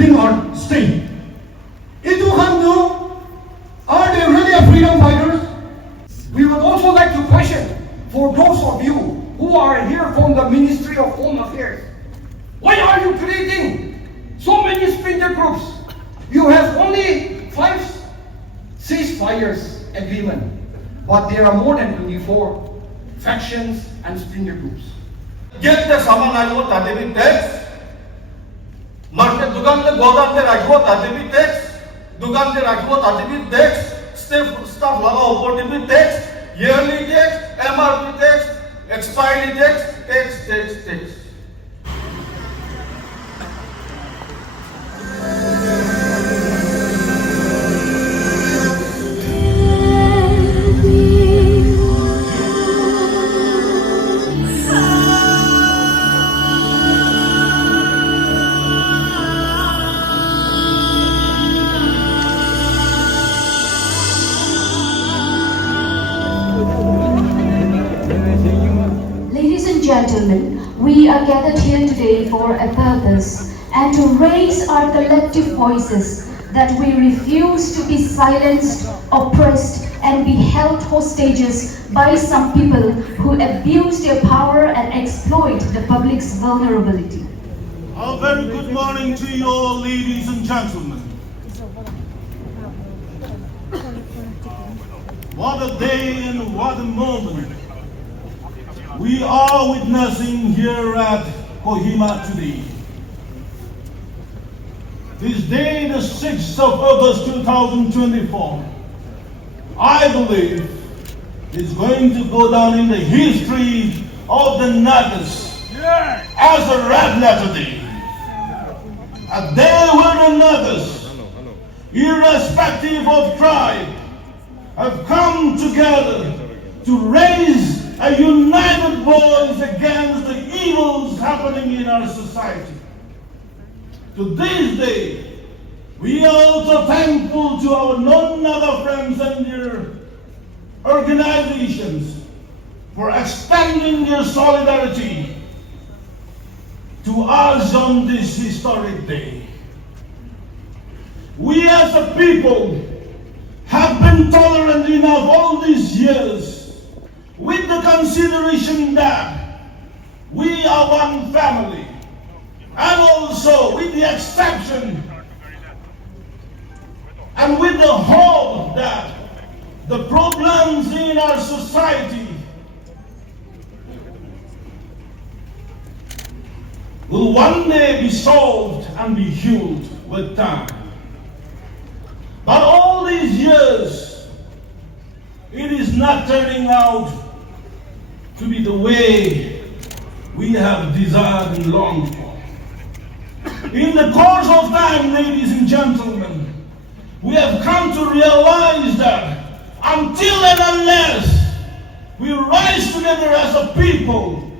within our state. It will come to, are they really a freedom fighters? We would also like to question, for those of you who are here from the Ministry of Home Affairs, why are you creating so many splinter groups? You have only 5 ceasefires agreement, but there are more than 24 factions and splinter groups. Get the saman agbo tadebi tax. Market dukan te godan te ragbo tadebi tax. Dukan te ragbo tadebi tax. Staff laga upor te tax. Yearly tax, MRP tax, expiry tax. Gentlemen, we are gathered here today for a purpose and to raise our collective voices that we refuse to be silenced, oppressed, and be held hostages by some people who abuse their power and exploit the public's vulnerability. A very good morning to you all, ladies and gentlemen. What a day and what a moment we are witnessing here at Kohima today. This day, the 6th of August 2024, I believe is going to go down in the history of the Nagas as a red letter day. A day where the Nagas, irrespective of tribe, have come together to raise a united voice against the evils happening in our society. To this day, we are also thankful to our non-Naga friends and their organizations for extending their solidarity to us on this historic day. We as a people have been tolerant enough all these years with the consideration that we are one family, and also with the exception and with the hope that the problems in our society will one day be solved and be healed with time. But all these years, it is not turning out to be the way we have desired and longed for. In the course of time, ladies and gentlemen, we have come to realize that until and unless we rise together as a people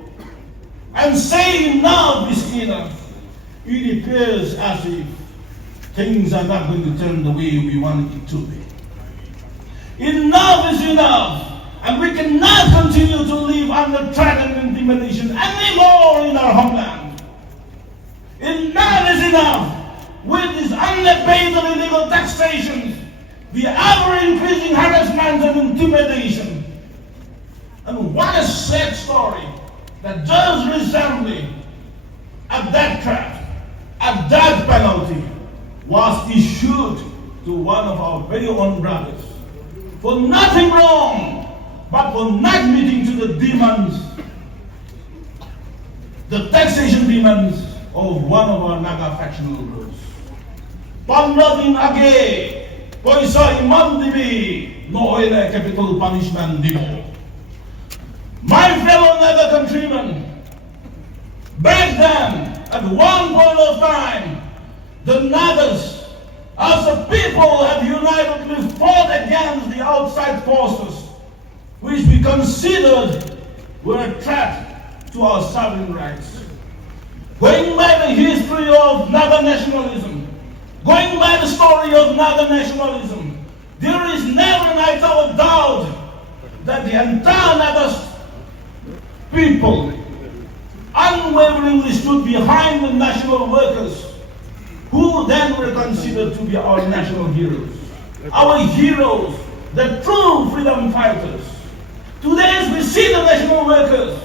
and say enough is enough, it appears as if things are not going to turn the way we want it to be. Enough is enough. And we cannot continue to live under threat and intimidation anymore in our homeland. Enough is enough with this unabated illegal taxation, the ever-increasing harassment and intimidation. And what a sad story that just recently a death threat, a death penalty was issued to one of our very own brothers for nothing wrong but for not meeting to the demands, the taxation demands of one of our Naga factional groups. Panradin age, poisa iman dibi, no oile capital punishment dibo. My fellow Naga countrymen, back then, at one point of time, the Nagas, as a people, have unitedly fought against the outside forces which we considered were a threat to our sovereign rights. Going by the history of Naga nationalism, going by the story of Naga nationalism, there is never an iota of doubt that the entire Naga people unwaveringly stood behind the national workers who then were considered to be our national heroes. Our heroes, the true freedom fighters. Today as we see the national workers,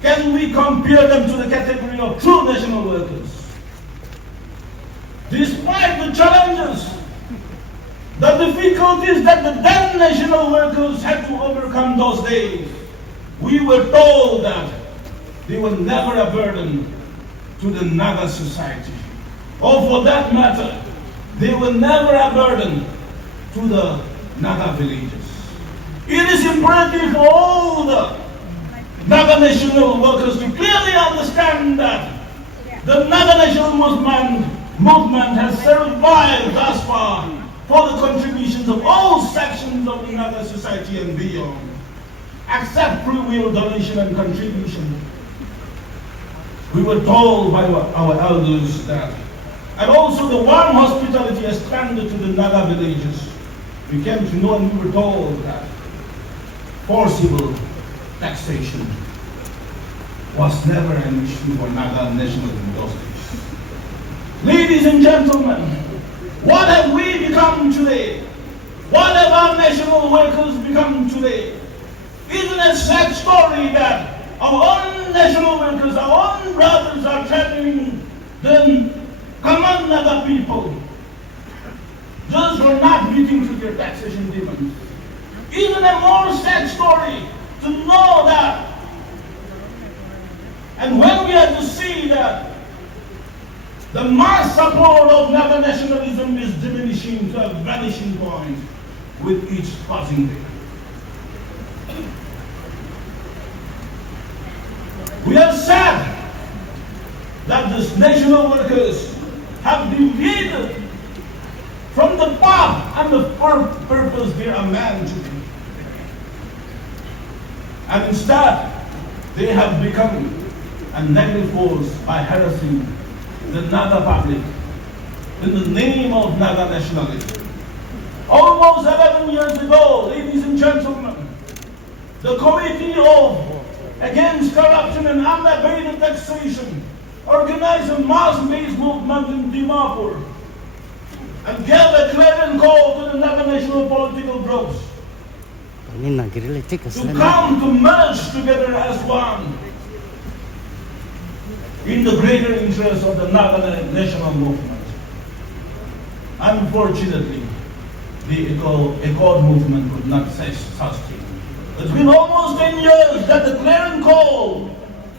can we compare them to the category of true national workers? Despite the challenges, the difficulties that the then national workers had to overcome those days, we were told that they were never a burden to the Naga society. Or for that matter, they were never a burden to the Naga villages. It is imperative for all the Naga national workers to clearly understand that the Naga national movement has survived thus far for the contributions of all sections of the Naga society and beyond, accept free will donation and contribution. We were told by our elders that, and also the warm hospitality extended to the Naga villages. We came to know and we were told that forcible taxation was never an issue for Naga national in those days. Ladies and gentlemen, what have we become today? What have our national workers become today? Isn't it a sad story that our own national workers, our own brothers are threatening the common Naga people just for not meeting to their taxation demands? Isn't a more sad story to know that? And when we have to see that the mass support of Naga nationalism is diminishing to a vanishing point with each passing day. We are sad that these national workers have deviated from the path and the purpose they are meant to be. And instead, they have become a negative force by harassing the Naga public in the name of Naga nationalism. Almost 11 years ago, ladies and gentlemen, the Committee Against Corruption and Unabated Taxation organized a mass-based movement in Dimapur and gave a clarion call to the Naga national political groups to come to merge together as one in the greater interest of the Naga national movement. Unfortunately, the Accord movement could not sustain. It's been almost 10 years that the clarion call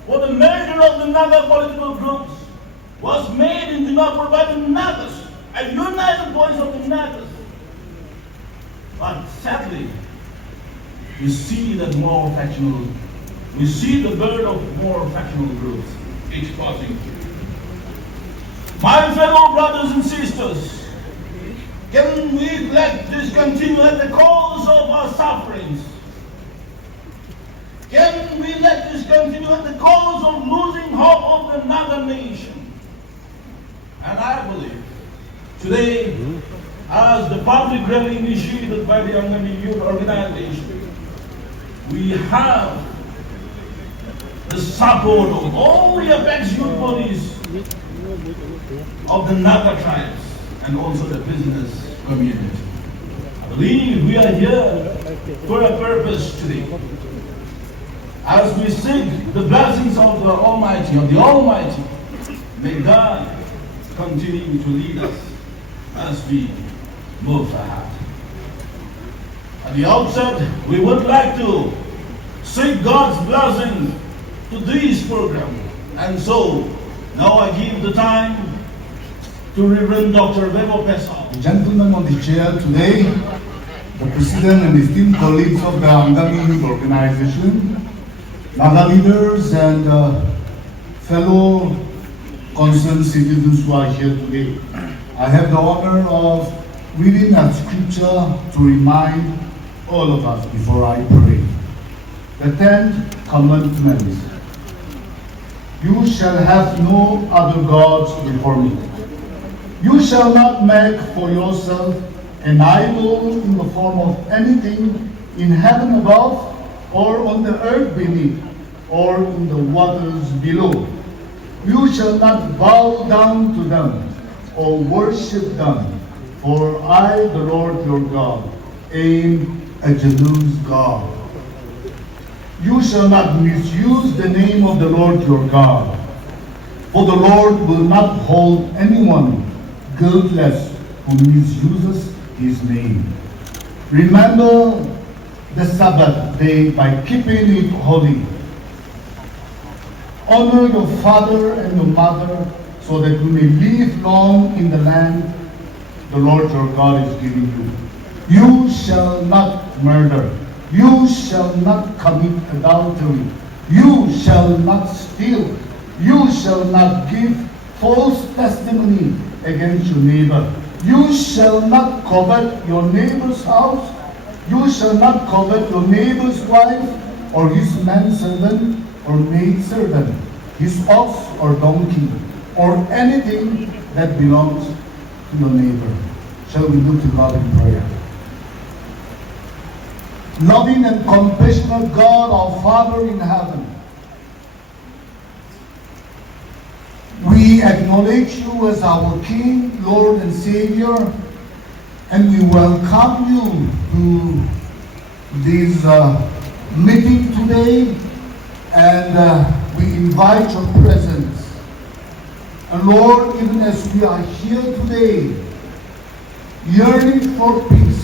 for the merger of the Naga political groups was made in Dimapur by the Nagas, a united voice of the Nagas. But sadly, we see that we see the birth of more factional groups exporting. My fellow brothers and sisters, can we let this continue at the cause of our sufferings? Can we let this continue at the cause of losing hope of the Naga nation? And I believe today, as the public rally initiated by the Angami Youth Organization, we have the support of all the Apex Youth Bodies of the Naga tribes and also the business community. I believe we are here for a purpose today. As we seek the blessings of the Almighty, may God continue to lead us as we move ahead. At the outset, we would like to seek God's blessing to this program. And so, now I give the time to Reverend Dr. Bebo Pesal. The gentleman on the chair today, the President and esteemed colleagues of the Angami Youth Organization, Naga leaders and fellow concerned citizens who are here today. I have the honor of reading a scripture to remind all of us before I pray. The 10th commandment: you shall have no other gods before me. You shall not make for yourself an idol in the form of anything in heaven above, or on the earth beneath, or in the waters below. You shall not bow down to them, or worship them. For I, the Lord your God, am a jealous God. You shall not misuse the name of the Lord your God, for the Lord will not hold anyone guiltless who misuses his name. Remember the Sabbath day by keeping it holy. Honor your father and your mother, so that you may live long in the land the Lord your God is giving you. You shall not murder. You shall not commit adultery. You shall not steal. You shall not give false testimony against your neighbor. You shall not covet your neighbor's house. You shall not covet your neighbor's wife, or his manservant, or maidservant, his ox or donkey, or anything that belongs to your neighbor. Shall we look to God in prayer? Loving and compassionate God, our Father in heaven, we acknowledge you as our King, Lord, and Savior, and we welcome you to this meeting today, and we invite your presence. And Lord, even as we are here today, yearning for peace,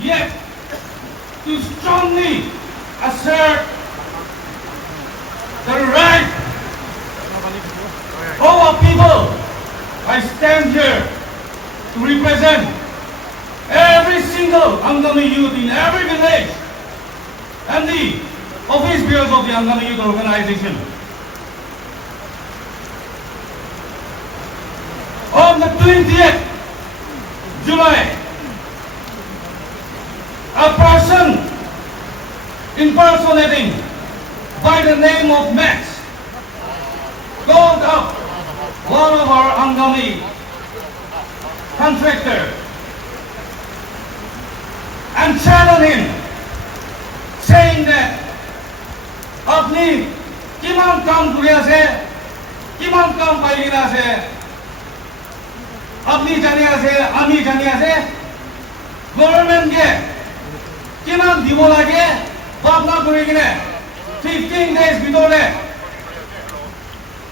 yet to strongly assert the right of our people, I stand here to represent every single Angami youth in every village and the office bearers of the Angami Youth Organization. On the 20th July, a person impersonating by the name of Max called up one of our Angami contractor and challenged him, saying that अपनी किमान काम दुनिया से किमान काम पाइलिना से अपनी जानिया से आमी जानिया से गवर्नमेंट के किमान दिवो लागे बाप ना करेगिने 15 days बितोले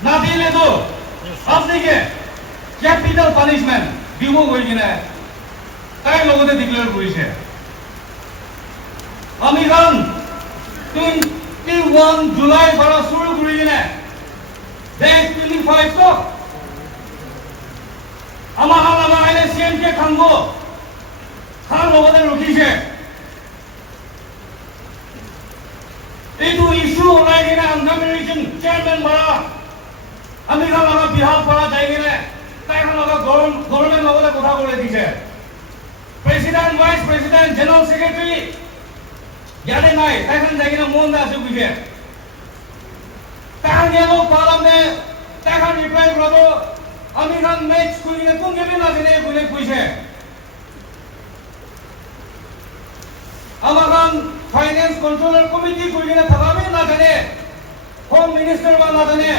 ना दिले तो अपनी के कैपिटल पनिशमेंट दिवो करेगिने कई लोगों ने डिक्लेयर करी है American 21 July para suru kuri day 25 ko amahala na aile CM ke khango khan logode rukhi je etu issue olai gina Angami region chairman bara amika laga bihar para jai gina tai khan laga government logode kotha kore dise president vice president general secretary यादें नहीं, तैखन जाएगी ना मोहन दास युग के, तैखन ये लोग पालम ने, तैखन रिप्लाई करो तो, अमेरिकन मैच कोई ने कुंगे भी ना देने कोई ने पूछे, अमेरिकन फाइनेंस कंट्रोलर कमिटी कोई ने थका भी ना देने, होम मिनिस्टर वाला देने,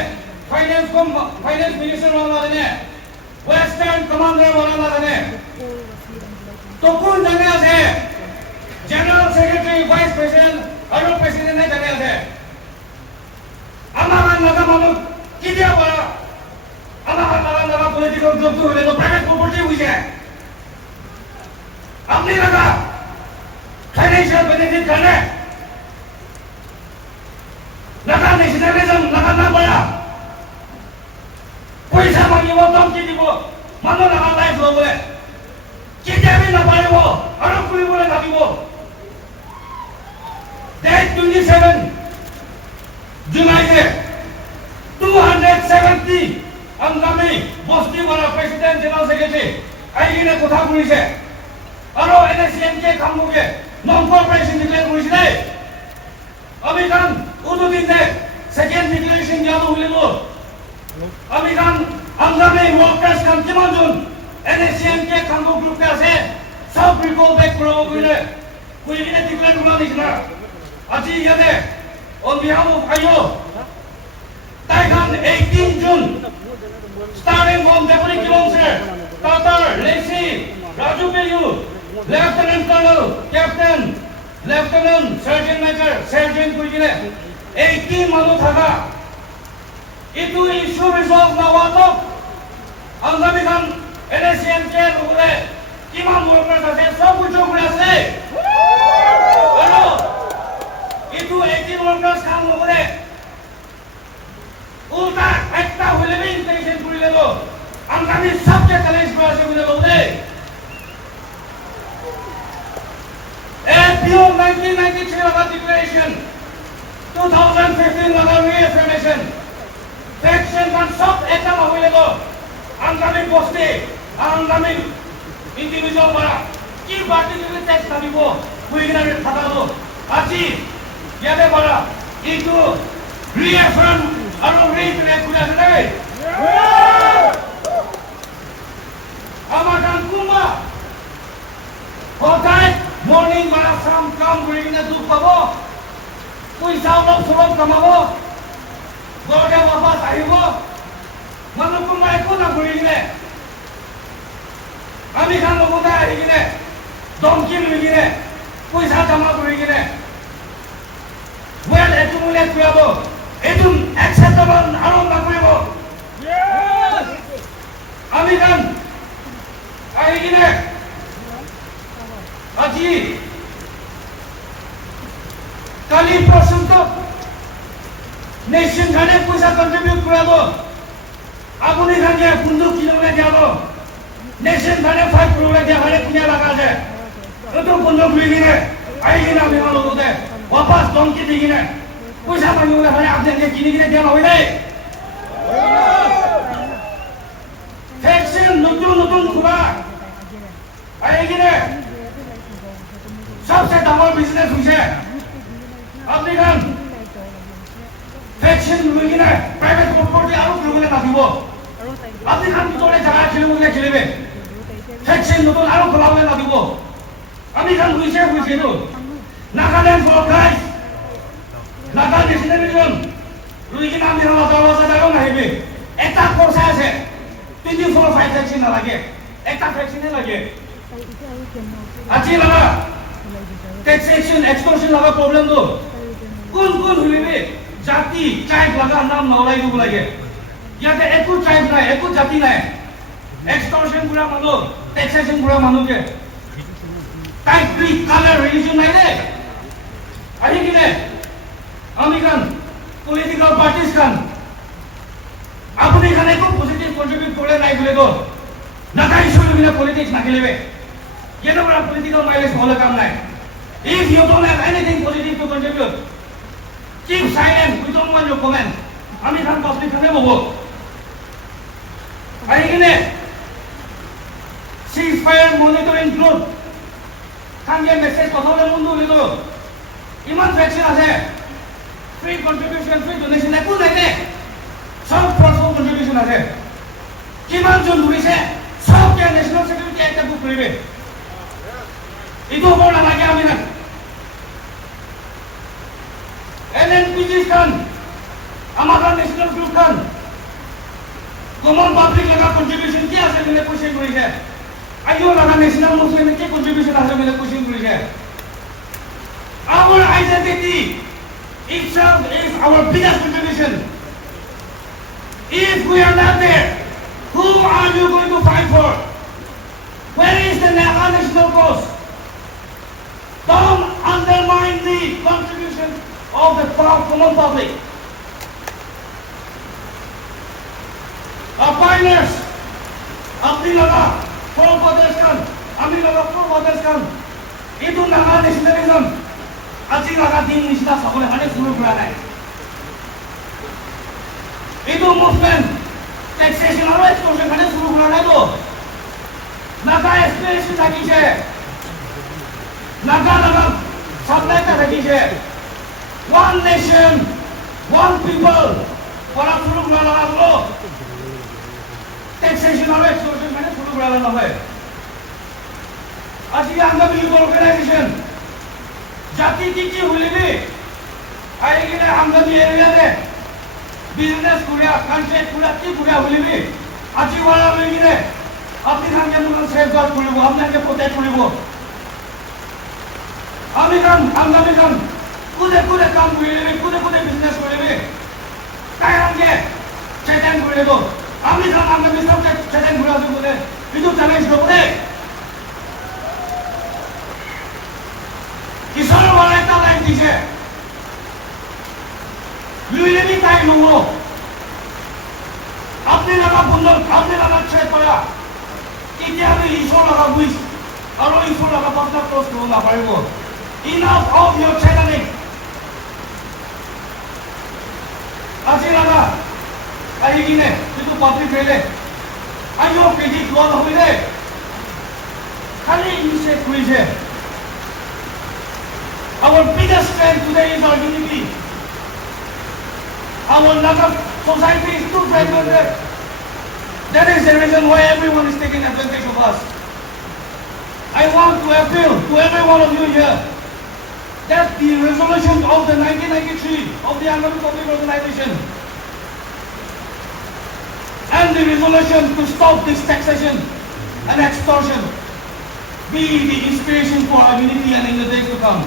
फाइनेंस मिनिस्टर वाला देने, वेस्टर्न कमांडर वाला देने, तो कौन जाने से General Secretary, Vice President, और President ने जाने थे। अमागन लगा मालूम किधर पड़ा? अमागन लगा political job तो होने तो private property हुई है। আপনি লাগা ফাইনান্সিয়াল বেনিফিট কাৰণে লাগা নেশ্যনেলিজম লাগা না কৰা পইচা মাগিব ধমকি দিব মানুহ লাগা লাইফ ল'বলৈ কেতিয়াবি নাপাৰিব আৰু কৰিবলৈ লাগিব Date 27 July 270 Angami Bosti Wala President General Secretary Aigina Kotha Kurise Aro NSCNK Kamuke Non-Corporation Declare Kurise Amikan Ududine Second Declaration Yadu Hulimo Amikan Angami Workers Kan Kimanjun NSCNK Kamu Group Kase South Recall Back Pro Kuire Kuire Declare Kurisina Aji yade on behalf of Ayo Taikan 18 June starting from Deputy Kilongse Tatar Lacey Raju Peyu Lieutenant Colonel Captain Lieutenant Sergeant Major Sergeant Kujile 18 manu thaka itu issue resolve na wato angami kan NSCNK lugule kiman workers ase sob kucho kure ase aro itu 18 workers কাম নকৰে উল্টা একটা হলে intention কৰিলে তো আমি সবকে challenge কৰা আছে বুলি বলে এপিও 1993 লগা ডিক্লেৰেশন 2015 লগা রিএফার্মেশন ফ্যাকশন মান সব এটা হইলে তো আমি বসতে আমি ইন্ডিভিজুয়াল বড় কি পার্টিকুলার ট্যাক্স দাবিব কইগিনারে থাকালো আজি ইয়াতে বড় ইটো রিএফার্ম আৰু রিপ্রেক করে আছে আমার কাম কুমা সদায় মর্নিং মারা সাম কাম করে কিনা দুখ পাব পয়সা অলপ সরব কামাব ঘৰতে বাপাস আহিব মানুহ কোনোবা একো নকৰি কিনে আমি খান লগতে আহি কিনে ধমকি লৈ কিনে পইচা জমা কৰি কিনে well accumulate কৰিব এইটো acceptable আৰু নকৰিব আমি খান আহি কিনে আজি কালি পর্যন্ত নেশন খানে পয়সা কন্ট্রিবিউট করাব আপনি খানে বন্ধু কিলোমিটার যাব নেশন খানে 5 crore দিয়া মানে পুনিয়া লাগা আছে তো বন্ধু খুলি কিনে আই কিনে আমি লগতে वापस ধমকি দি কিনে পয়সা মাগিবলে মানে আপনি কিনি কিনে দিয়া নহয় নাই ফ্যাকশন নতুন নতুন খোলা আই কিনে सबसे ডাঙৰ বিজনেস হৈছে আপনি খান ফ্যাকশন লৈ কিনে প্রাইভেট প্রপার্টি আৰু কিনিবলে নাহিব আপনি খান ভিতরে জায়গা কিনিবলে কিনিবে ফ্যাকশন নতুন আৰু খোলাবলে নাহিব আমি খান বুঝিছে তো Nagaland for guys Naga nationalism লৈ কিনে আমি হাওয়া জায়গা নাহিবে এটা কোর্স আছে 24/5 ফ্যাকশন নালাগে একটা ফ্যাকশনে লাগে আজি লাগা taxation extortion laga problem to কোন হইবে জাতি ট্রাইব লাগা নাম নলাই দিব লাগে ইয়াতে একো ট্রাইব নাই একো জাতি নাই extortion পুরা মানু taxation পুরা মানুকে টাইপ ক্রিক কালার রিলিজন নাই রে আহি কিনে আমি কান পলিটিক্যাল পার্টিস কান আপনি খানে কো পজিটিভ কন্ট্রিবিউট করে নাই বলে তো নাকাই শুরু বিনা পলিটিক্স না খেলেবে এটা বড় পলিটিক্যাল মাইলেজ হলে কাম নাই If you don't have anything positive to contribute, keep silent. We don't want your comment. আমি খান পাবলিক খানে বলবো আই কিনে ceasefire monitoring group খানকে মেসেজ কথালে বন্ধু হইলো ইমান ফ্যাকশন আছে ফ্রি কন্ট্রিবিউশন ফ্রি ডোনেশন একো নাই সব পার্সোনাল কন্ট্রিবিউশন আছে কিমান জন ধৰিছে সবকে ন্যাশনাল সিকিউরিটি একটা বুক কৰিবে ইটো বড় লাগে আমি না NNPG kan আমাদের national group kan common public লাগা কন্ট্রিবিউশন কি আছে বলে কোশ্চেন করিছে আইও লাগা ন্যাশনাল মুভমেন্ট কি কন্ট্রিবিউশন আছে বলে কোশ্চেন করিছে our identity itself is our biggest contribution if we are not there who are you going to fight for where is the national cause the contribution of the common public. Pioneers, अपनी लगा forefathers kan, अपनी लगा forefathers kan, itu naga nationalism, aji naga din nisita sabole hane suru gulai. Itu movement, taxation aru extortion hane suru gulai tu. Naga aspiration lagi je, naga supply ta lagi je. One nation, one people, orang suru gulai tu. Taxation or extortion মানে শুরু করা নয় আজকে Angami youth organisation জাতি কি হইলে আইগিনা আঙ্গামি এরিয়াতে business করিয়া কন্ট্রাক্ট করিয়া কি করিয়া হইলে আজি ওয়ালা হইলে আপনি কাকে মন সেফগার্ড করিব আপনাকে প্রটেক্ট করিব আমি কাম আঙ্গামি কাম কুদে কাম করিলে কুদে বিজনেস করিলে তাই আঙ্গে চেতন করিব আমি কাম আঙ্গামি সব চেতন করিয়া দিব itu চ্যালেঞ্জ করব কিশোর বলে তা লাইন দিছে লুইলেনি তাই নঙ্গ আপনি লাগা বন্ধ আপনি লাগা ছেড়ে পড়া কেতিয়া আমি ঈশ্বর লাগা বুঝ আর ঈশ্বর লাগা বার্তা ক্লোজ করব না পারিব ইনাফ অফ ইওর চ্যালেঞ্জিং আজি লাগা আইগিনে কিন্তু পাবলিক ফেলে আইও কেজি ক্লোজ হইলে খালি ইনসেট কইছে Our biggest strength today is our unity. Our Naga society is too fragmented. That is the reason why everyone is taking advantage of us. I want to appeal to every one of you here that the resolution of the 1993 of the Angami Public Organization and the resolution to stop this taxation and extortion be the inspiration for our unity and in the days to come.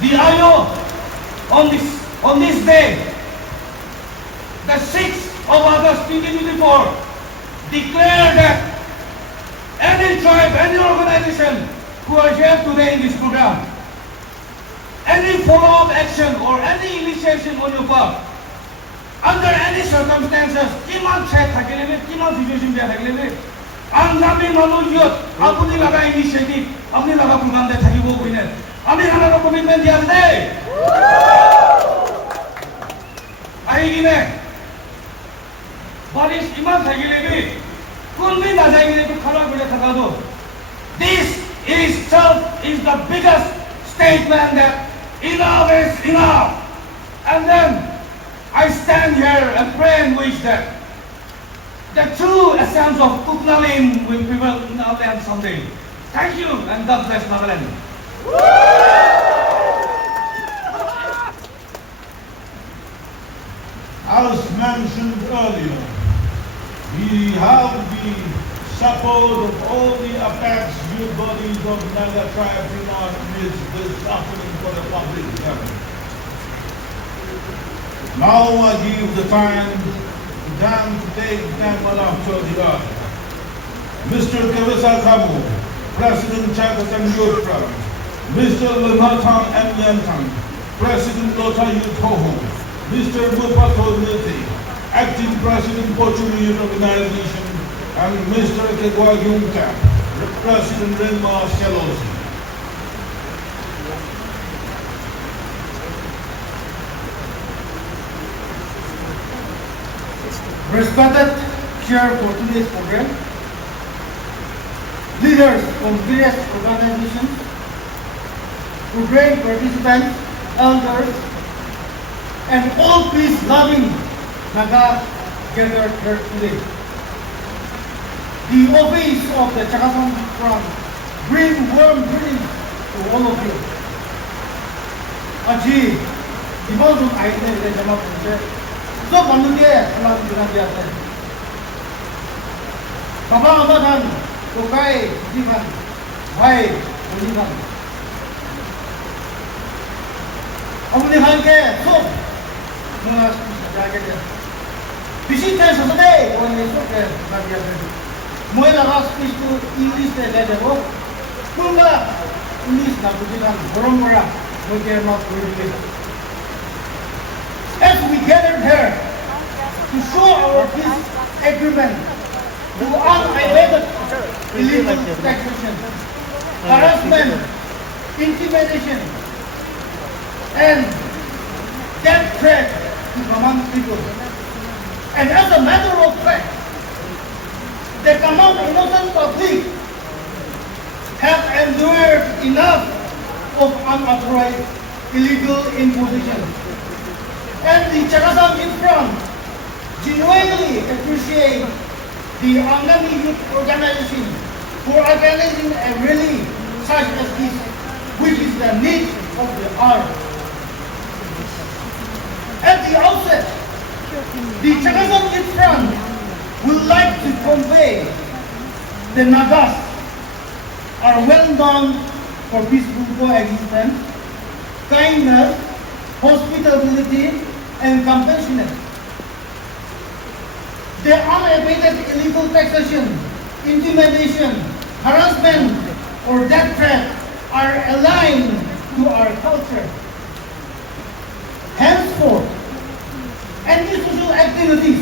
The IO on this day, the 6th of August 2024, declared that any tribe, any organization who are here today in this program, any follow-up action or any initiation on your part, under any circumstances, kiman chat thakilebe, kiman situation dia thakilebe, angami manu youth, apuni laga initiative, apuni laga program de thakibo koine. আমি আমাদের commitment দিয়া আছে আইগিনে বারিশ ইমান থাকিলেবি কোনদিন না যাইগিনে তো খারাপ করে থাকা দো this is the biggest statement that enough is enough and then I stand here and pray and wish that the true essence of Kuknalim will prevail in Nagaland someday. Thank you and God bless Nagaland. As mentioned earlier, we have the support of all the apex youth bodies of Naga tribe in our midst this afternoon for the public hearing. Now I give the time to them to take them one after the other. Mr. Kavisa Kabu, President TAXATION Youth Club, Mr. Lematan M. Yantan, President Lota Youth Hoho, Mr. Bupato Niti, Acting President Pochuri Youth Organization, and Mr. Kegwa Yunta, President Renma Shelosi. Respected chair for today's program, leaders from various organizations, program participants, elders, and all peace-loving Naga gathered here today. The office of the TAXATION from bring warm greetings to all of you. Aji, ibaw yung ayat na rin jama punce. So, pandunya, salam binabiyatan. Baba amadan, tukay, jivan, bhai, jivan. अपने हाल के सब मुना जाके दे BC ते सदे कोई नहीं सो के नादिया दे मोय लगा स्पीच को इंग्लिश में दे देबो मुना English na bujikan Boromora Mogerma Kurili. As we gathered here to show our peace agreement to unabated illegal taxation, harassment, intimidation, and death threat to common people. And as a matter of fact, the common innocent public have endured enough of unauthorized illegal imposition. And the THRE in front genuinely appreciate the Angami Youth Organization for organizing a rally such as this, which is the need of the hour. At the outset, the THRE in front would like to convey the Nagas are well known for peaceful coexistence, kindness, hospitality, and compassionate. The unabated illegal taxation, intimidation, harassment, or death threat are aligned to our culture. Henceforth, antisocial activities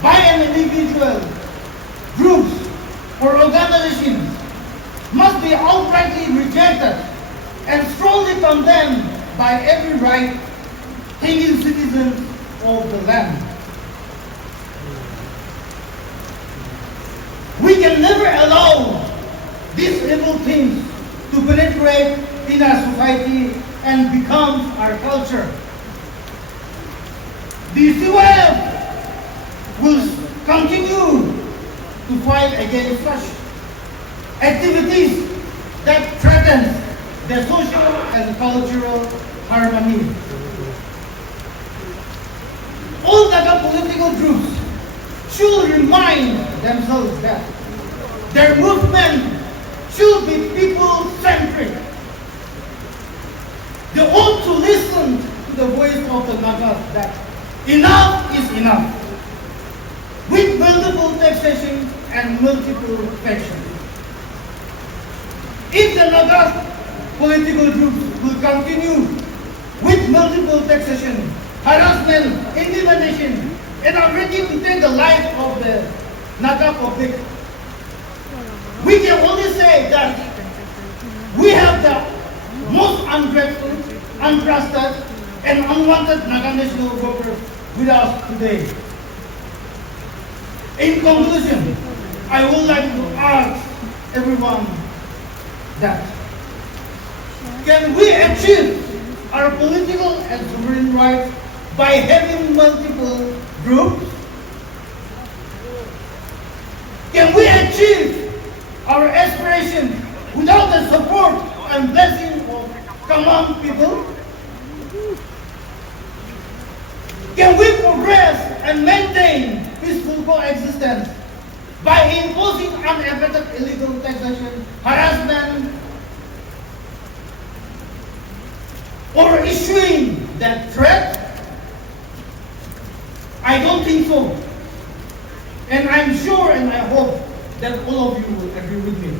by an individual, groups, or organizations must be outrightly rejected and strongly condemned by every right-thinking citizen of the land. We can never allow these evil things to penetrate in our society and become our culture. The CYF will continue to fight against such activities that threaten the social and cultural harmony. All Naga political groups should remind themselves that their movement should be people-centric. They ought to listen to the voice of the Nagas that enough is enough, with multiple taxation and multiple factions. If the Nagas political groups will continue with multiple taxation, harassment, intimidation, and are ready to take the life of the Naga public, we can only say that we have the most ungrateful, untrusted, and unwanted Naga national workers with us today. In conclusion, I would like to ask everyone that can we achieve our political and sovereign rights by having multiple groups? Can we achieve our aspiration without the support and blessing of common people? Can we progress and maintain peaceful coexistence by imposing unabated illegal taxation, harassment, or issuing that threat? I don't think so. And I'm sure and I hope that all of you will agree with me.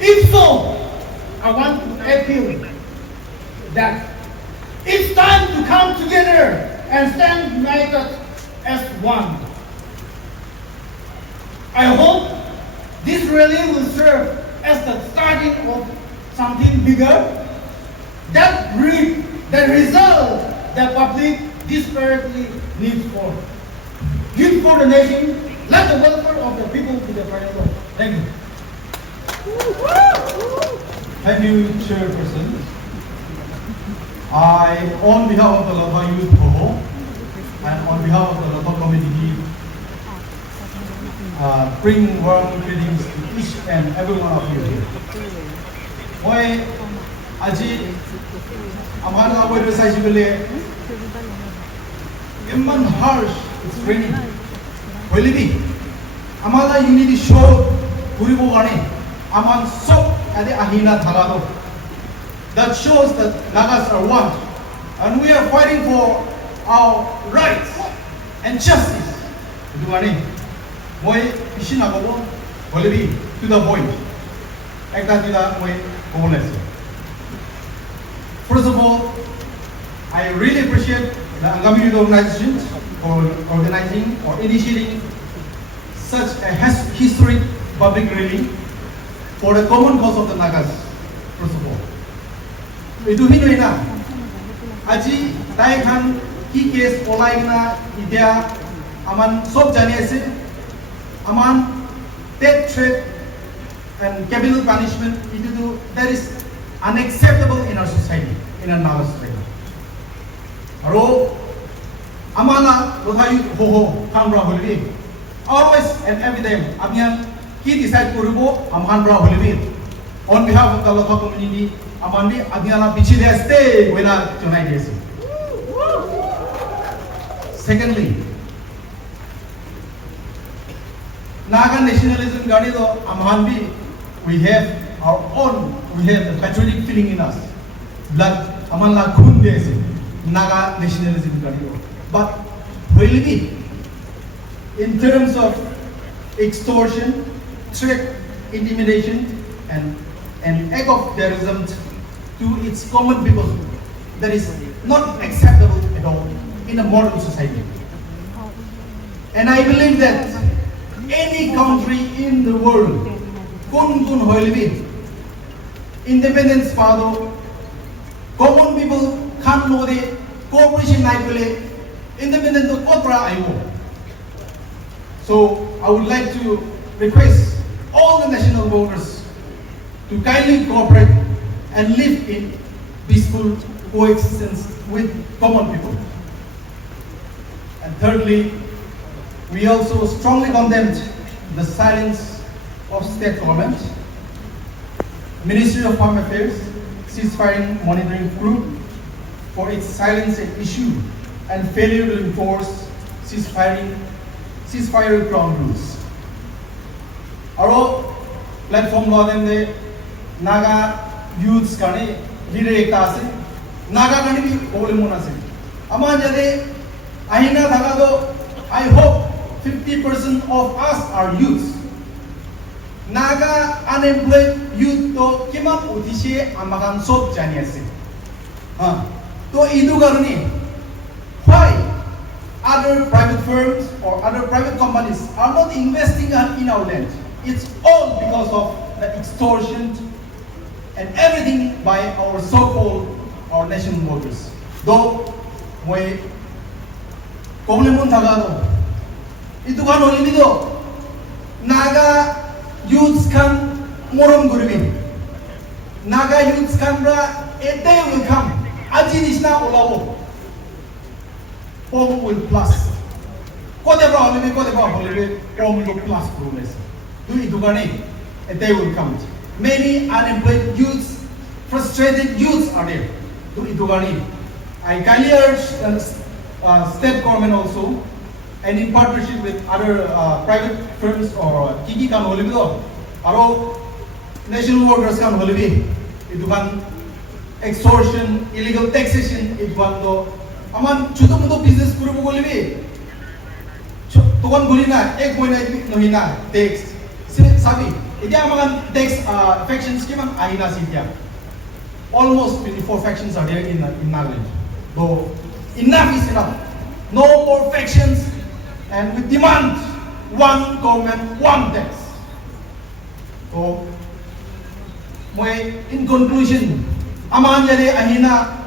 If so, I want to appeal that it's time to come together and stand united as one. I hope this rally will serve as the starting of something bigger that brings the result the public desperately needs for. Youth for the nation, let the welfare of the people be the priority. Thank you. Thank you, Chairperson. I, on behalf of the Laba Youth Cohort and on behalf of the Laba Committee, bring warm greetings to each and every one of you here. Moi, aji, amala wede sai jibele, imman harsh, it's raining. Hoilibi, amala unity show, kuribo gane, aman sok ade ahina thalado. That shows that Nagas are one, and we are fighting for our rights and justice. Moi, ishinagobo, hoilibi, to the point. ekta tila moi kobole ase. First of all, I really appreciate the Angami Youth Organization for organizing or initiating such a historic public rally for the common cause of the Nagas. First of all, itu hinoi na. Aji tai khan ki case olai na idea aman sob jani ase. Aman death threat and capital punishment that is unacceptable in our society, in our Naga society. Aro amana lodhayu ho khamra holbi always and every time abian ki decide koribo amhanra holbi on behalf of the Lotha community amanbi abiana bichi de stay wena tonai desi. Secondly, Naga nationalism gani do amhanbi we have our own, we have the patriotic feeling in us. Blood amanla khun desi. Naga nationalism gani do. But really, in terms of extortion, threat, intimidation, and an act of terrorism to its common people, that is not acceptable at all in a modern society. And I believe that any country in the world, kun hoilibi, independence pado, common people can't know the cooperation naipule, independent of kontra aibo. So I would like to request all the national voters to kindly cooperate and live in peaceful coexistence with common people. And thirdly, we also strongly condemned the silence of state government, Ministry of Home Affairs, ceasefire monitoring group for its silence at issue and failure to enforce ceasefire ground rules. Our platform law then the Naga youths kani leader ekta ase, Naga kani bi problem ase. Aman jade ahina thaga do I hope 50% of us are youths. Naga unemployed youth to kiman udhishe amakan sob jani ase. To idu karni why other private firms or other private companies are not investing in our land? It's all because of the extortion and everything by our so-called our national voters. Though we problem thagado itu kan oleh itu Naga youths kan morom guribin Naga youths kan ra a day will come aji nisna olawo pom will plus kode bra holebe pom will plus progress do itu kan a day will come many unemployed youths frustrated youths are there do itu kan I kindly urge state government also and in partnership with other private firms or kiki kan holibi do aro national workers kan holibi itu kan extortion illegal taxation itu kan do aman choto moto business kuribo holibi to kan gulina ek moina nohina tax sabi idia aman tax factions kiman ahina sitia almost 24 factions are there in Nagaland. So enough is enough. No more factions, and we demand one government, one tax. So, in conclusion, aman jade ahina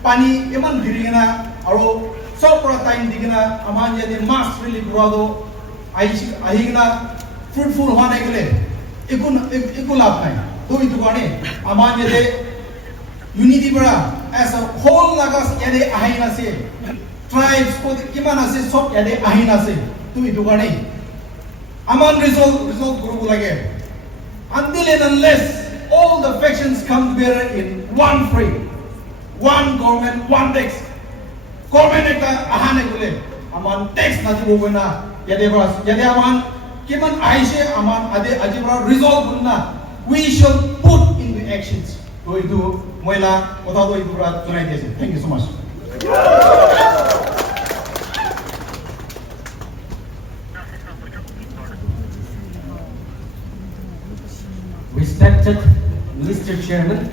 pani eman dirina aro sopra time digina aman jade mass really brado ahina fruitful hone gele ikul nai. To itu kane aman jade unity bara as a whole Nagas yade ahina se tribes ko kimana se sob yade ahina se tu itu kane aman resolve guru lage until and unless all the factions come together in one frame, one government, one tax. Government ekta ahane gule aman tax na jibo bena yade bara yade aman kiman aise aman ade ajibra resolve gunna we should put into actions. To itu moila kota do itu ra tunai desi. Thank you so much. We Respected Mr. Chairman,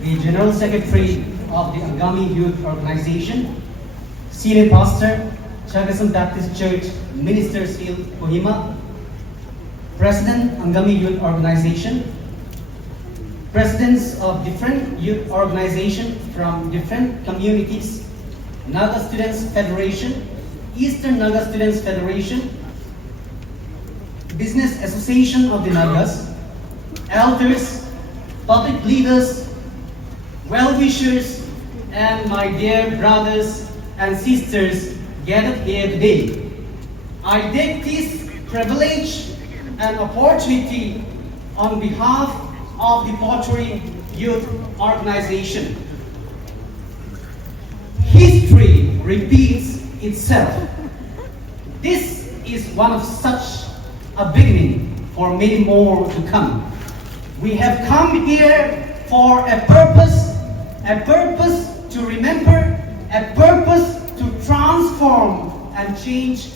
the General Secretary of the Angami Youth Organization, Senior Pastor, Chagasan Baptist Church, Ministers Hill, Kohima, President, Angami Youth Organization, Presidents of different youth organizations from different communities, Naga Students Federation, Eastern Naga Students Federation, Business Association of the Nagas, elders, public leaders, well-wishers, and my dear brothers and sisters gathered here today. I take this privilege and opportunity on behalf of the THRE Youth Organization. History repeats itself. This is one of such a beginning for many more to come. We have come here for a purpose to remember, a purpose to transform and change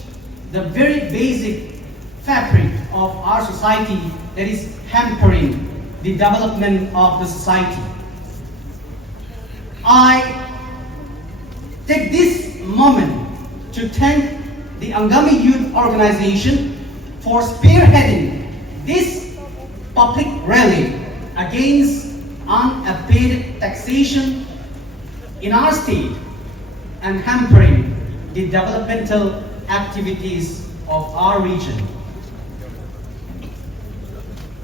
the very basic fabric of our society that is hampering the development of the society. I take this moment to thank the Angami Youth Organization for spearheading this public rally against unabated taxation in our state and hampering the developmental activities of our region.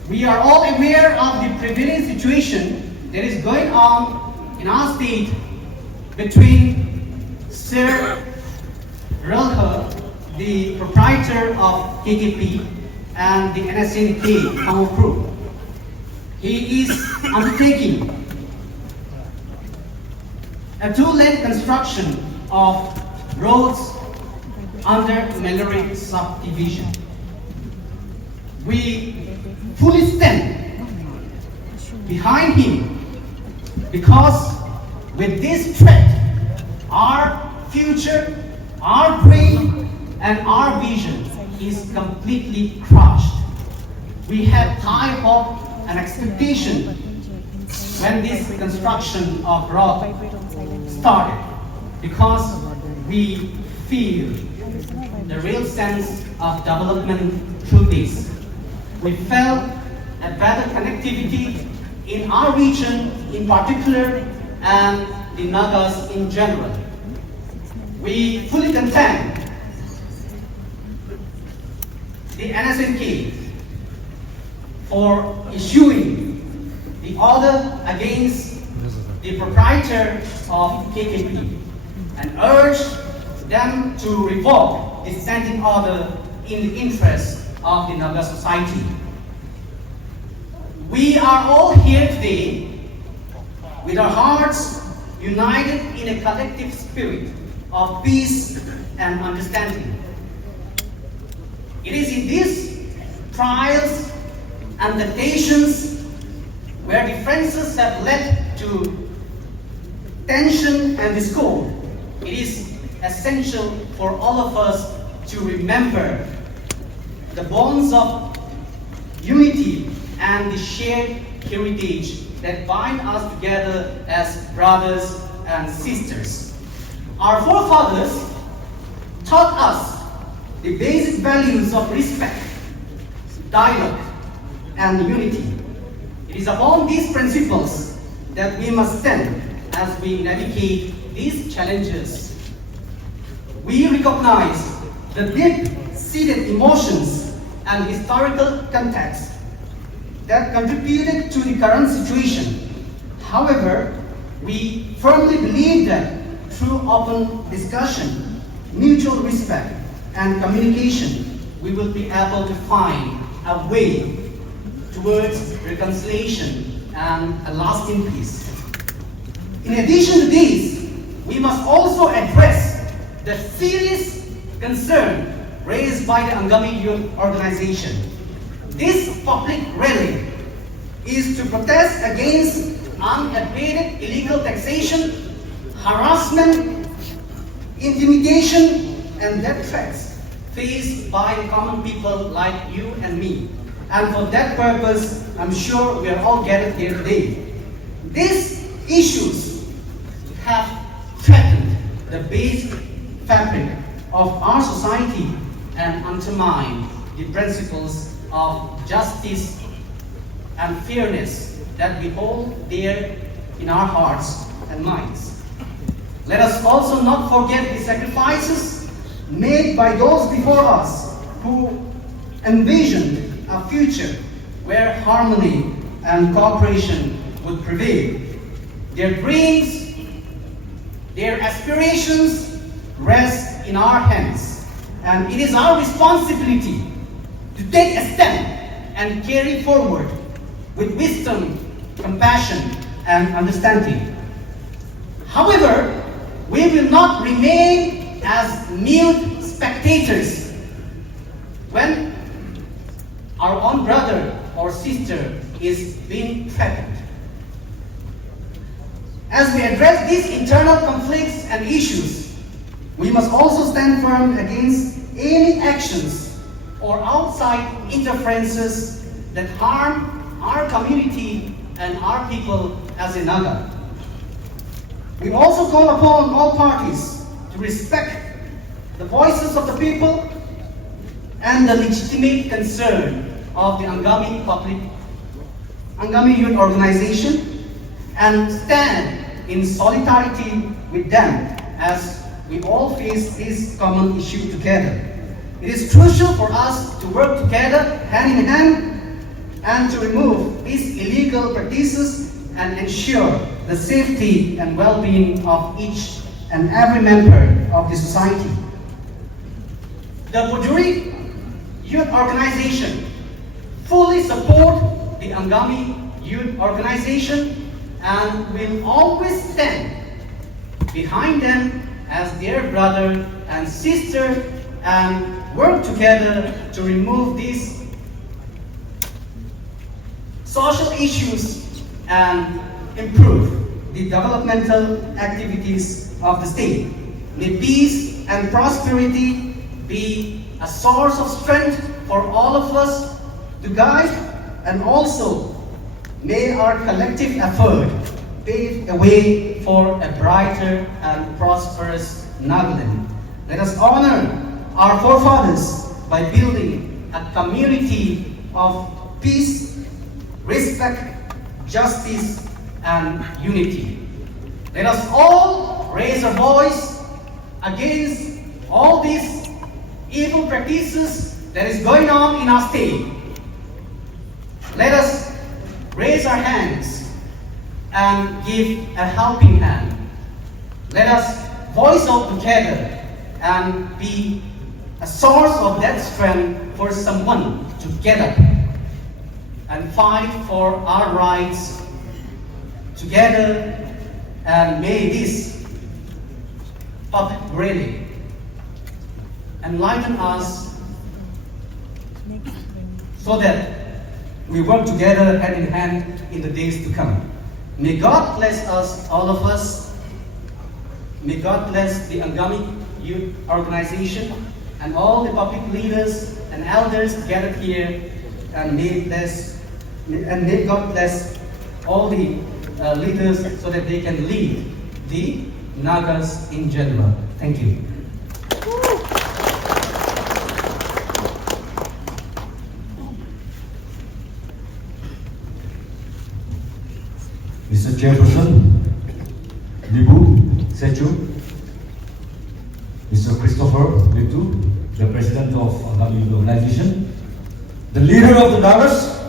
We are all aware of the prevailing situation that is going on in our state between Sir Relha, the proprietor of KKP, and the NSNK Tamil Group. He is undertaking a two-lane construction of roads under Mallory subdivision. We fully stand behind him because with this threat, our future, our dream, and our vision is completely crushed. We had high hope and expectation when this construction of road started because we feel the real sense of development through this. We felt a better connectivity in our region in particular and the Nagas in general. We fully contend the NSNK for issuing the order against the proprietor of KKP and urge them to revoke the standing order in the interest of the Naga society. We are all here today with our hearts united in a collective spirit of peace and understanding. It is in these trials and temptations where differences have led to tension and discord. It is essential for all of us to remember the bonds of unity and the shared heritage that bind us together as brothers and sisters. Our forefathers taught us the basic values of respect, dialogue, and unity. It is upon these principles that we must stand as we navigate these challenges. We recognize the deep-seated emotions and historical context that contributed to the current situation. However, we firmly believe that through open discussion, mutual respect, and communication, we will be able to find a way towards reconciliation and a lasting peace. In addition to this, we must also address the serious concern raised by the Angami Youth Organization. This public rally is to protest against unabated illegal taxation, harassment, intimidation, and death threats faced by common people like you and me. And for that purpose, I'm sure we are all gathered here today. These issues have threatened the basic fabric of our society and undermine the principles of justice and fairness that we hold dear in our hearts and minds. Let us also not forget the sacrifices made by those before us who envisioned a future where harmony and cooperation would prevail. Their dreams, their aspirations rest in our hands, and it is our responsibility to take a stand and carry forward with wisdom, compassion, and understanding. However, we will not remain as mute spectators when our own brother or sister is being threatened. As we address these internal conflicts and issues, we must also stand firm against any actions or outside interferences that harm our community and our people as a Naga. We also call upon all parties to respect the voices of the people and the legitimate concern of the Angami Youth Organization, and stand in solidarity with them as we all face this common issue together. It is crucial for us to work together hand in hand and to remove these illegal practices and ensure the safety and well-being of each and every member of the society. The THRE Youth Organization fully support the Angami Youth Organization and will always stand behind them as their brother and sister and work together to remove these social issues and improve the developmental activities of the state. May peace and prosperity be a source of strength for all of us to guide, and also may our collective effort pave a way for a brighter and prosperous Nagaland. Let us honor our forefathers by building a community of peace, respect, justice, and unity. Let us all raise our voice against all these evil practices that is going on in our state. Let us raise our hands and give a helping hand. Let us voice out together and be a source of that strength for someone to get up and fight for our rights together, and may this public rally enlighten us so that we work together hand in hand in the days to come. May God bless us, all of us. May God bless the Angami Youth Organization and all the public leaders and elders gathered here, and may God bless all the leaders so that they can lead the Nagas in general. Thank you. Mr. Chairperson, Libu Sechu, Mr. Christopher Litu, the President of Angami Youth Organization, the leader of the Nagas,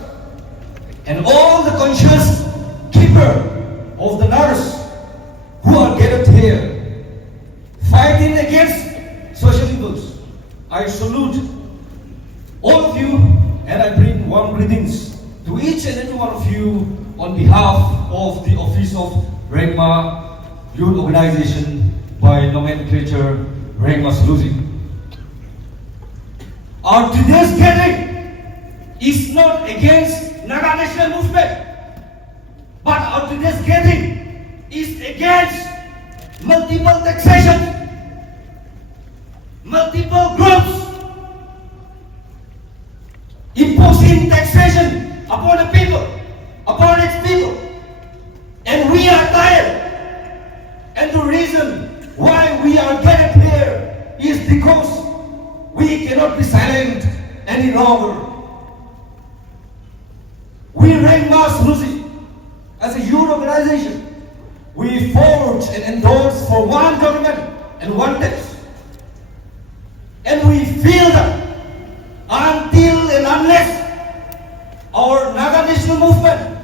and all the conscious keeper of the Nagas who are gathered here, fighting against social evils. I salute all of you, and I bring warm greetings to each and every one of you on behalf of the Office of Rengma Youth Organization, by nomenclature Rengma Solusi. Our today's gathering is not against Naga National Movement, but our today's gathering is against multiple taxation, multiple groups imposing tax taxation upon the people, upon its people. And we are tired. And the reason why we are gathered here is because we cannot be silent any longer. We Rengmas Lucy, as a youth organization, we forge and endorse for one government and one tax. And we feel that until and unless our Naga national movement,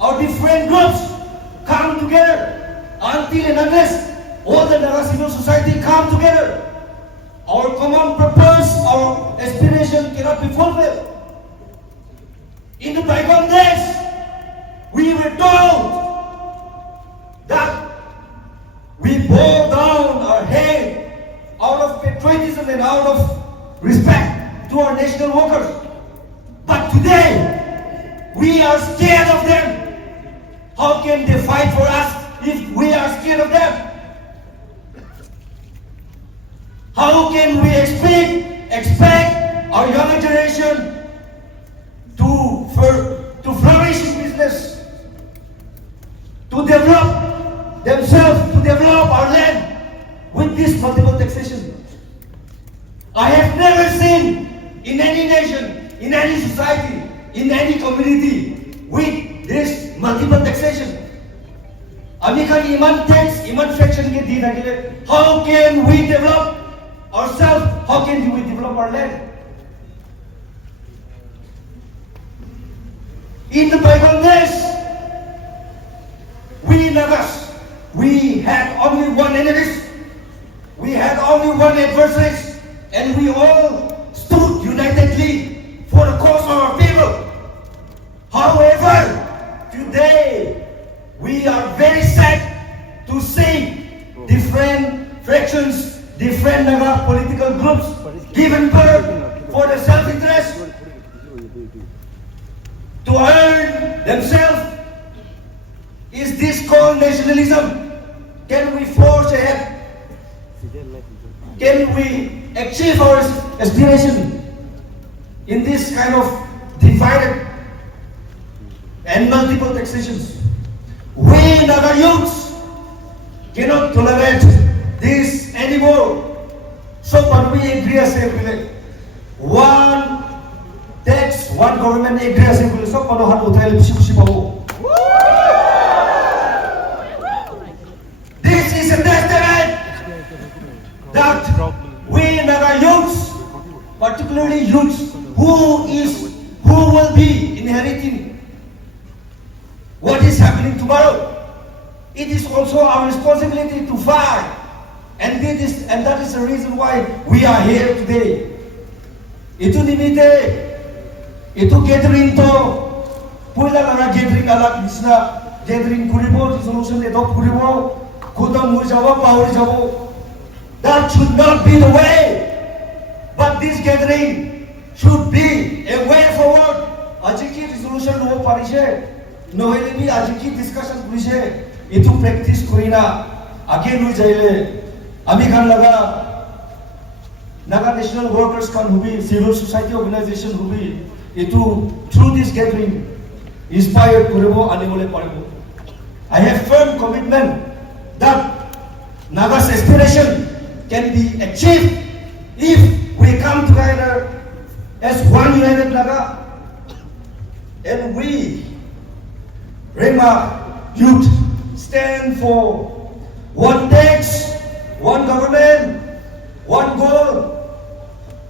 our different groups come together, until and unless all the Naga civil society come together, our common purpose, our aspiration cannot be fulfilled. In the bygone days, we were told that we bow down our head out of patriotism and out of respect to our national workers. But today, we are scared of them. How can they fight for us if we are scared of them? How can we expect our younger generation to flourish in business, to develop themselves, to develop our land with this multiple taxation? I have never seen in any nation, in any society, in any community with this multiple taxation. Ami kan iman tax, iman fraction ke di nagile. How can we develop ourselves? How can we develop our land? In the bygone days, we Nagas, we had only one enemy, we had only one adversary, and we all stood unitedly for the cause of our people. However, today, we are very sad to see different fractions, different Naga political groups given birth for the self-interest to earn themselves. Is this called nationalism? Can we forge ahead? Can we achieve our aspiration in this kind of divided and multiple taxations? We Naga youths cannot tolerate this anymore. So what we agree as a one tax, one government agree as a so this is a testament that we Naga youths, particularly youths who will be inheriting what is happening tomorrow. It is also our responsibility to fight, and that is the reason why we are here today. Itu nimite, itu gathering to, pula lang gathering alak bisna, gathering kuribo, resolution ito kuribo, kutang mujawa, power jawo. That should not be the way. But this gathering should be a way forward. Ajiki resolution no parishe, no helemi ajiki discussion parishe. Itu practice korina. Again we jaile. Ami kan laga. Naga national workers can be civil society organization who be. Itu through this gathering inspired korebo animole parebo. I have firm commitment that Naga's aspiration can be achieved if we come together as one united Naga, and we, Rema youth, stand for one tax, one government, one goal,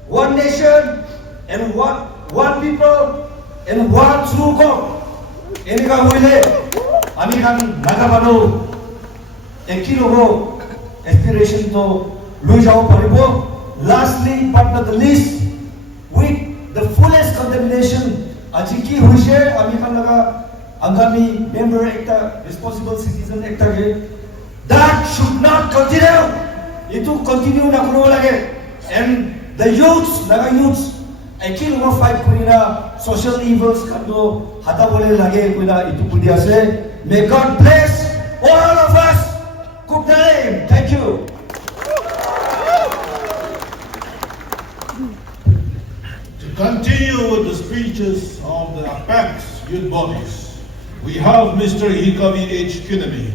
one nation, and one people, and one true God. Ini ka hule, ami kan Naga bano, ekilo aspiration to lose our paribo. Lastly, but not the least, with the fullest condemnation, ajiki huishe, ami kan laga angami member ekta, responsible citizen ekta ge, that should not continue. Itu continue na kuno lage, and the youths, Naga youths, ekil fight kurina social evils kando hata bole lage kuina itu kudi ase. May God bless all of us. Good name. Thank you. continue with the speeches of the Apex youth bodies, we have Mr. Hikabi H. Kinabi,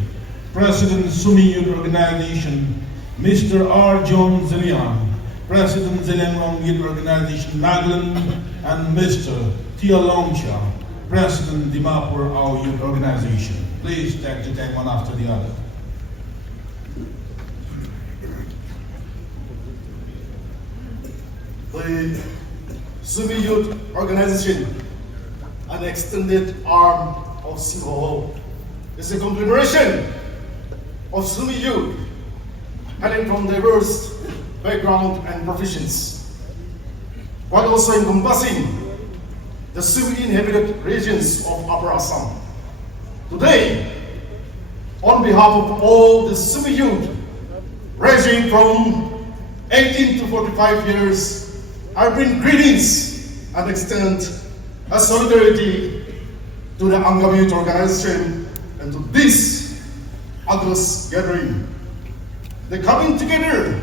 President Sumi Youth Organization, Mr. R. John Zilian, President Zilian Youth Organization Nagaland, and Mr. Tia Longcha, President Dimapur Ao Youth Organization. Please take one after the other. The Sumi Youth Organization, an extended arm of COO, is a conglomeration of Sumi youth hailing from diverse backgrounds and professions, while also encompassing the Sumi inhabited regions of Upper Assam. Today, on behalf of all the Sumi youth ranging from 18 to 45 years, I bring greetings and extend a solidarity to the Angami Youth Organization and to this August gathering. The coming together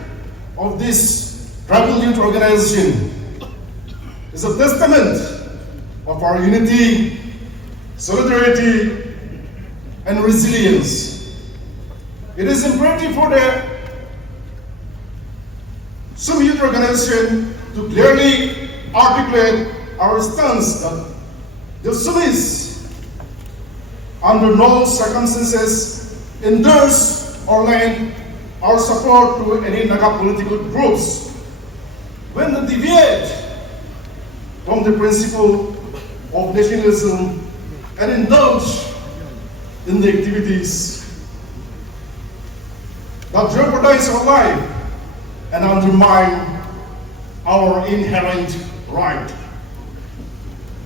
of this tribal youth organization is a testament of our unity, solidarity, and resilience. It is imperative for the Sumi Youth Organization to clearly articulate our stance that the Sumis, under no circumstances, endorse or lend our support to any Naga political groups when they deviate from the principle of nationalism and indulge in the activities that jeopardize our life and undermine our inherent right.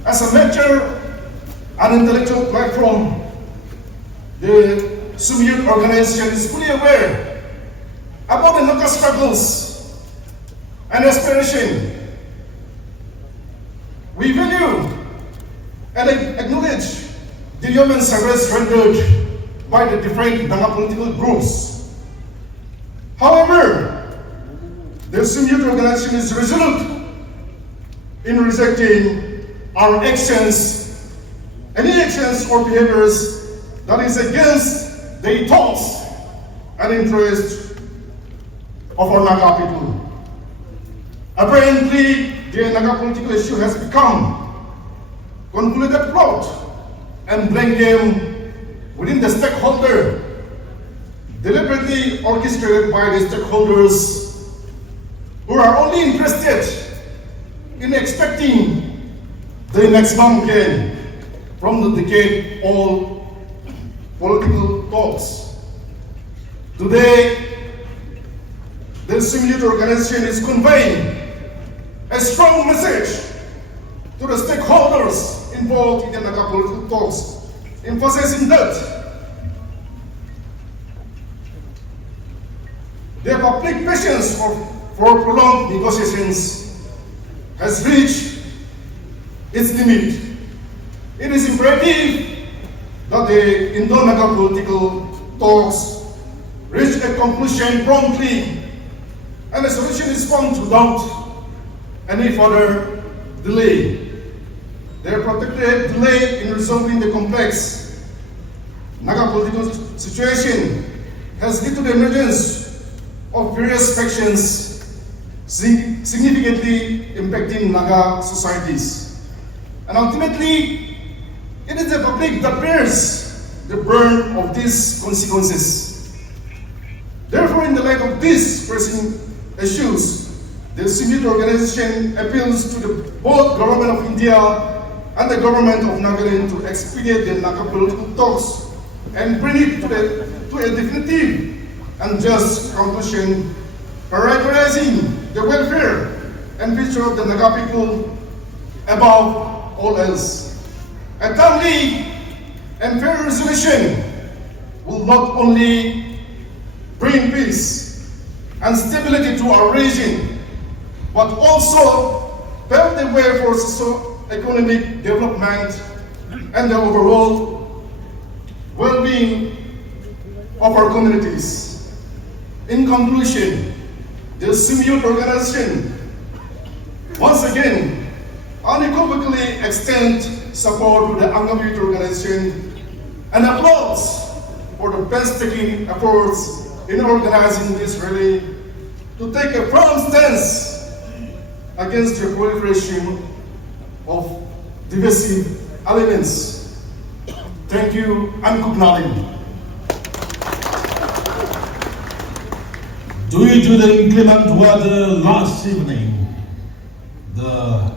As a major and intellectual platform, the Sumi Youth Organization is fully aware about the Naga struggles and aspiration. We value and acknowledge the human service rendered by the different Naga political groups. However, the Sumi Youth Organization is resolute in rejecting our actions, any actions or behaviors that is against the thoughts and interests of our Naga people. Apparently, the Naga political issue has become convoluted plot and blame game within the stakeholder, deliberately orchestrated by the stakeholders who are only interested in expecting the maximum gain from the decade-old political talks. Today, the Sumi Youth Organization is conveying a strong message to the stakeholders involved in the Naga political talks, emphasizing that their public patience for prolonged negotiations has reached its limit. It is imperative that the Indo-Naga political talks reach a conclusion promptly and a solution is found without any further delay. The protracted delay in resolving the complex Naga political situation has led to the emergence of various factions significantly impacting Naga societies. And ultimately, it is the public that bears the burden of these consequences. Therefore, in the light of these pressing issues, the Sumi Youth Organization appeals to the both Government of India and the Government of Nagaland to expedite the Naga political talks and bring it to a definitive and just conclusion, prioritizing the welfare and future of the Naga people above all else. A timely and fair resolution will not only bring peace and stability to our region, but also pave the way for socio-economic development and the overall well-being of our communities. In conclusion, the Sumi Youth Organization once again unequivocally extend support to the Angami Youth Organization and applause for the painstaking efforts in organizing this rally to take a firm stance against the proliferation of divisive elements. Thank you, and good night. Due to the inclement weather last evening, the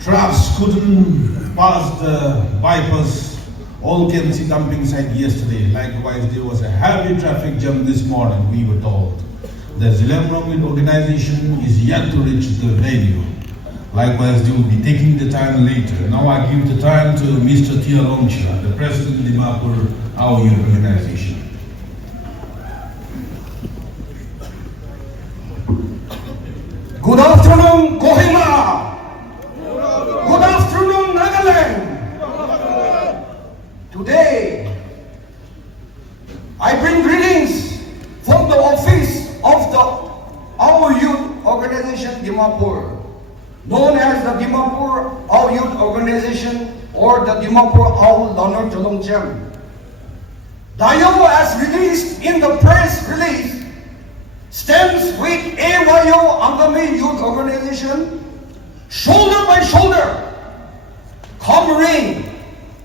trucks couldn't pass the bypass All-Kensi dumping site yesterday. Likewise, there was a heavy traffic jam this morning, we were told. The Zilamram organization is yet to reach the venue. Likewise, they will be taking the time later. Now I give the time to Mr. Tialongcha, the President of Dimapur, our youth organization. Good afternoon, Kohima. Good afternoon, Nagaland. Today, I bring greetings from the office of our youth organization, Dimapur, known as the Dimapur Our Youth Organization or the Dimapur Our Learner Chalongchem. DEA, as released in the press release, stands with AYO Angami Youth Organization shoulder by shoulder. Come rain,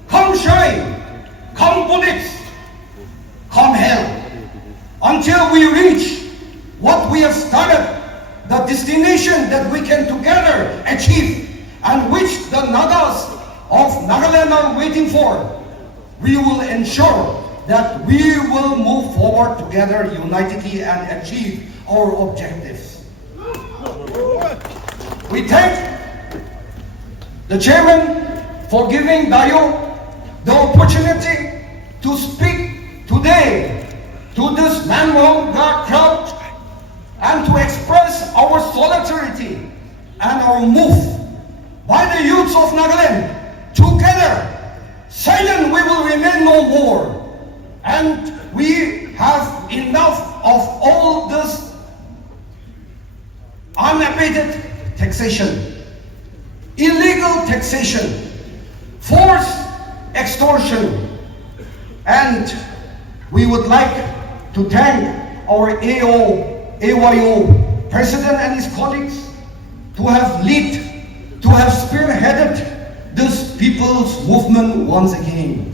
come shine, come bullets, come hell, until we reach what we have started, the destination that we can together achieve and which the Nagas of Nagaland are waiting for. We will ensure that we will move forward together unitedly and achieve our objectives. We thank the chairman for giving DEA the opportunity to speak today to this man-made crowd and to express our solidarity and our move by the youths of Nagaland. Together, silent we will remain no more. And we have enough of all this unabated taxation, illegal taxation, forced extortion. And we would like to thank our AYO president and his colleagues to have spearheaded this people's movement once again.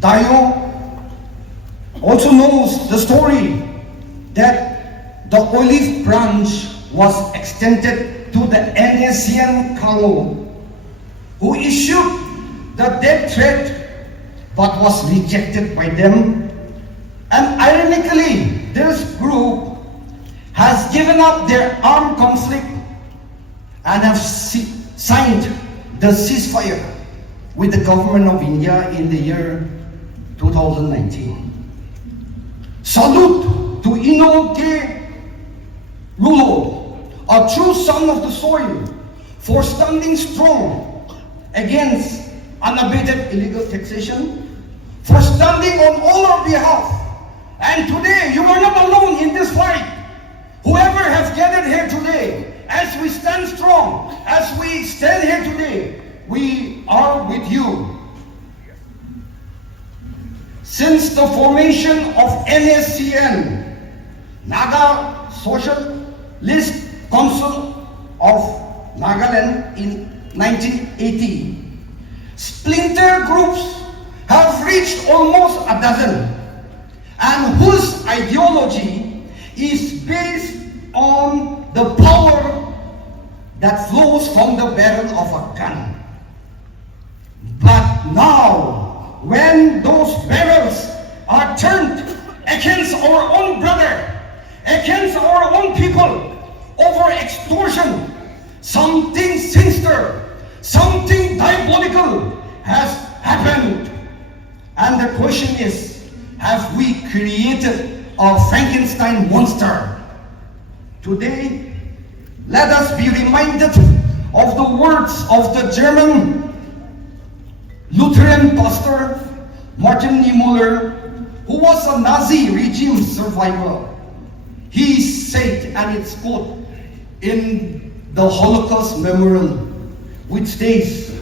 DEA also knows the story that the olive branch was extended to the NACN Kango, who issued the death threat but was rejected by them. And ironically, this group has given up their armed conflict and have signed the ceasefire with the government of India in the year 2019. Salute to Inoke Rulo, a true son of the soil, for standing strong against unabated illegal taxation, for standing on all our behalf. And today, you are not alone in this fight. Whoever has gathered here today, as we stand strong, as we stand here today, we are with you. Since the formation of NACN, Naga Socialist Council of Nagaland in 1980, splinter groups have reached almost a dozen, and whose ideology is based on the power that flows from the barrel of a gun. But now, when those barrels are turned against our own brother, against our own people, over extortion, something sinister, something diabolical has happened. And the question is, have we created a Frankenstein monster? Today, let us be reminded of the words of the German Lutheran pastor Martin Niemöller, who was a Nazi regime survivor. He said, and it's quote, in the Holocaust Memorial, which states,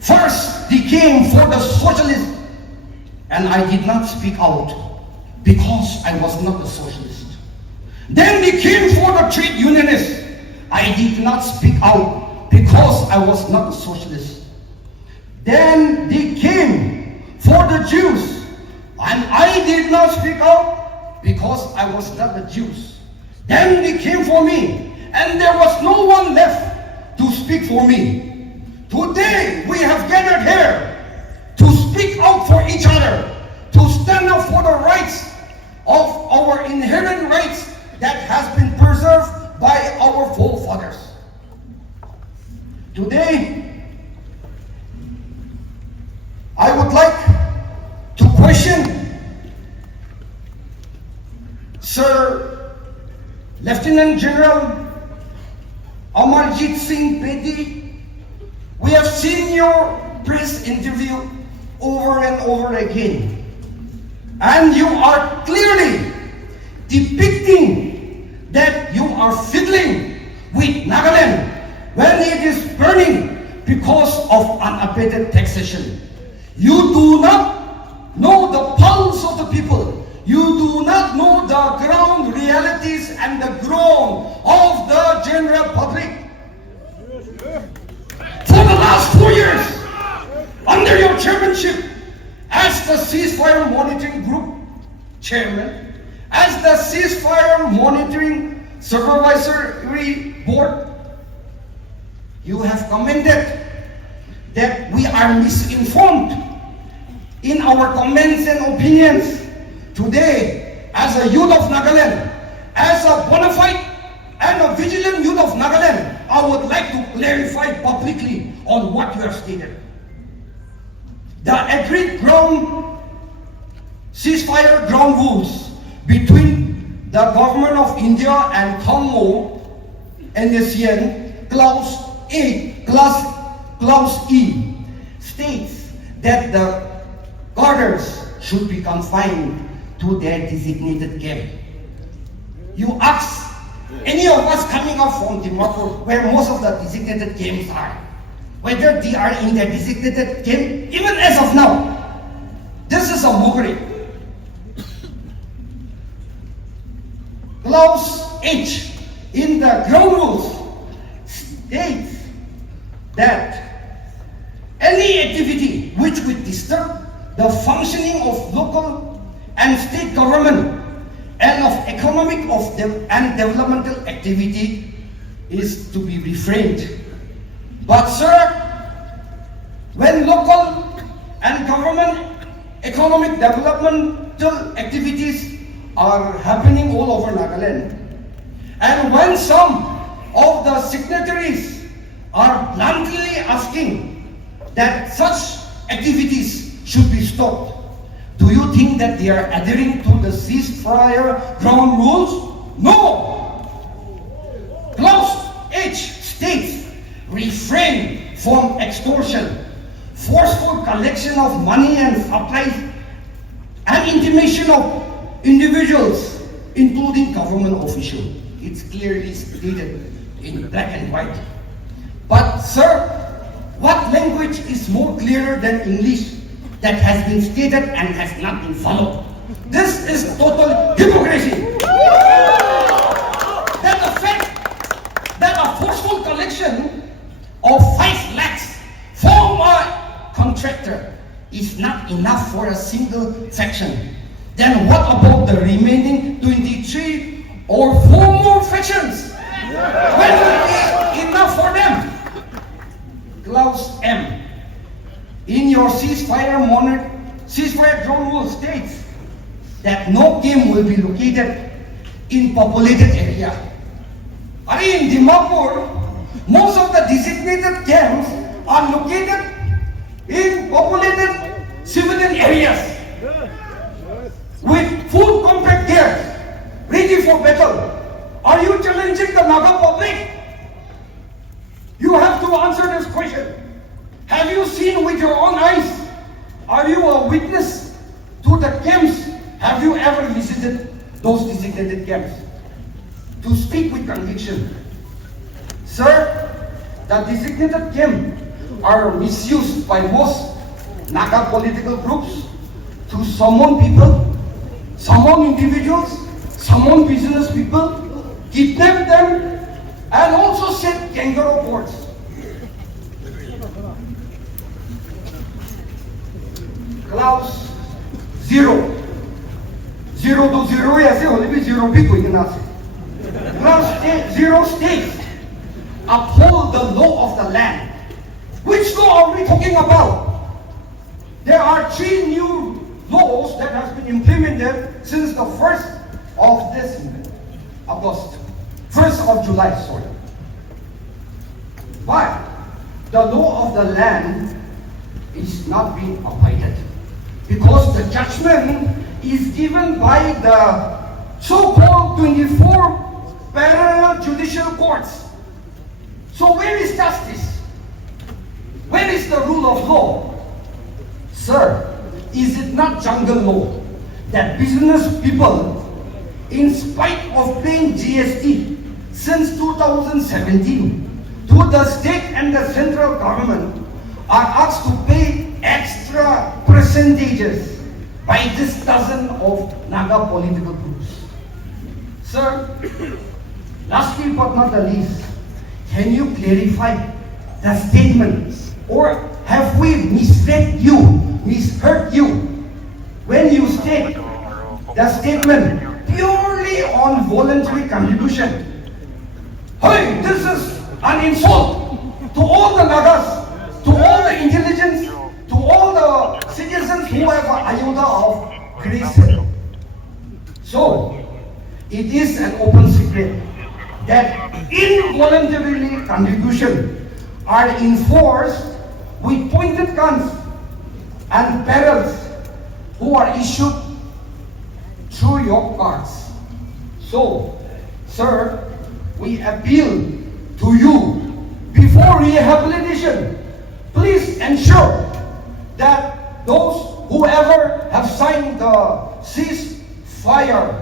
first they came for the socialists, and I did not speak out because I was not a socialist. Then they came for the trade unionists. I did not speak out because I was not a socialist. Then they came for the Jews, and I did not speak out because I was not a Jew. Then they came for me, and there was no one left to speak for me. Today we have gathered here to speak out for each other, to stand up for the rights of our inherent rights that has been preserved by our forefathers. Today, I would like to question Sir Lieutenant General Amarjit Singh Bedi. We have seen your press interview over and over again, and you are clearly depicting that you are fiddling with Nagaland when it is burning because of unabated taxation. You do not know the pulse of the people. You do not know the ground realities and the groan of the general public. For the last 4 years, under your chairmanship as the Ceasefire Monitoring Group Chairman, as the Ceasefire Monitoring Supervisory Board, you have commented that we are misinformed in our comments and opinions. Today, as a youth of Nagaland, as a bona fide and a vigilant youth of Nagaland, I would like to clarify publicly on what you have stated. The agreed ceasefire ground rules between the government of India and Congo and the CN, Clause E, states that the guarders should be confined to their designated camp. You ask any of us coming up from Dimapur, where most of the designated camps are, whether they are in their designated camp, even as of now. This is a mockery. Clause H in the ground rules states that any activity which would disturb the functioning of local and state government and of economic and developmental activity is to be refrained. But sir, when local and government economic developmental activities are happening all over Nagaland, and when some of the signatories are bluntly asking that such activities should be stopped, do you think that they are adhering to the ceasefire ground rules? No! Clause H states, refrain from extortion, forceful collection of money and supplies, and intimidation of individuals, including government officials. It's clearly stated in black and white. But sir, what language is more clearer than English that has been stated and has not been followed? This is total hypocrisy. That the fact that a forceful collection of 5 lakhs from a contractor is not enough for a single faction, then what about the remaining 23 or 4 more factions? When will be enough for them? Clause M in your ceasefire ground rule states that no camp will be located in populated area. In Dimapur, most of the designated camps are located in populated civilian areas with full combat gear, ready for battle. Are you challenging the Naga public? You have to answer this question. Have you seen with your own eyes? Are you a witness to the camps? Have you ever visited those designated camps? To speak with conviction, Sir, the designated term are misused by most Naga political groups to summon people, summon individuals, summon business people, kidnap them, and also set kangaroo courts. Clause 0. 0 to 0 yes, only 0 people in Clause 0 states, uphold the law of the land. Which law are we talking about? There are 3 new laws that has been implemented since the 1st of this August. 1st of July, sorry. But the law of the land is not being abided because the judgment is given by the so-called 24 parallel judicial courts. So where is justice? Where is the rule of law? Sir, is it not jungle law that business people, in spite of paying GST since 2017, to the state and the central government, are asked to pay extra percentages by this dozen of Naga political groups? Sir, lastly but not the least, can you clarify the statement, or have we misread you, misheard you, when you state the statement purely on voluntary contribution? Hey, this is an insult to all the Nagas, to all the intelligence, to all the citizens who have an iota of grace. So, it is an open secret that involuntarily contribution are enforced with pointed guns and barrels who are issued through your cards. So, sir, we appeal to you before rehabilitation, please ensure that those whoever have signed the ceasefire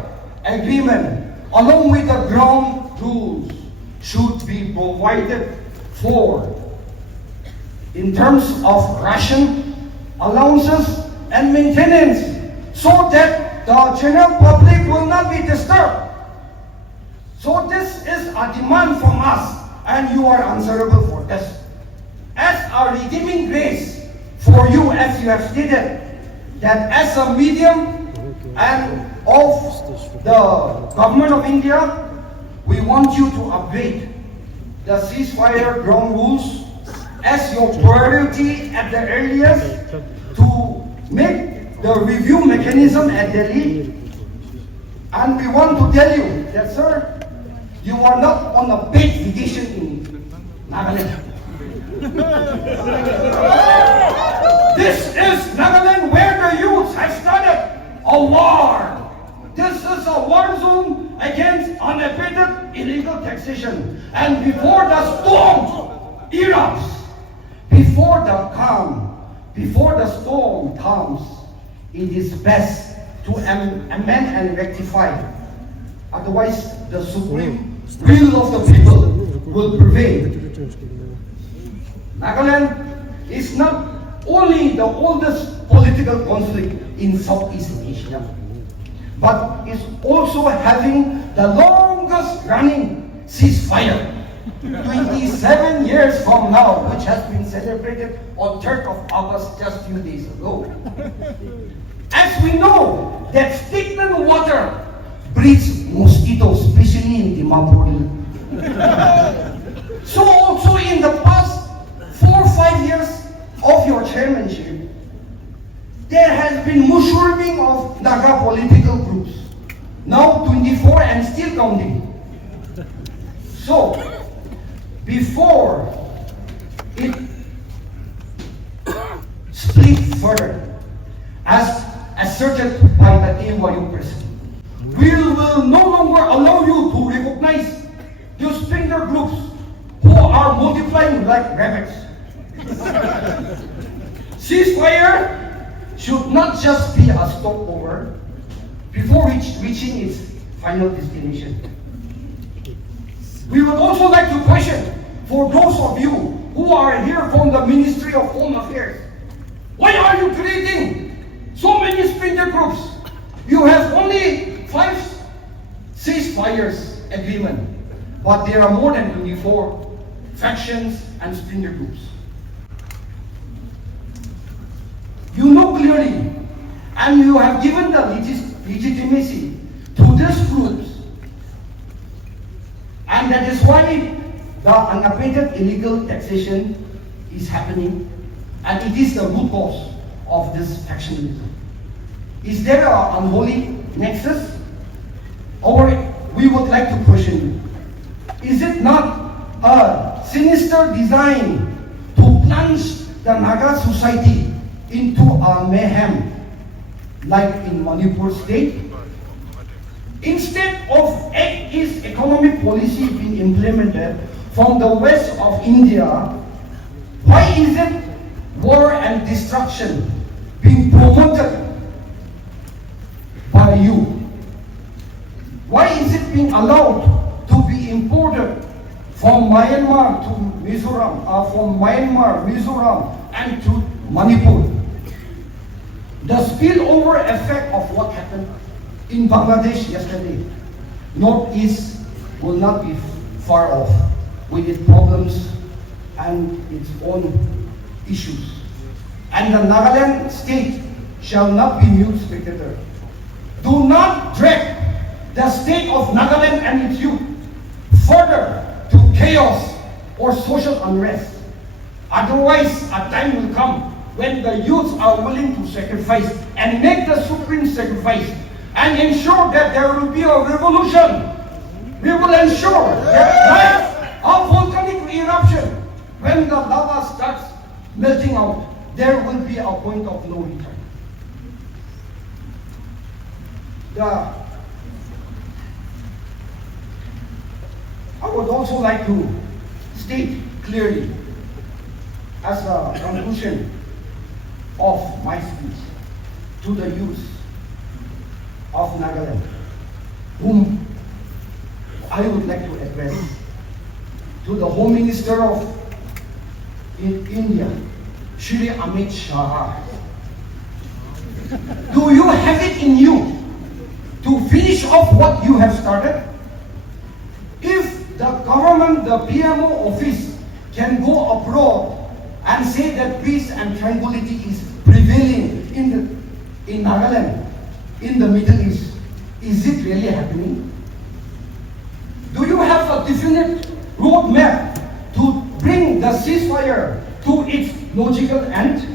agreement along with the ground rules should be provided for in terms of ration, allowances, and maintenance, so that the general public will not be disturbed. So this is a demand from us, and you are answerable for this. As a redeeming grace for you, as you have stated, that as a medium and of the government of India, we want you to upgrade the ceasefire ground rules as your priority at the earliest, to make the review mechanism at Delhi. And we want to tell you that, sir, you are not on a paid vacation in Nagaland. This is Nagaland, where the youths have started a war. This is a war zone against unabated illegal taxation. And before the storm erupts, before the storm comes, it is best to amend and rectify. Otherwise, the supreme will of the people will prevail. Nagaland is not only the oldest political conflict in Southeast Asia, but is also having the longest running ceasefire, 27 years from now, which has been celebrated on 3rd of August just a few days ago. As we know that stagnant water breeds mosquitoes, especially in Dimapur. So also in the past 4 or 5 years of your chairmanship, there has been mushrooming of Naga political groups. Now 24 and still counting. So, before it split further, as asserted by the AYU president, we will no longer allow you to recognize those finger groups who are multiplying like rabbits. Ceasefire should not just be a stopover before reaching its final destination. We would also like to question for those of you who are here from the Ministry of Home Affairs. Why are you creating so many splinter groups? You have only 5 ceasefires agreement, but there are more than 24 factions and splinter groups. You know clearly, and you have given the legitimacy to these groups, and that is why the unabated illegal taxation is happening, and it is the root cause of this factionalism. Is there an unholy nexus? Or we would like to question you. Is it not a sinister design to plunge the Naga society into a mayhem like in Manipur state? Instead of East economic policy being implemented from the west of India, why is it war and destruction being promoted by you? Why is it being allowed to be imported from Myanmar to Mizoram, from Myanmar, Mizoram, and to Manipur? The spillover effect of what happened in Bangladesh yesterday, Northeast will not be far off with its problems and its own issues. And the Nagaland state shall not be mute spectator. Do not drag the state of Nagaland and its youth further to chaos or social unrest. Otherwise, a time will come when the youths are willing to sacrifice and make the supreme sacrifice and ensure that there will be a revolution. We will ensure that like a volcanic eruption, when the lava starts melting out, there will be a point of no return. I would also like to state clearly as a conclusion of my speech to the youth of Nagaland, whom I would like to address, to the Home Minister of India, Shri Amit Shah. Do you have it in you to finish off what you have started? If the government, the PMO office, can go abroad and say that peace and tranquility is prevailing in Nagaland, in the Middle East, is it really happening? Do you have a definite roadmap to bring the ceasefire to its logical end?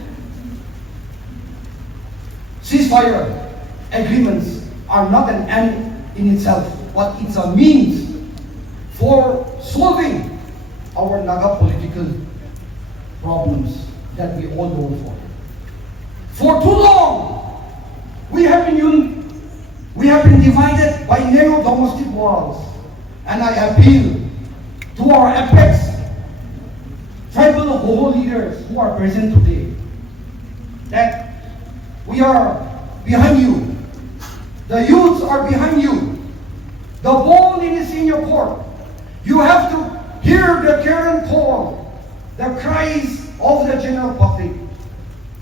Ceasefire agreements are not an end in itself, but it's a means for solving our Naga political problems that we all know for. For too long, we have been divided by narrow domestic walls, and I appeal to our apex tribal Homo leaders who are present today that we are behind you. The youths are behind you. The ball is in your court. You have to hear the current call, the cries of the general public.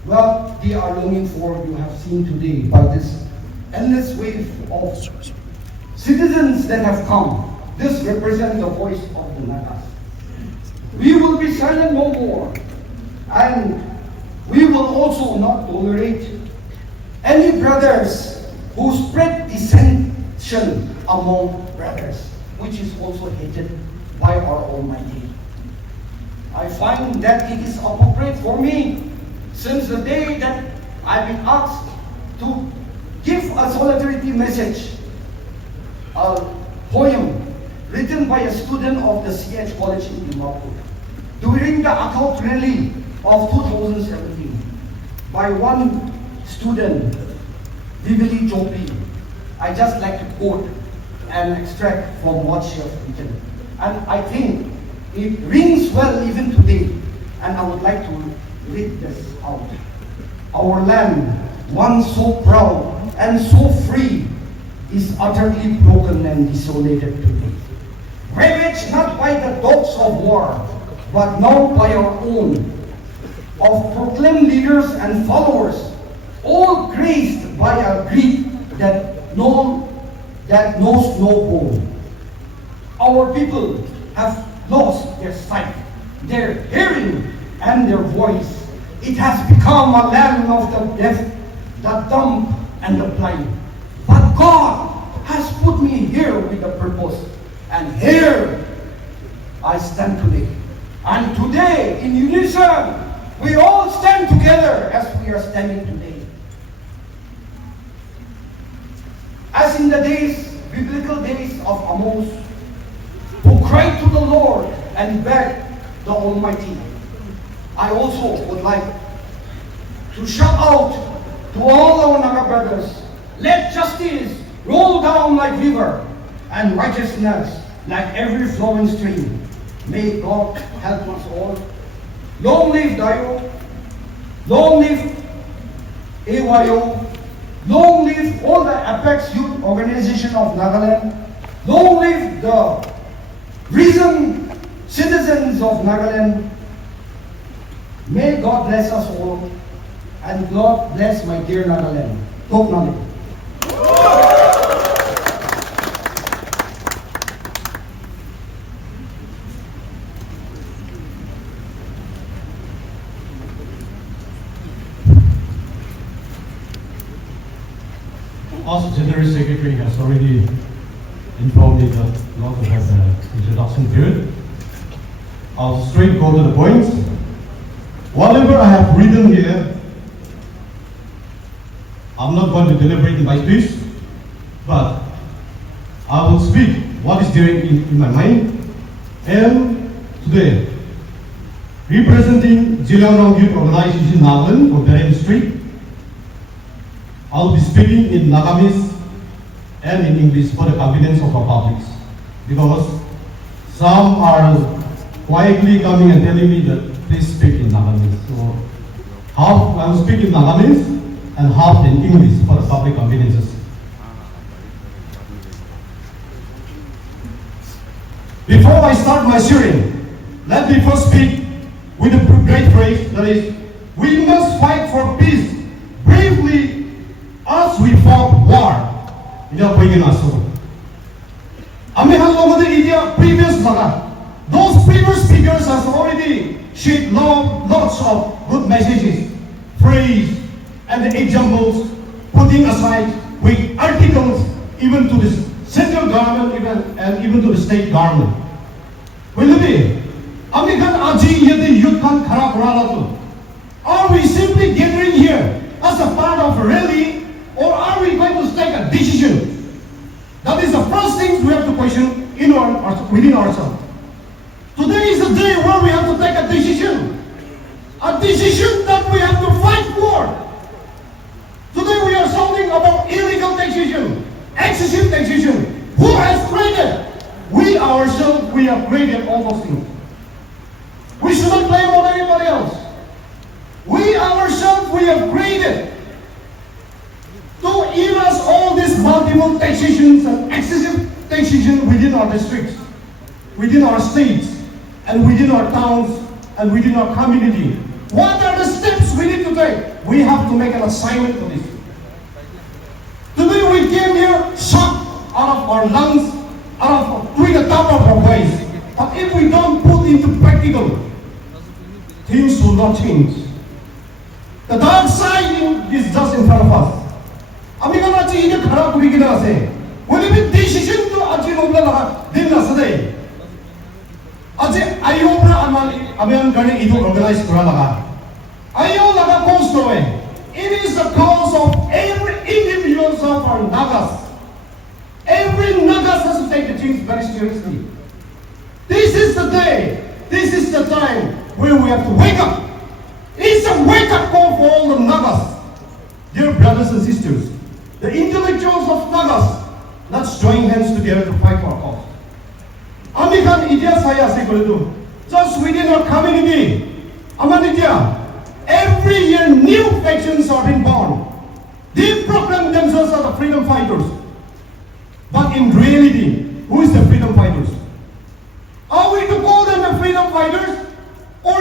What they are longing for, you have seen today by this endless wave of citizens that have come. This represents the voice of the Nagas. We will be silent no more, and we will also not tolerate any brothers who spread dissension among brothers, which is also hated by our Almighty. I find that it is appropriate for me, since the day that I've been asked to give a solidarity message, a poem written by a student of the CH College in Dimapur during the Akhaut rally of 2017 by one student, Vivili Chopi. I just like to quote an extract from what she has written. And I think it rings well even today, and I would like to read this out. Our land, once so proud and so free, is utterly broken and desolated today. Ravaged not by the dogs of war, but now by our own, of proclaimed leaders and followers, all graced by a grief that knows no bone. Our people have lost their sight, their hearing, and their voice. It has become a land of the deaf, the dumb, and the blind. But God has put me here with a purpose, and here I stand today. And today, in unison, we all stand together as we are standing today. As in the biblical days of Amos, who cried to the Lord and begged the Almighty, I also would like to shout out to all our Naga brothers, let justice roll down like river and righteousness like every flowing stream. May God help us all. Long live Dayo, long live AYO, long live all the Apex Youth Organization of Nagaland, long live the reasoned citizens of Nagaland. May God bless us all, and God bless my dear Nagaland. Tok Nalik. As General Secretary has already informed me that not to have an introduction period, I'll straight go to the point. Whatever I have written here, I'm not going to deliberate in my speech, but I will speak what is there in my mind. And today, representing Jilanong Youth Organization Nagaland for Beren Street, I'll be speaking in Nagamese and in English for the convenience of our public, because some are quietly coming and telling me that please speak in Nagamese. So half I will speak in Nagamese and half in English for the public conveniences. Before I start my sharing, let me first speak with a great phrase, that is, we must fight for peace bravely as we fought war. Ida bringing us over. Ami halomade India previous laga. Those previous speakers has already shared lots of good messages, phrase, and the examples, putting aside with articles even to the central government and even to the state government. Will be Ami kan aji yedi youth kan khara korala. Are we simply gathering here as a part of a rally? Or are we going to take a decision? That is the first thing we have to question within ourselves. Today is the day where we have to take a decision. A decision that we have to fight for. Today we are talking about illegal taxation, excessive taxation. Who has created? We ourselves, we have created all those things. We shouldn't blame on anybody else. We ourselves, we have created to give us all these multiple taxations and excessive taxation within our districts, within our states, and within our towns, and within our community. What are the steps we need to take? We have to make an assignment for this. Today we came here shocked out of our lungs, out of doing the top of our voice. But if we don't put into practical, things will not change. The dark side is just in front of us. Ami kan aji ini khara kuri kina ase. Will be decision to aji nobla laga din la sade. Aji ayo pra aman gani itu organize kura laga. Ayo laga cause to it. It is the cause of every individual of our Nagas. Every Nagas has to take the things very seriously. This is the day. This is the time where we have to wake up. It's a wake-up call for all the Nagas. Dear brothers and sisters, the intellectuals of Nagas, let's join hands together to fight for our cause. Amikan India saya sekalitu, just within our community, Aman India, every year new factions are being born. They proclaim themselves as the freedom fighters. But in reality, who is the freedom fighters? Are we to call them the freedom fighters?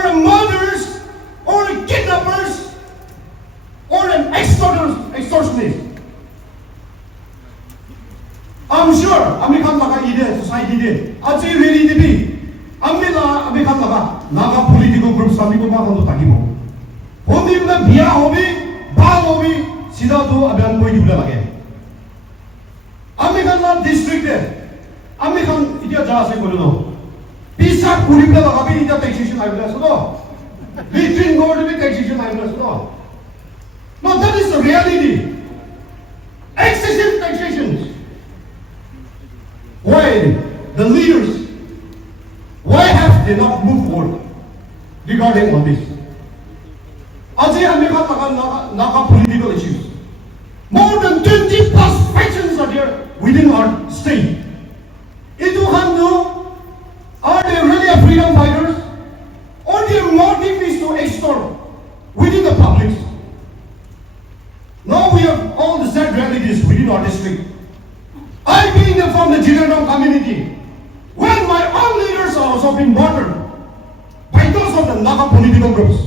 or a murderers, or a kidnappers, or an extortionist. I'm sure Amikan Laka ide, society ide. Achi really dibi. Amikan Laka, Naga political groups, Amikan Laka Takibo. Hobi the Bia Hobi, Ba Hobi, Sidatu Aban Boy again. Amikan Laka district, Amikan Idia Jase Guru. Pisa Kuribla Lakabi Ida taxation I will know. Between go to be taxation I will know. No, that is the reality. Excessive taxations. Why the leaders, why have they not moved forward regarding all this? Ajay Amikan Naga political issues. More than 20 plus factions are there within our state. Itu Handu, are they really a freedom fighters? Or their motive is to extort within the public? Now we have all the sad realities within our district. I being from the Jiranam community, when my own leaders are also being murdered by those of the Naga political groups.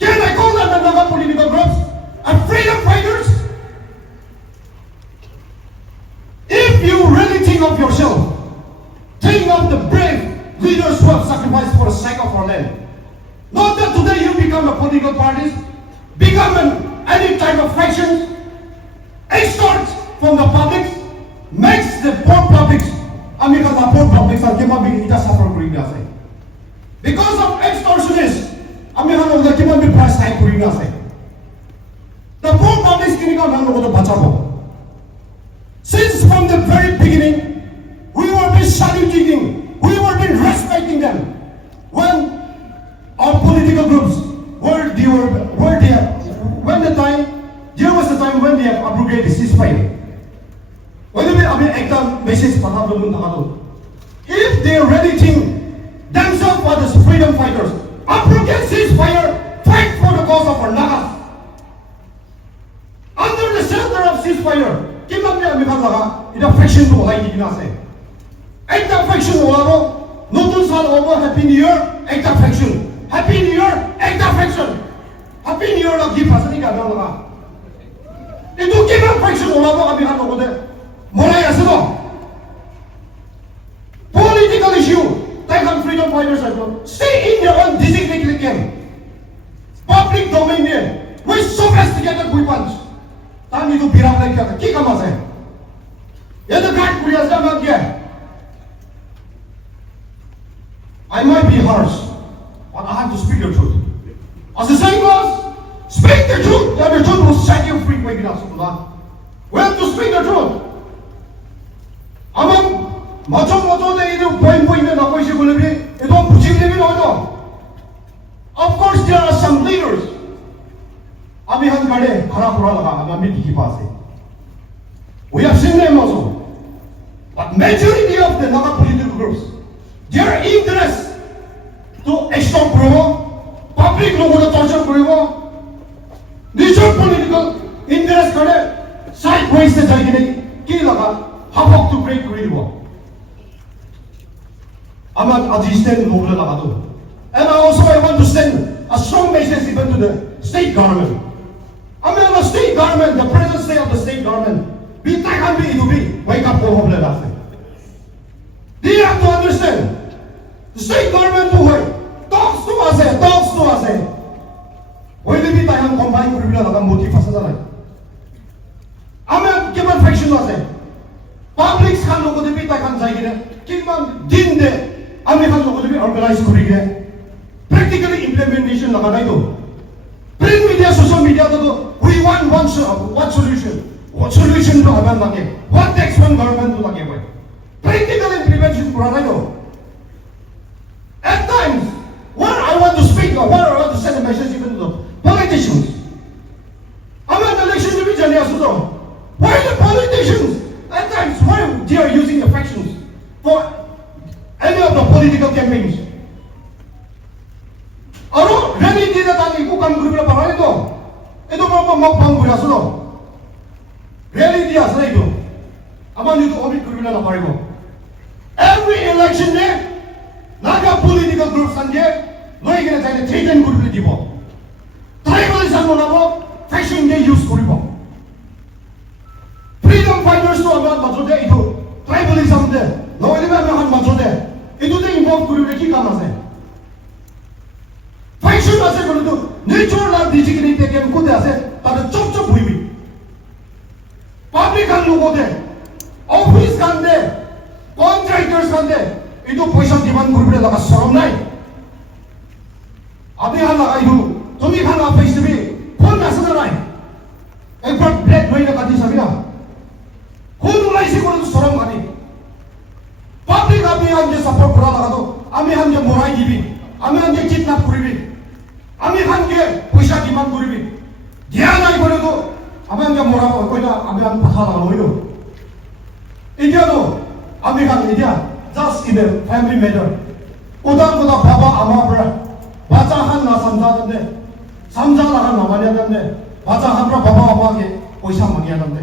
Can I call them the Naga political groups a freedom fighters? If you really think of yourself, think of the brave leaders who have sacrificed for the sake of our land. Not that today you become a political party, become any type of faction, extort from the public, makes the poor public, because the poor public are being suffer. Because of extortionists, the price tag. The poor public is since from the very beginning, we were been saluting, we were been respecting them. When our political groups there was a time when they have abrogated the ceasefire. If they really think themselves are the freedom fighters, abrogate ceasefire, fight for the cause of our Nagas. Under the shelter of ceasefire, it a faction to hide in us. Act of faction, Notun Sal over Happy New Year, act of faction. Happy New Year, act of faction. Happy New Year, of give us any Gabala. It will give a faction over there. Political issue, take on freedom fighters as well. Stay in your own designated camp. Public domain there, with sophisticated weapons. Time you be like that. Kick them as the guard Kurias again. I might be harsh, but I have to speak the truth. As the saying goes, speak the truth, and the truth will set you free. We have to speak the truth. Of course, there are some leaders. We have seen them also. But majority of the Naga political groups, their interest to extort public torture political interest sideways half to break and also I want to send a strong message even to the state government. The state government, the present state of the state government, wake up they have to understand. The state government talks to us. Why do we combine criminal motive? Given faction public can look at the bit I can say, Kiman didn't organized practically implementation print media, social media, we want one solution. What solution to have what takes one government to lage? Practical implementation. At times, when I want to speak or when I want to send a message even to the politicians, I'm an election to be generous. Why the politicians? At times, why they are using the factions for any of the political campaigns? Really did that who can group the Parado? Ito mo magpang gurasulo. Really dia sa ito. Aman ito omit group na Parado. Every election day, Naga political groups and there, থ্ৰেটেন কৰি দিব ট্ৰাইবেলিজম বনাব fashion day use কৰিব freedom ফাইটাৰ্ছটো আমাৰ মাজতে এইটো ট্ৰাইবেলিজম দে নহ'লে আমাৰ মাজতে এইটোতে ইনভলভ কৰিবলৈ কি কাম আছে ফেশ্বন আছে কিন্তু নেচাৰ লাভ ডিজিকেলি টেকেন কোতে আছে তাতে চপ চপ ভুইবি পাব্লিক খান লগতে অফিস খান দে কন্ট্রাক্টর্স খান দে এইটো পয়সা ডিমান্ড কৰিবলৈ লগা শৰম নাই আমি খান লাগাইছো তুমি খান অফিস দিবি কোন আছে না নাই একবার ব্লেড ধৰিলে কাটি চাবি না কোন ওলাইছে কোন শৰম কাটি পাব্লিক আমি আনকে সাপোর্ট কৰা লাগাতো আমি আনকে মৰাই দিবি আমি আনকে কিডন্যাপ কৰিবি আমি খানকে পয়সা ডিমান্ড কৰিবি দিয়া নাই করেতো আমি আনকে মৰা কইনা আমি আন ভাষা লাগালো এতিয়াতো আমি খান এতিয়া just in a family matter ওদা ওদা বাবা আমার পৰা বাচ্চা খান না समझा लगा ना मानिया दंदे बाजा हमरा बाबा बाबा के पैसा मांगिया दंदे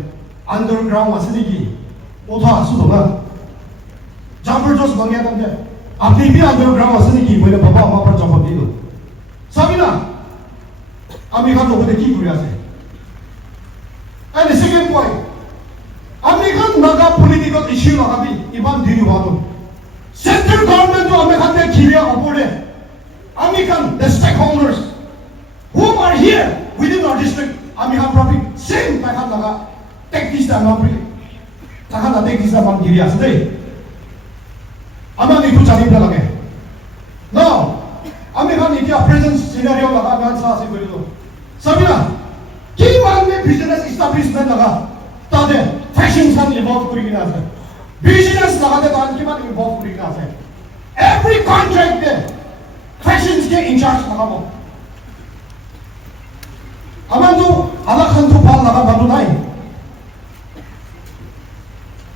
अंडरग्राउंड असली की ओथा आसु दोगा जबरदस्त मांगिया दंदे আপনি भी अंडरग्राउंड असली की बोले बाबा बाबा पर जवाब दिलो साबिना আমি খান ওকে কি করে আছে and the second point আমি খান নাগা পলিটিক্যাল ইস্যু লাগাবি ইমান দিন হওয়াতো সেন্ট্রাল গভর্নমেন্ট আমি খান তে খিলিয়া উপরে আমি খান the stakeholders who are here within our district, I have probably same Takan Naga, take this time up. Takan take this time on Giria today. I'm not going to tell you again. Now, I'm going to present scenario of the Sabina, keep on the business establishment Naga, Tade, fashion sun involved Kuriginasa. Business Naga, the involved Kuriginasa. Every contract there, fashions get in charge Naga. আমারতো আলাদা খান তো ভাল লাগা বাতো নাই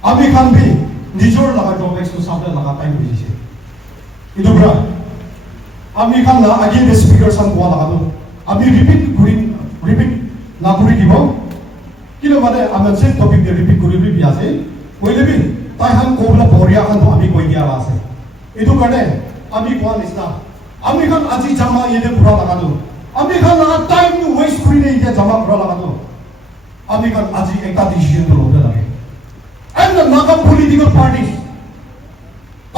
আমি খান V নিজর লাগা topics তো সামনে লাগা টাইম বুঝিছে ইটো ব্রা আমি খান না আগে দে স্পিকার সান কোয়া লাগাতো আমি রিপিট না করি দিব কিলো মানে আমি সে টপিক দে রিপিট করি বি আছে কইলেবি তাই হান কোবলা বরিয়া খান তো আমি কই দিয়া আছে ইটো কারণে আমি কোয়া নিস্তা আমি খান আজি জামা ইয়ে পুরা লাগাতো আমি খান লাগা টাইম টু ওয়েস্ট করি নেই যে জমা করা লাগাতো আমি খান আজি একটা ডিসিশন তো লতে লাগে and the Naga political parties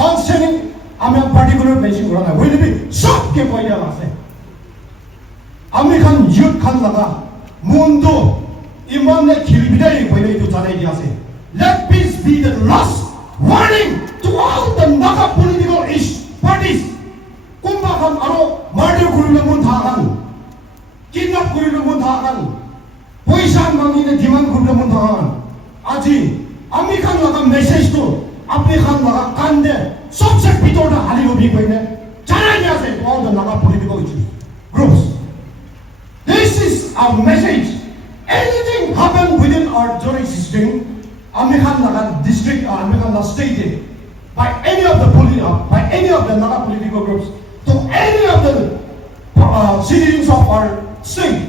concerning আমি particular mention করা না will be সব কে পয়লা আছে আমি খান ইউথ খান লাগা মুন্ডো ইমানে খিলবিদাই কইলে তো জানাই দি আছে let peace be the last warning to all the Naga political parties কুম্বা খান আরো মার্ডার করিলে মন থাকান কিডন্যাপ করিলে মন থাকান পয়সা মাগিলে ডিমান্ড করিলে মন থাকান আজি আমি খান লাগা মেসেজ তো আপনি খান লাগা কান্দে সবসে ভিতরটা হালি হবি কইনে জানাই আছে to all the Naga political groups this is our message anything happen within our jurisdiction আমি খান লাগা district or আমি খান লাগা state by any of the Naga political groups to any of the citizens of our state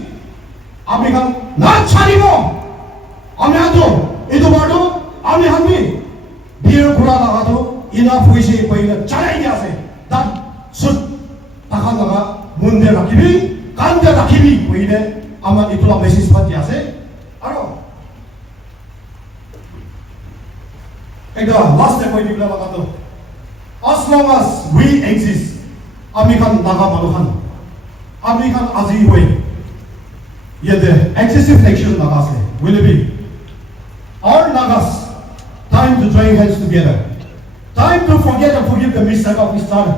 আমি খান না ছাড়িব আমি আতো এতো বাড়ো আমি হামি বিয়ের ঘোড়া লাগাতো ইনাফ হইছে কইলে চালাই দি আছে that should টাকা লাগা মন্দে রাখিবি কান্দে রাখিবি কইলে আমার ইতলা মেসেজ পাতি আছে আর একটা লাস্ট কই দিবলা লাগাতো as long as we exist আমি খান নাগা মানুহ খান আমি খান আজি হই ইয়াতে excessive action নাগা আছে will be all Nagas time to join hands together time to forget and forgive the mistake of each other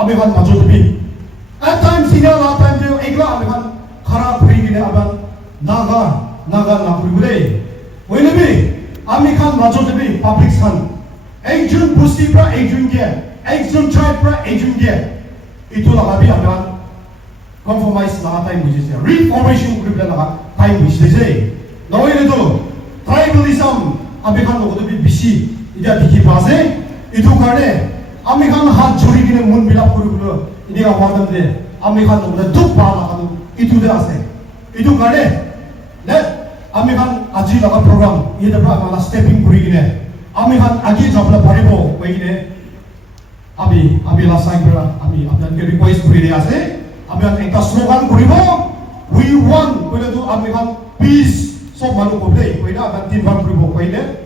আমি খান মাজত B at times in our time to egla আমি খান খারাপ হই গিলে আবার নাগা না কইবলে will be আমি খান মাজত বি পাবলিক খান একজন বুস্তিপ্রা একজন কে একজন ট্রাইবপ্রা একজন কে itu lagabi akan compromise laga time business reformation group laga time business no itu tribalism abekan logo to bisi ida dikhi pase itu karone ami khan hat jori kine mon bilap koribulo ini awadam de ami khan logo duk ba laga itu de ase itu karone let ami khan aji laga program ida pra mala stepping kori kine ami khan agi jabla paribo koi kine আমি last time আমি আপনাদেরকে request করে দিয়ে আছে Amihan ekta slogan kuribo. We want koile tu amihan peace. So manu koble koile akan timban kuribo koile.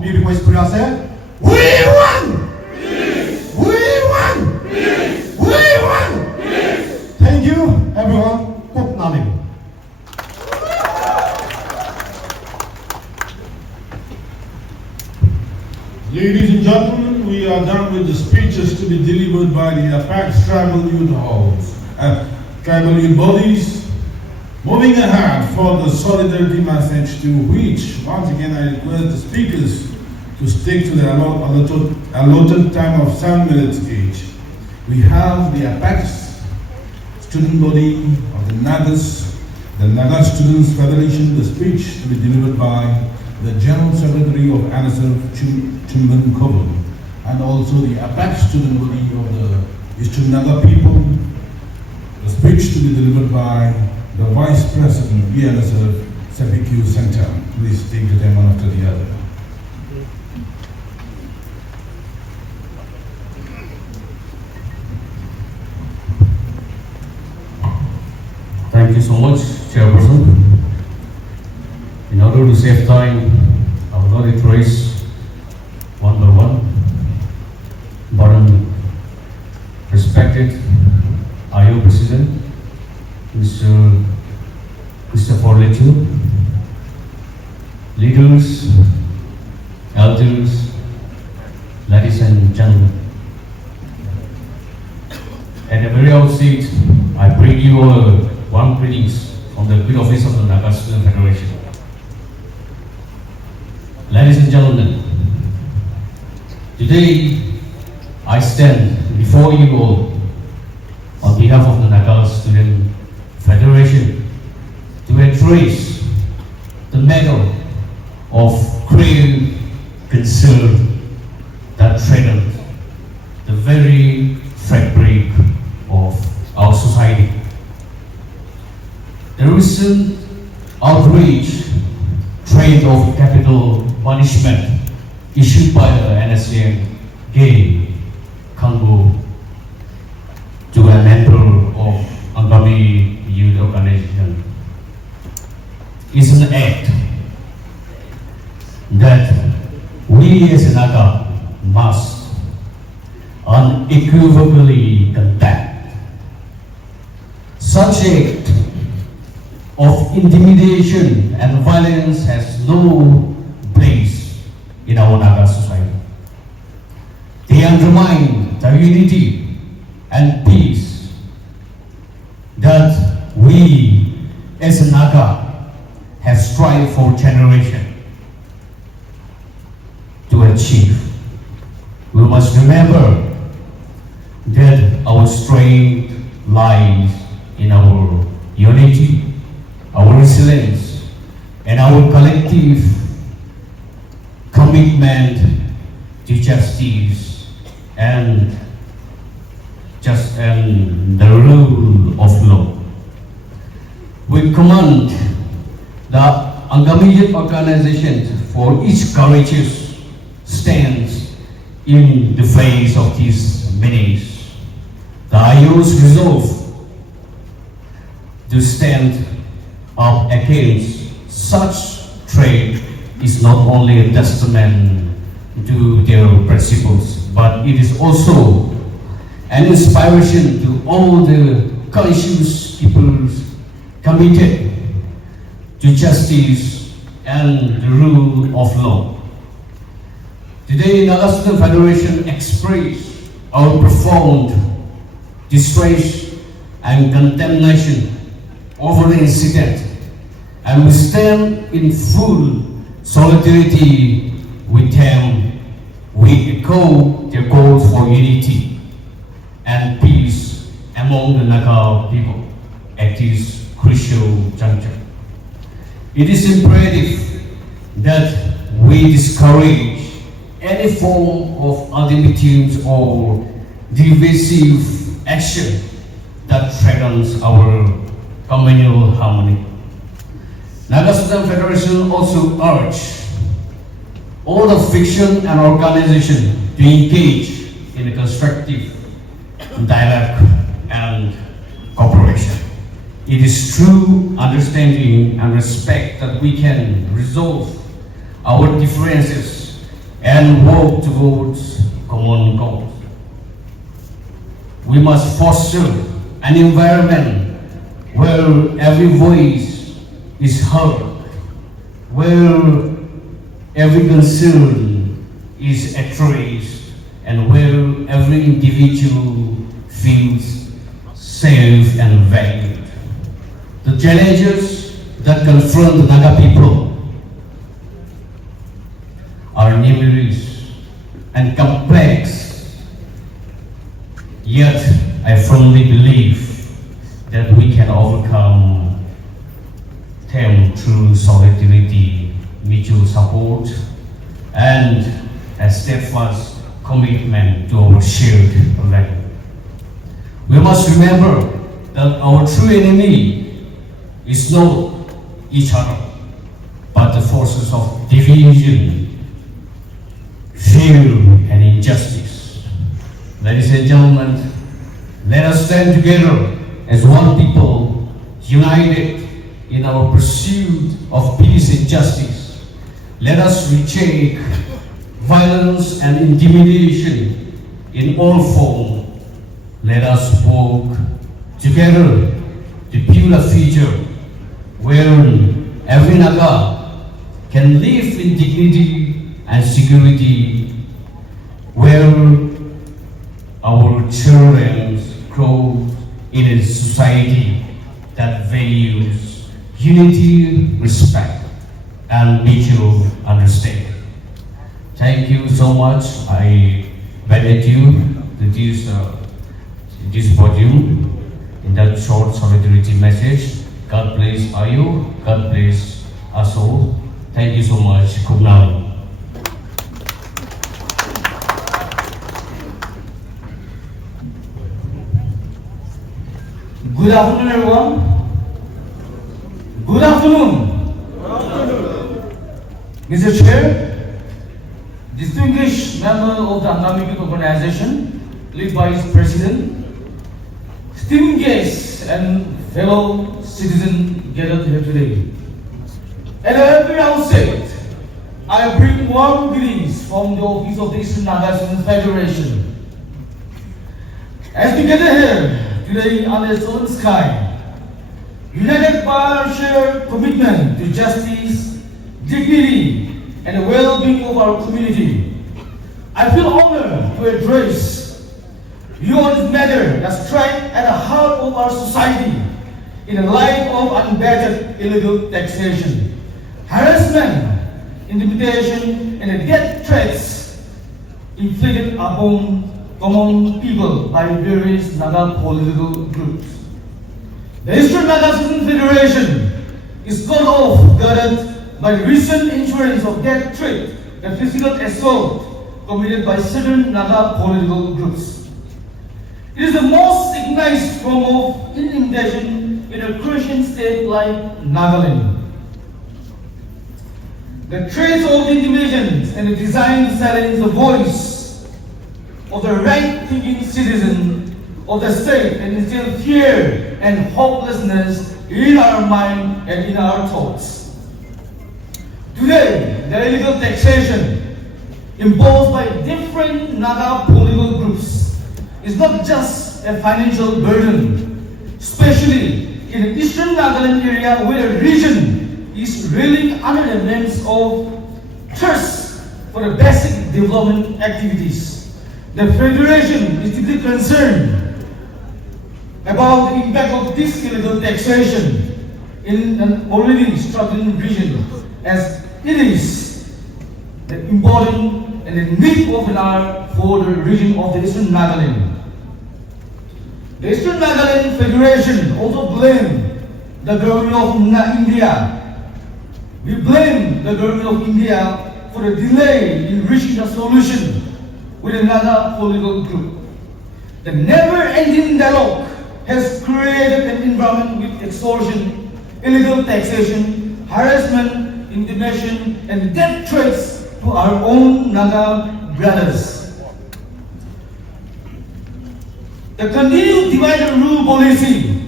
Mi request kuri ase. We want peace. We want peace. We want peace. Thank you everyone. Good morning. Ladies and gentlemen, we are done with the speeches to be delivered by the Apex Tribal Youth Halls, tribal youth bodies. Moving ahead for the solidarity message, to which once again I request the speakers to stick to the allotted time of 7 minutes each. We have the Apex student body of the Nagas, the Naga Students Federation, the speech to be delivered by the General Secretary of NSF, Chimban Kobul, and also the Apex student body of the Eastern Naga people, the speech to be delivered by the Vice President of ENSF, Sepikyu Center. Please take the time one after the other. Thank you so much, Chairperson. In order to save time, I will not trace one by one, but respected IO President, Mr. Christopher Lechu, leaders, elders, ladies and gentlemen. At the very outset, I bring you all warm greetings from the good office of the Naga Student Federation. Ladies and gentlemen, today I stand before you all on behalf of the Naga Student Federation to address the matter of grave concern that threatens the very fabric of our society. The recent outrage threat of capital punishment issued by the NSA gay Congo to a member of Angami Youth Organization is an act that we as a Naga must unequivocally condemn. Such act of intimidation and violence has no place in our Naga society. They undermine the unity and peace that we as a Naga have strived for generations to achieve. We must remember that our strength lies in our unity, our resilience, and our collective commitment to justice and the rule of law. We commend the Angami Youth Organization for its courageous stance in the face of these menace. The IO's resolve to stand up against such trade is not only a testament to their principles, but it is also an inspiration to all the conscious people committed to justice and the rule of law. Today, Naga Student Federation express our profound distress and condemnation over the incident, and we stand in full solidarity with them. We echo their calls for unity and peace among the Naga people at this crucial juncture. It is imperative that we discourage any form of ultimatums or divisive action that threatens our communal harmony. Naga Student Federation also urges all the fiction and organization to engage in a constructive dialogue and cooperation. It is true understanding and respect that we can resolve our differences and work towards common goals. We must foster an environment where every voice is heard, where every concern is addressed, and where every individual feels safe and valued. The challenges that confront the Naga people are numerous and complex, yet I firmly believe that we can overcome them through solidarity, mutual support, and a steadfast commitment to our shared value. We must remember that our true enemy is not each other, but the forces of division, fear, and injustice. Ladies and gentlemen, let us stand together as one people, united in our pursuit of peace and justice. Let us reject violence and intimidation in all forms. Let us work together to build a future where every Naga can live in dignity and security, where our children grow in a society that values unity, respect, and mutual understanding. Thank you so much. I invite you to this podium in that short solidarity message. God bless you. God bless us all. Thank you so much. Kumnam. Good afternoon, everyone. Good afternoon. Mr. Chair, distinguished member of the Advocacy organization, led by its president, esteemed guests and fellow citizens gathered here today. At the very outset, I bring warm greetings from the office of the Eastern Naga Federation. As we gather here today under the open sky, united by our shared commitment to justice, dignity, and the well-being of our community, I feel honored to address you on this matter that strikes at the heart of our society in the light of unvetted illegal taxation, harassment, intimidation, and the death threats inflicted upon common people by various Naga political groups. The Eastern Naga Citizen Federation is caught off guard by the recent insurance of death threat and physical assault committed by certain Naga political groups. It is the most recognized form of intimidation in a Christian state like Nagaland. The threats of intimidation and the design to silence the voice of the right-thinking citizen of the state and instill fear and hopelessness in our mind and in our thoughts. Today, the illegal taxation imposed by different Naga political groups is not just a financial burden, especially in the Eastern Nagaland area where the region is reeling under the lens of thirst for the basic development activities. The Federation is deeply concerned about the impact of this illegal taxation in an already struggling region, as it is the important and the need of an hour for the region of the Eastern Nagaland. The Eastern Nagaland Federation also blamed the government of India. We blame the government of India for the delay in reaching a solution with another political group. The never-ending dialogue has created an environment with extortion, illegal taxation, harassment, intimidation, and death threats to our own Naga brothers. The continued divide and rule policy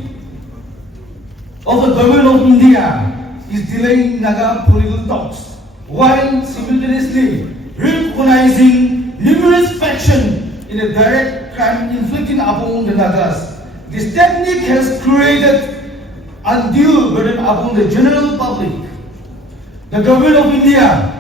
of the government of India is delaying Naga political talks while simultaneously recognizing numerous factions in a direct crime inflicting upon the Nagas. This technique has created undue burden upon the general public. The government of India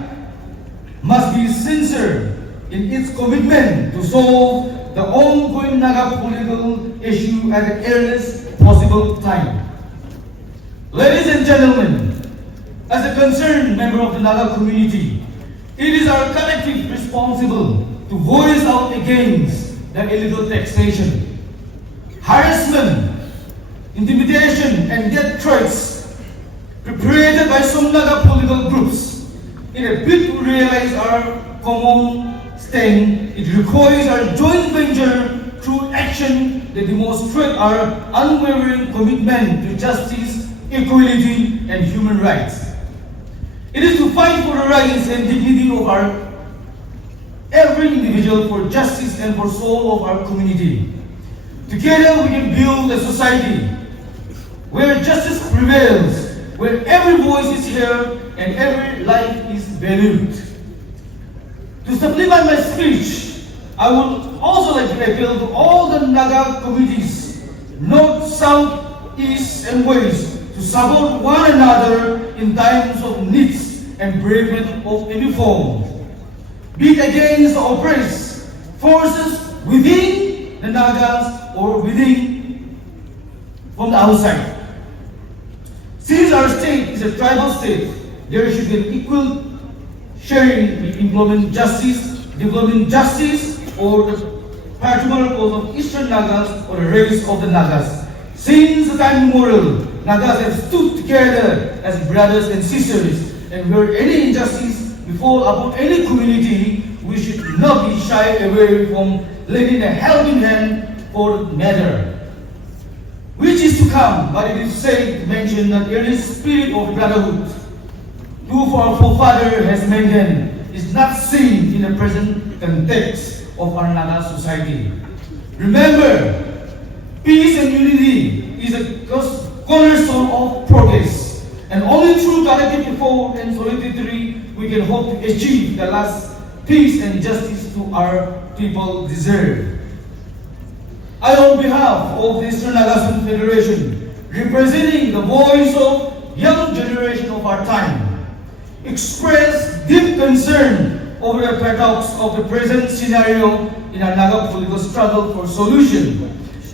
must be sincere in its commitment to solve the ongoing Naga political issue at the earliest possible time. Ladies and gentlemen, as a concerned member of the Naga community, it is our collective responsibility to voice out against the illegal taxation, harassment, intimidation, and death threats perpetrated by some Naga political groups. In a bid to realize our common stand, it requires our joint venture through action that demonstrate our unwavering commitment to justice, equality, and human rights. It is to fight for the rights and dignity of every individual, for justice and for soul of our community. Together we can build a society where justice prevails, where every voice is heard and every life is valued. To supplement my speech, I would also like to appeal to all the Naga communities, north, south, east, and west, to support one another in times of needs and bereavement of any form. Be it against the oppressed forces within the Nagas or within from the outside. Since our state is a tribal state, there should be an equal sharing in development justice, or the particular cause of Eastern Nagas or the race of the Nagas. Since the time immemorial, Nagas have stood together as brothers and sisters, and where any injustice befall upon any community, we should not be shy away from lending a helping hand for the matter. Which is to come, but it is mentioned that there is spirit of brotherhood, who for our forefather has maintained, is not seen in the present context of our Naga society. Remember, peace and unity is a cornerstone of progress, and only through collective effort and solidarity we can hope to achieve the last peace and justice to our people deserve. I, on behalf of the Eastern Naga Federation, representing the voice of young generation of our time, express deep concern over the paradox of the present scenario in our Naga political struggle for solution.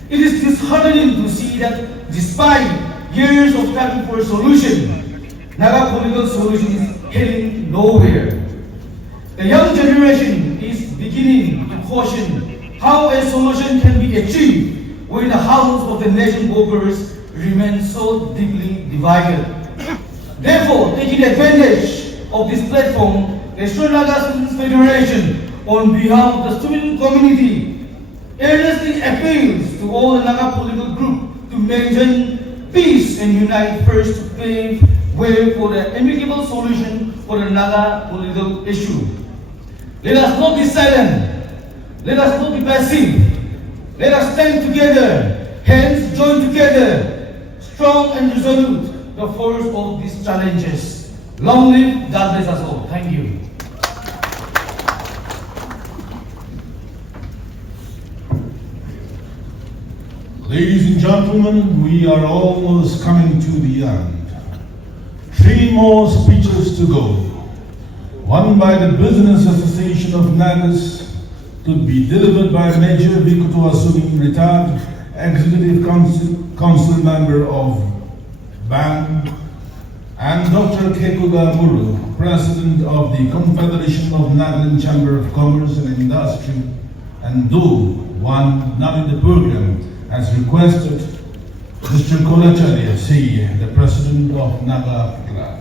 It is disheartening to see that despite years of struggle for a solution, Naga political solution is heading nowhere. The young generation is beginning to caution how a solution can be achieved when the house of the nation workers remain so deeply divided. Therefore, taking advantage of this platform, the Eastern Naga Students Federation, on behalf of the student community, earnestly appeals to all the Naga political group to maintain peace and unite first to pave way for the amicable solution for the Naga political issue. Let us not be silent. Let us not be passive. Let us stand together, hands joined together, strong and resolute, the force of these challenges. Long live, God bless us all. Thank you. Ladies and gentlemen, we are almost coming to the end. 3 more speeches to go. One by the Business Association of Nagas, to be delivered by Major Vikutu Asumi, retired Executive Council Member of BAN, and Dr. Kekuga Muru, President of the Confederation of Nagaland Chamber of Commerce and Industry, and though one not in the program, as requested, Mr. Kolacharya C., the President of Naga Club,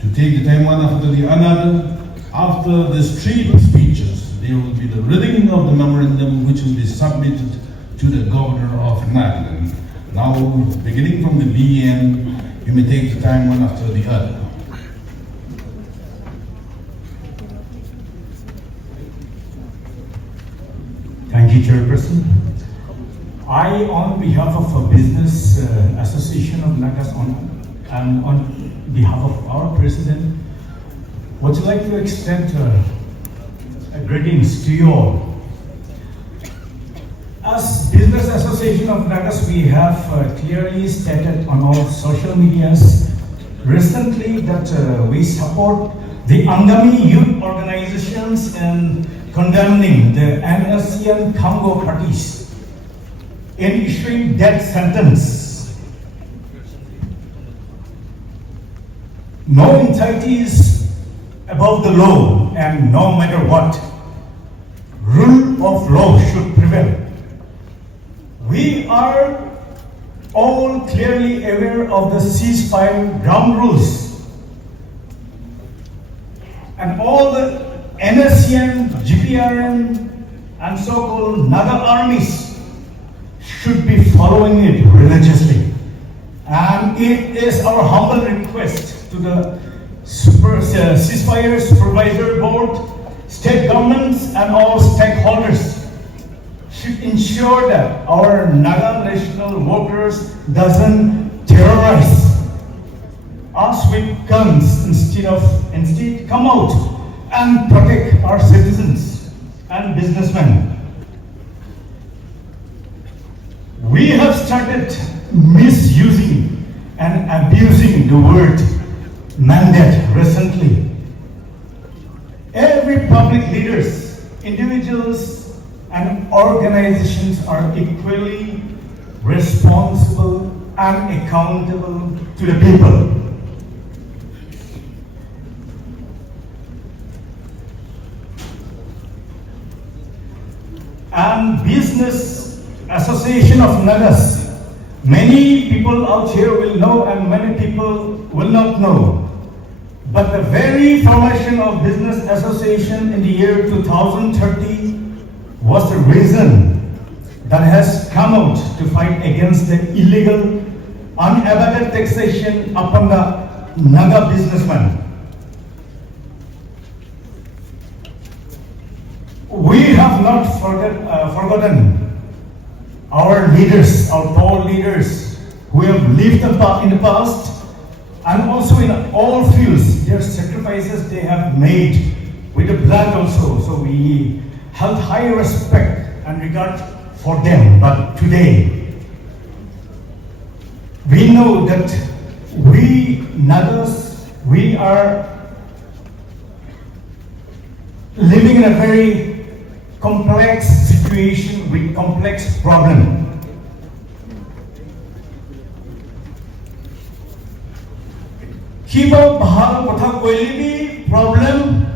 to take the time one after the another. After the 3 speeches, there will be the reading of the memorandum which will be submitted to the Governor of Nagaland. Now, beginning from the BN, you may take the time one after the other. Thank you, Chairperson. I, on behalf of a business Association of Nagas and on behalf of our president, would like to extend greetings to you all. As Business Association of Nagas, we have clearly stated on our social medias recently that we support the Angami youth organizations in condemning the NSCN Congo parties in issuing death sentence. No entity is above the law, and no matter what, rule of law should prevail. We are all clearly aware of the ceasefire ground rules, and all the NSCN, GPRN, and so-called Naga armies should be following it religiously. And it is our humble request to the ceasefire supervisor board, state governments, and all stakeholders should ensure that our Naga national workers doesn't terrorize us with guns. Instead come out and protect our citizens and businessmen. We have started misusing and abusing the word mandate recently. Every public leaders, individuals, and organizations are equally responsible and accountable to the people. And Business Association of Nagas, many people out here will know and many people will not know. But the very formation of Business Association in the year 2030 was the reason that has come out to fight against the illegal, unabated taxation upon the Naga businessmen. We have not forgotten our leaders, our tall leaders, who have lived in the past, and also in all fields, their sacrifices they have made with the blood also. So we held high respect and regard for them. But today, we know that we Nagas, we are living in a very complex situation with complex problem. Kiba bahal kotha koili bhi problem,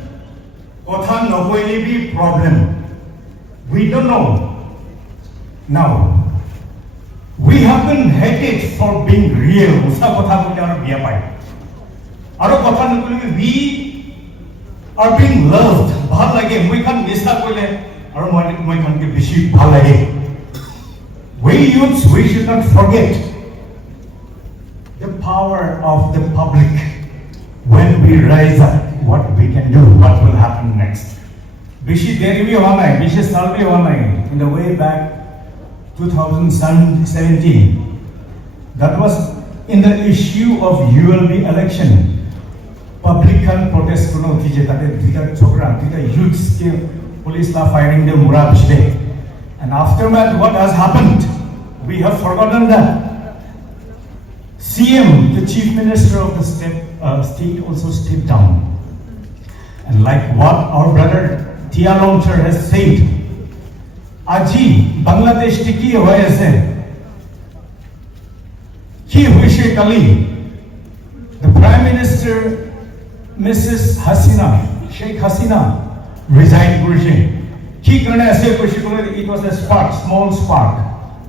kotha no koili bhi problem. We don't know. Now, we have been hated for being real. Usa kotha kole aru biya pai. Aru kotha no kole we are being loved. Bahal lage moi kan nisa kole aru moi kan ke bishi bahal lage. We youths, we should not forget the power of the public. When we rise up, what we can do, what will happen next. Bishi deri bhi hona hai, bishi saal bhi hona hai. In the way back 2017, that was in the issue of ULB election. Public can protest kuno tije tate dita chokra, dita youths ke police la firing the mura bishde. And aftermath, what has happened? We have forgotten that. CM, the Chief Minister of the state also stepped down. And like what our brother Tia Longcher has said, Aji, Bangladesh tiki hoye ase. Ki huishe kali, the Prime Minister, Mrs. Hasina, Sheikh Hasina, resigned kurishe. Ki karne ase kurishe kule, it was a spark, small spark,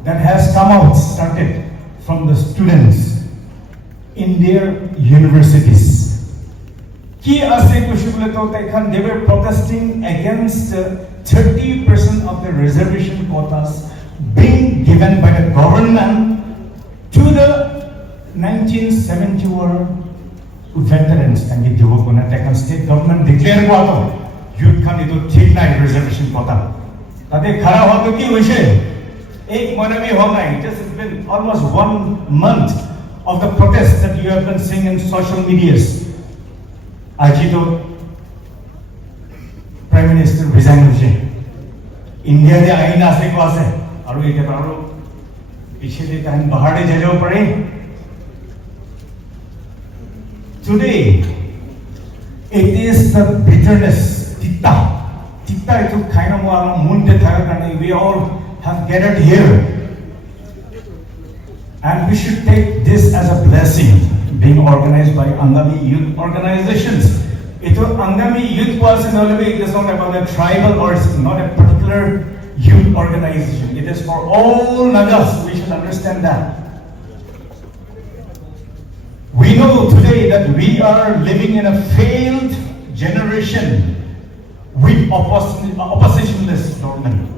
that has come out, started from the students in their universities. They were protesting against 30% of the reservation quotas being given by the government to the 1971 veterans. And the state government declared youth can do take reservation quota. Ek mahina bhi ho gaye. It has been almost 1 month of the protests that you have been seeing in social medias. Aji to Prime Minister resign hoise. India de ain ase ko ase. Aru ete aru piche de kahin bahar de jalo pare. Today, it is the bitterness, titta itu kind of munde thagakane. We all have gathered here, and we should take this as a blessing, being organized by Angami youth organizations. It was Angami youth personally. It is not about a tribal or it's not a particular youth organization. It is for all Nagas. We should understand that. We know today that we are living in a failed generation with oppositionless government,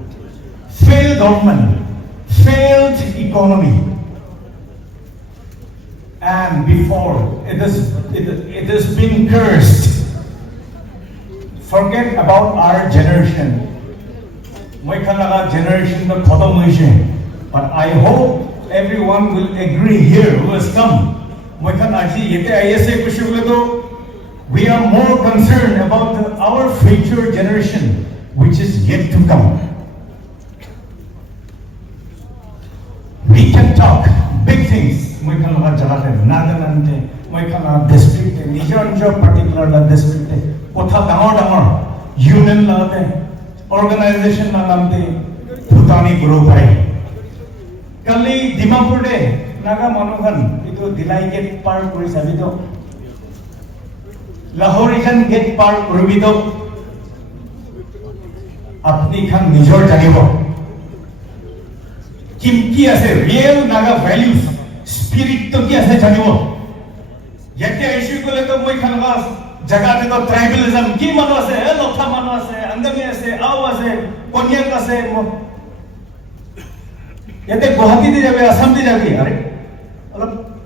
failed economy, and before it has been cursed. Forget about our generation. Generation but I hope everyone will agree here who has come. We are more concerned about our future generation, which is yet to come. We can talk big things. We can look at district, particular district, union, organization, Bhutani group. Kali Dimapur de Naga Manohan, itu Dilai get park kuri sabito. Lahorijan get park kuri bito. Apni khan nijor janibo. Kim ki ase real Naga values, spirit to ki ase janibo. Yate issue ko le to moi khan gas jaga de to tribalism ki mano ase, lokha mano ase, angami ase, aw ase, konyak ase. Yate Guwahati de jabe, Assam de jabe, are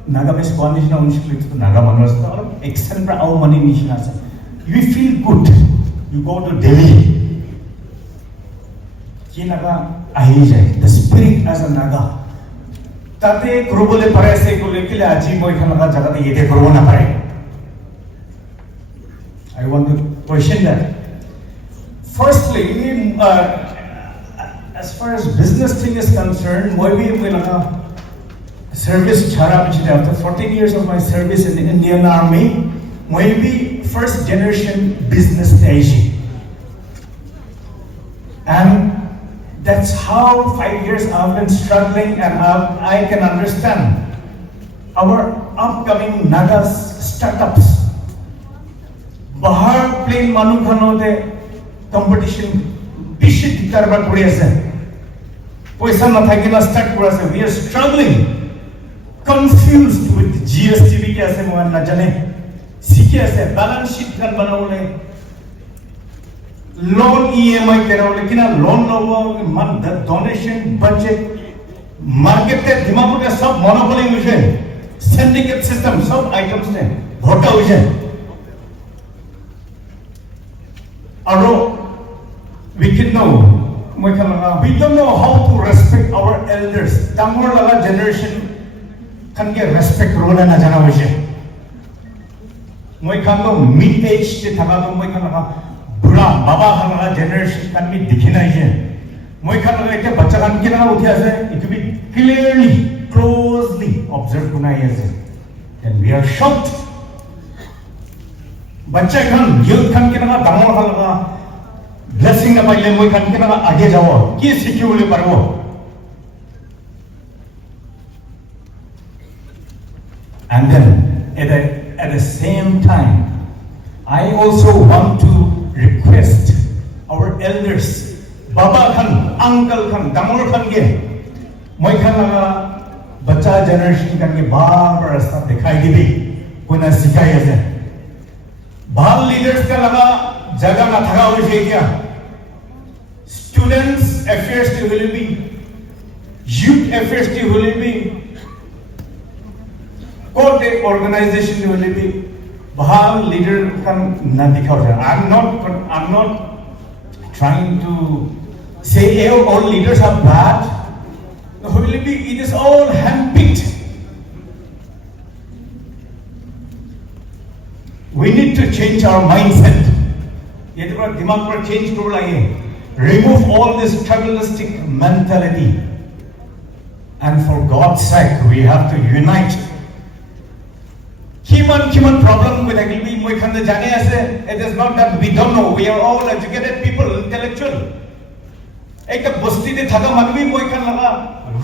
Naga base Spanish na unshiklit to Naga manos to accent pra aw mani nishna ase. You feel good. You go to Delhi. Ki Naga ahi jai. The spirit as a Naga. Tate kurubole pare se ko lekile aji moi khanaga jaga de yete kurubo na pare. I want to question that. Firstly, as far as business thing is concerned, service after 14 years of my service in the Indian Army, maybe first generation business stage. And that's how 5 years I've been struggling, and I can understand our upcoming Nagas startups. Bahar plain Manukhano de competition bishit karba kuri ase. Paisa na thakina start kura ase. We are struggling, confused with GST bi kya ase mohan na jane. Sikhe ase balance sheet kan banawle. Loan EMI karawle kina loan logo man donation budget market te Dimapur ke sab monopoly hoise. Syndicate system sab items ne bhota hoise. Aro we don't know how to respect our elders. Tamor laga generation can get respect role na jana hoise. Moi khango mid age te thaga to moi khanaga bura baba khanaga generation can be dikhina hoise. Moi khanaga ete bacha khan kina uthi ase, it will be clearly closely observed kunai ase. Then we are shocked. Bacha khan youth khan kina damor khanaga blessing na paile moi khan kina age jawo ki sikhiule parbo. And then at the same time, I also want to request our elders, Baba Khan, Uncle Khan, Damor Khan ge, moi khan bacha generation kan ke bar rasta dikhai dibi, kona sikhai ase. Bhal leaders ka laga jaga na thaga hoise kya. Students affairs to will be, youth affairs to will be, court organization to will be. Bhal leader kan na dikha hoise. I'm not trying to say all leaders are bad. it is all handpicked. We need to change our mindset. Change remove all this tribalistic mentality. And for God's sake, we have to unite. Human problem with it is not that we don't know. We are all educated people, intellectual.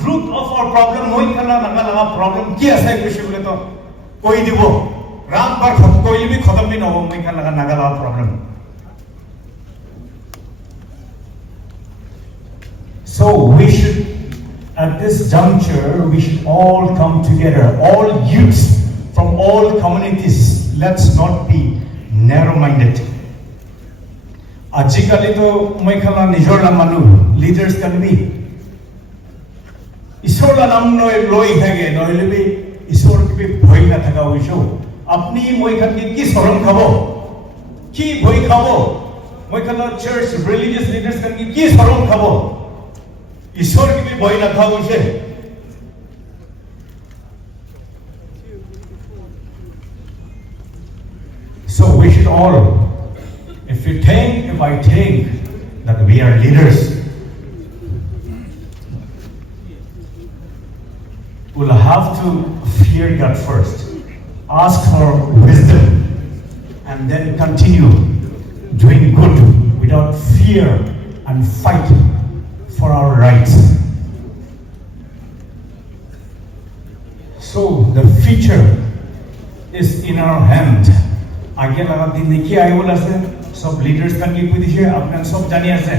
Root of our problem, problem problem. So we should, at this juncture, we should all come together, all youths from all communities. Let's not be narrow-minded. Ajikali to moikhala nijor la manu leaders can be. Isor la nam noi loi thage noi lebi isor ki bhoi na thaka hoiso. Apni moikhan ki sorom khabo, ki bhoi khabo. Moikhala church religious leaders kan ki sorom khabo. Isor ki bhoi na thaka hoise. So we should all, if I think that we are leaders, we'll have to fear God first, ask for wisdom, and then continue doing good without fear and fight for our rights. So the future is in our hand. आगे लगा दिन देखिए आए वाला से सब leaders का की कोई दिशे अपने सब जानिए से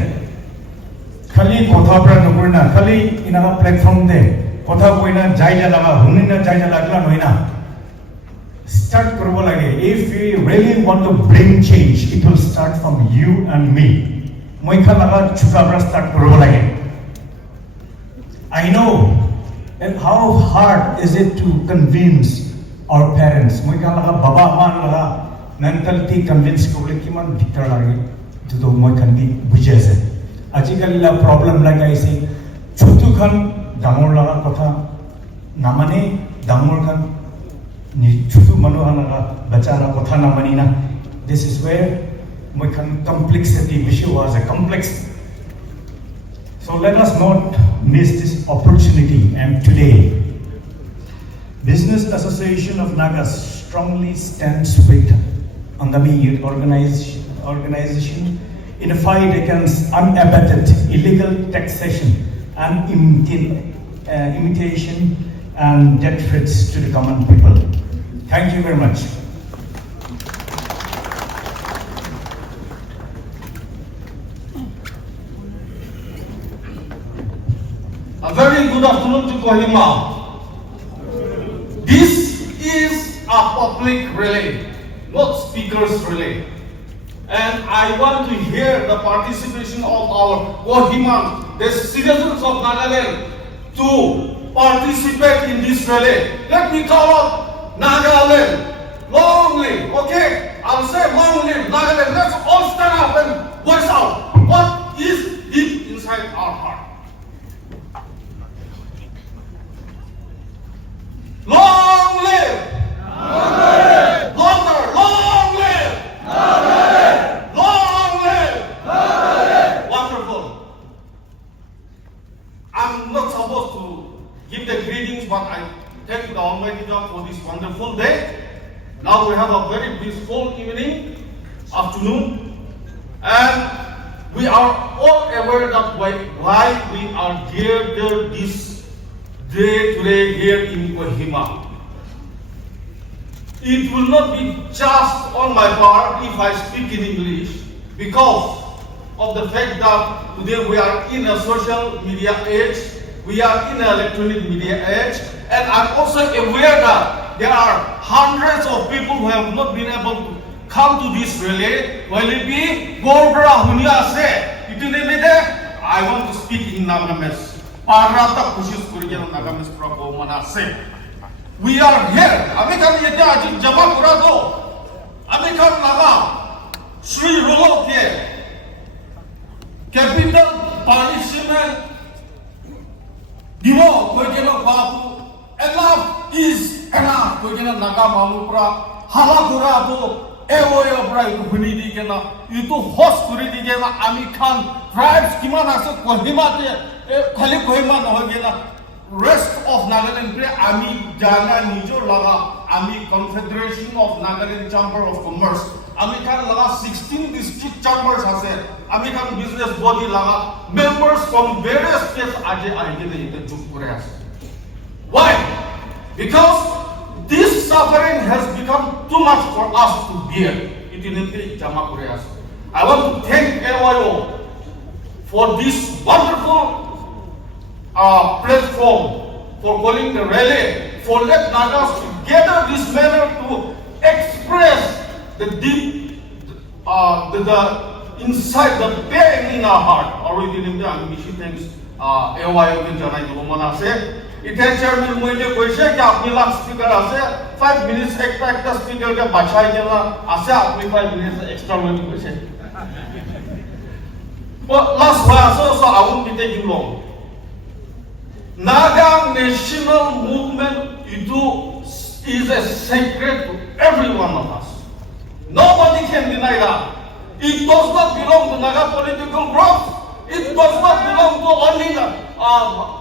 खाली कोथा पर नकुरना खाली इनाला प्लेटफॉर्म दे कोथा कोई ना जायजा लगा हुनी ना जायजा लगला नहीं ना start करवो लगे if we really want to bring change it will start from you and me मैं खा लगा चुका पर start करवो लगे I know and how hard is it to convince our parents मैं खा लगा बाबा मान लगा mentality convince ko le ki man diktar lage to do moi kan bi bujhe ase ajikal la problem like I say chutu khan damor laga kotha namane damor khan ni chutu manu hanaga bachara kotha namani na this is where moi kan complexity issue was a complex. So let us not miss this opportunity. And today Business Association of Nagas strongly stands with Angami Youth Organization in a fight against unabated illegal taxation and imitation and debt threats to the common people. Thank you very much. A very good afternoon to Kohima. This is a public relay, not speakers relay. And I want to hear the participation of our Kohima, the citizens of Nagaland, to participate in this relay. Let me call up Nagaland. Long live, okay? I'll say long live Nagaland. Let's all stand up and voice out what is deep inside our heart. Long live! Long live! Longer! Long live! Long live! Long live! Long live! Wonderful. I'm not supposed to give the greetings, but I thank the Almighty God for this wonderful day. Now we have a very peaceful evening, afternoon, and we are all aware that why we are gathered this day today here in Kohima. It will not be just on my part if I speak in English, because of the fact that today we are in a social media age, we are in an electronic media age, and I'm also aware that there are hundreds of people who have not been able to come to this relay. I want to speak in Nagames. We are here. Amikan yete ajik jama kurado. Amikan laga Sri Rolo ke capital punishment Dimo koikena batu enough is enough koikena naga manupra halagura to ewoyo bra huni di kena itu host kuri di kena ami khan tribes kiman ase kohima te khali kohima no gena rest of Nagaland pre ami jana nijor laga ami Confederation of Nagaland Chamber of Commerce ami khan laga 16 district chambers ase ami khan business body laga members from various states aje aige de ite chup kore ase. Why? Because this suffering has become too much for us to bear. Itinente jama kore ase. I want to thank AYO for this wonderful platform, for calling the rally, for let Nagas gather this manner to express the deep, the inside, the pain in our heart. Already in the ambition thanks AYO ke janai do mana se. It has chairman moine koise ki apni last speaker ase 5 minutes extra speaker ke bachai jena ase apni 5 minutes extra moine koise. But last one so I won't be taking long. Naga national movement is a secret to every one of us. Nobody can deny that. It does not belong to Naga political groups. It does not belong to only the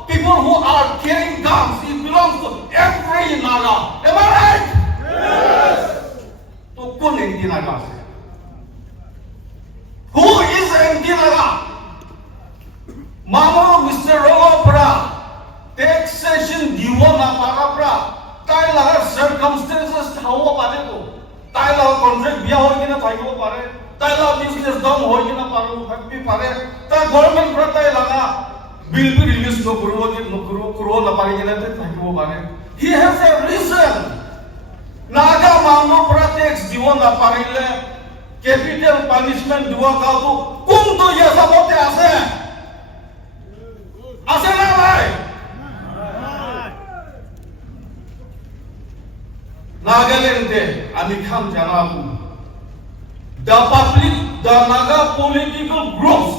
people who are carrying guns. It belongs to every Naga. Am I right? Yes. So, who is anti-Naga? Who is anti-Naga? Mamo Mr. Rolopra. Taxation diwo na para pra tai laga circumstances thawo pare ko tai laga contract biya hoy kina thaibo pare tai laga business down hoy kina paru happy pare ta government pra tai laga bill be release no kuro na pare kina thaibo pare. He has a reason. Naga mano pra tax diwo na parile capital punishment diwo ka to kum to ye sabote ase na bhai. Nagaland ami kham janabu the Naga political groups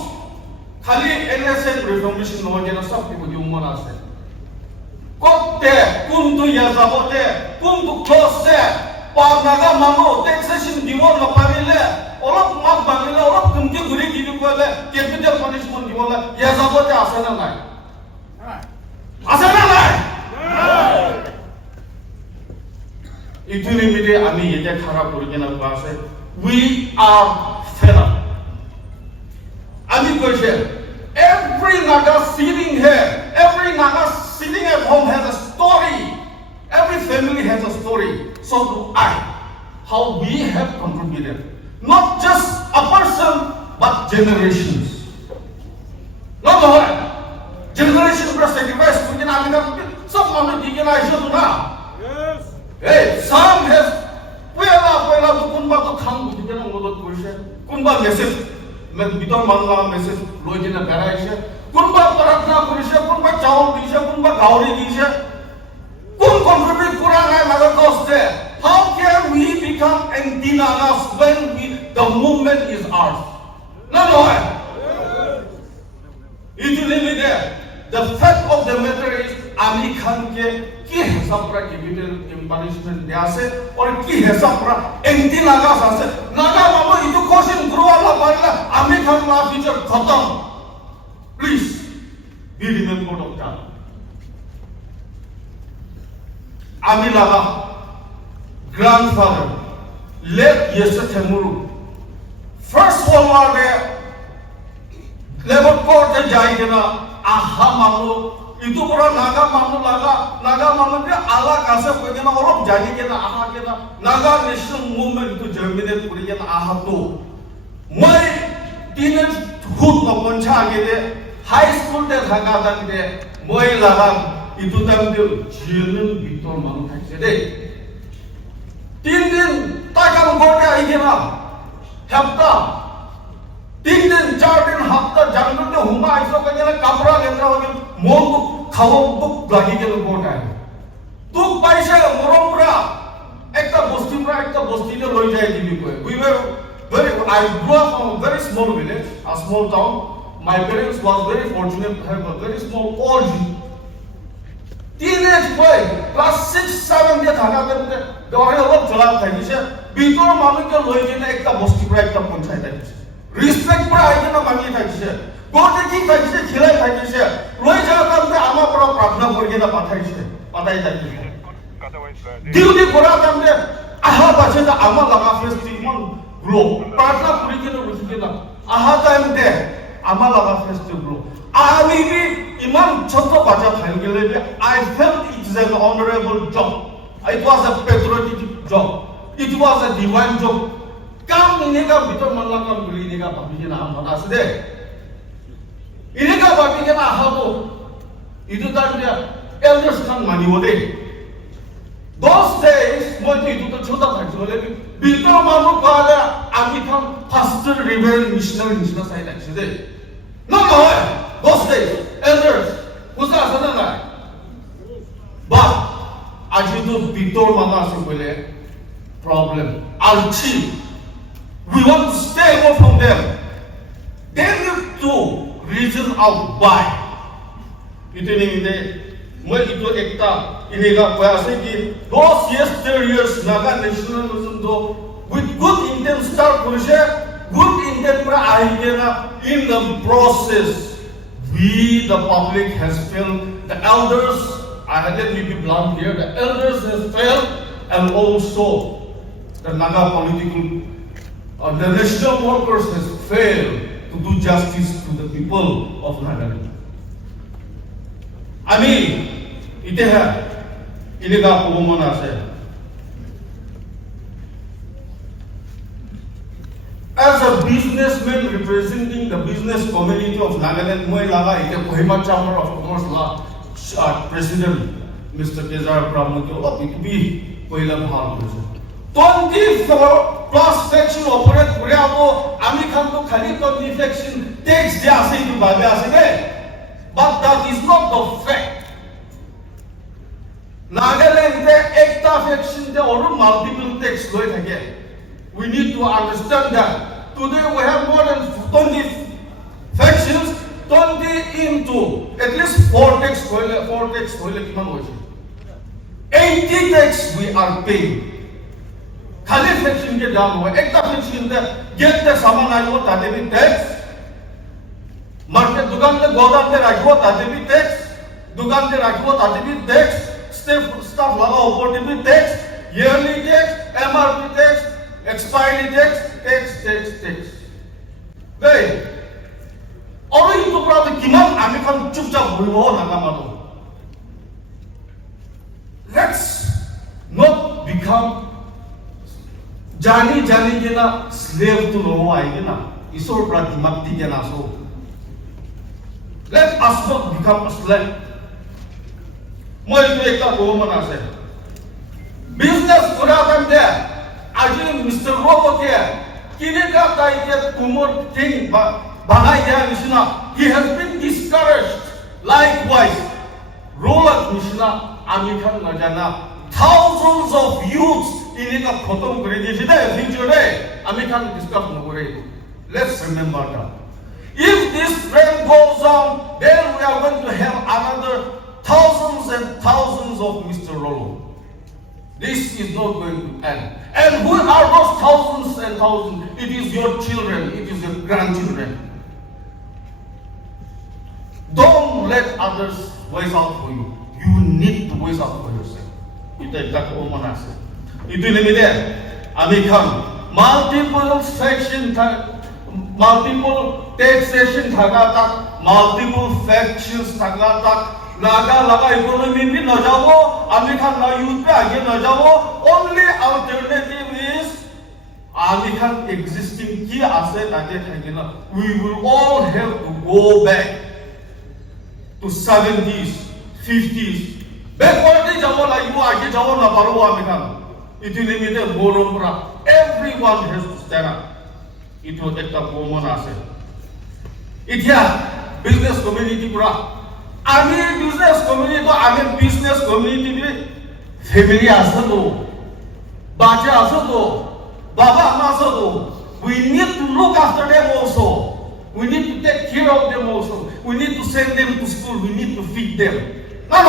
khali NSN reformation no jena sab ko jumman ase kotte kuntu ya zabote kuntu close pa Naga mamo taxation diwo na parile orop mat bangile orop tumki guri dibi ko le capital punishment diwo la ya zabote ase na nai ase na nai. We are fed up. Every Naga sitting here, every Naga sitting at home has a story. Every family has a story. So do I. How we have contributed. Not just a person, but generations. Not the generation for sacrifice. Some yes. Hey, some has pela to kunba to khang buti na modot korise kunba message bitor manla message lojina beraise kunba paratna korise kunba chaul dise kunba gauri dise kun contribute kura nai naga koste. How can we become anti-Nagas when the movement is ours? No. It will be there. The fact of the matter is ami khan ke ki hisab pra capital punishment de ase aur ki hisab pra anti Nagas ase Naga mamo itu question guru wala parla ami khan la future khatam. Please be remembered of that. Ami laga grandfather late Yeshe Temuru first World War de labor court de jaigena aha mamo itu pura Naga manu ke ala kasa ko kena orop jani kena aha kena Naga national movement itu germinate kuri kena aha to moi teenage hood no koncha agede high school te thaka dan de moi laga itu tam de jilun bitor manu thakse de 3 din takam gote aigena hafta 3 दिन 4 दिन हफ्ता जंगल में हुमा ऐसा कहीं कपड़ा लेकर हो गया मोल तो खाओ तो लगी के लोग बोटा है तो पैसे मोरम्बरा एक ता बस्ती ने लोई जाए जीवी को we were I grew up from a very small village, a small town. My parents was very fortunate to have a very small orgy teenage boy, class 6, 7 dia thana kante, dore olop jola thakise, bitor manu ke loi kena ekta bosti pra ekta ponchai thakise. Respect pra aigena mangi thakise. Gote ki thakise, khilai thakise. Loi jaga kante ama pra prarthana korigena pathaise, patai thakise. Duty kora kante aha bache da ama laga face timon grow. Prarthana korigena rukhigena. Aha time de ama laga face to grow. Ami bi iman chotto bacha thaigele bi I felt it is an honorable job. It was a patriotic job. It was a divine job. Kam inega bitor manla kam guri inega babigena amata asde. Inega babigena ahabo. Itu tanda elders kan mani ode. Those days, moi itu to chota thakile bi bitor manu kala ami kan pastor rebel missionary sai thakise. No, those days, elders, who's that? But as you do, bitor mana simply problem. Our chief, we want to stay away from them. They need to reason out why. Itu ni moi itu ekta ini ka kaya ki those years Naga nationalism do with good intent start kurise. Good intent pra ahigena in the process we the public has failed, the elders, let me be blunt here, the elders has failed, and also the Naga political the national workers has failed to do justice to the people of Nagaland. I mean iteha inega pogomon ase. As a businessman representing the business community of Nagaland, moi laga ite Kohima Chamber of Commerce la President Mr. Kezar Brahma ke ola bikbi koila bhal hoise. 24+ faction operate kore abo ami khan to khali 20 faction tax dia ase itu babe ase ne. But that is not the fact. Nagaland te ekta faction te aru multiple tax loi thake. We need to understand that today we have more than 20 factions, 20 into at least 4 tax kiman hoise. 80 tax we are paying. Khali faction ke dam hoy, ekta faction te get te saman aibo tate bi tax. Market dukan te godam te rakhbo tate bi tax. Dukan te rakhbo tate bi tax. Staff laga upor te bi tax. Yearly tax, MRP tax. Expiry tax. Hey, oro itu berarti gimana? Kami kan cupcap beribawa nagamado. Let's not become jani jena slave to law aigena. Isor berarti mati jena so. Let us not become a slave. Moi itu ekta goman ase. Business kurang dia. Aji Mr. Robote, kinega taike kumor thing bangai dia misna. He has been discouraged. Likewise, Roland misna amikhan najana. Thousands of youths inega khotom kore diye da future day amikhan discuss nokore. Let's remember that. If this trend goes on, then we are going to have another thousands and thousands of Mr. Rollo. This is not going to end. And who are those thousands and thousands? It is your children, it is your grandchildren. Don't let others voice out for you. You need to voice out for yourself. Itu ekta common ase. Itu limite. Ami khan multiple taxation thaga tak, multiple factions thaga tak. Naga laga economy bhi na jao, ami khan na youth pe aage na jao. Only alternative is ami khan existing ki ase tate thakena. We will all have to go back to 70s, 50s. Backward jao lagbo, aage jao na paro ami khan. Itu limite borom pra. Everyone has to stand up. Itu ekta common ase. Itya business community pura. Ami business community to age business community bi family ase to, bacha ase to, baba ase to. We need to look after them also. We need to take care of them also. We need to send them to school. We need to feed them. No.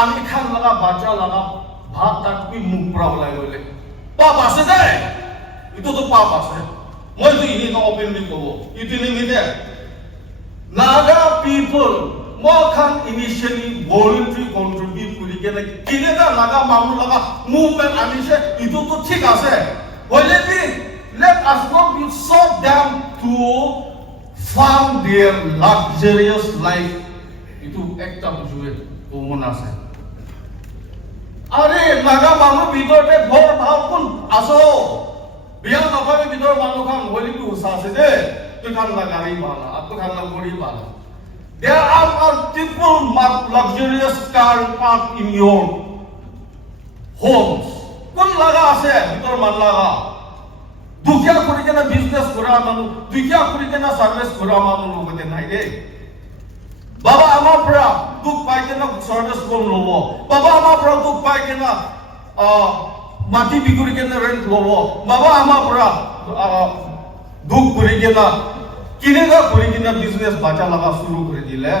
আমি খান লাগা বাচ্চা লাগা ভাত তাক B মুখ পৰা ওলাই গলে পাপ আছে দে ইটো তো পাপ আছে মই তো ইনি ন ওপেনলি কব ইটো নিমিতে Naga people more can initially voluntary contribute to the game. Kinega Naga Mamu Laga movement anishe itu to thik ase. Let us not be so damn to farm their luxurious life. Itu ekta bujue umon ase. Are Naga Mamu bidor de bhor bhav kun aso. Biar apa bidor Mamu kan holy bi usase de. There are multiple luxurious cars parked in your homes. Kun laga ase bitor man laga. Dukia kuri kena business kura manu, dukia kuri kena service kura manu logote nai de. Baba ama pra duk pai kena service kon lobo. Baba ama pra duk pai kena mati bikuri kena rent lobo. Baba ama pra दुख करी के ना किनेगा करी के ना business बाचा लगा शुरू कर दिले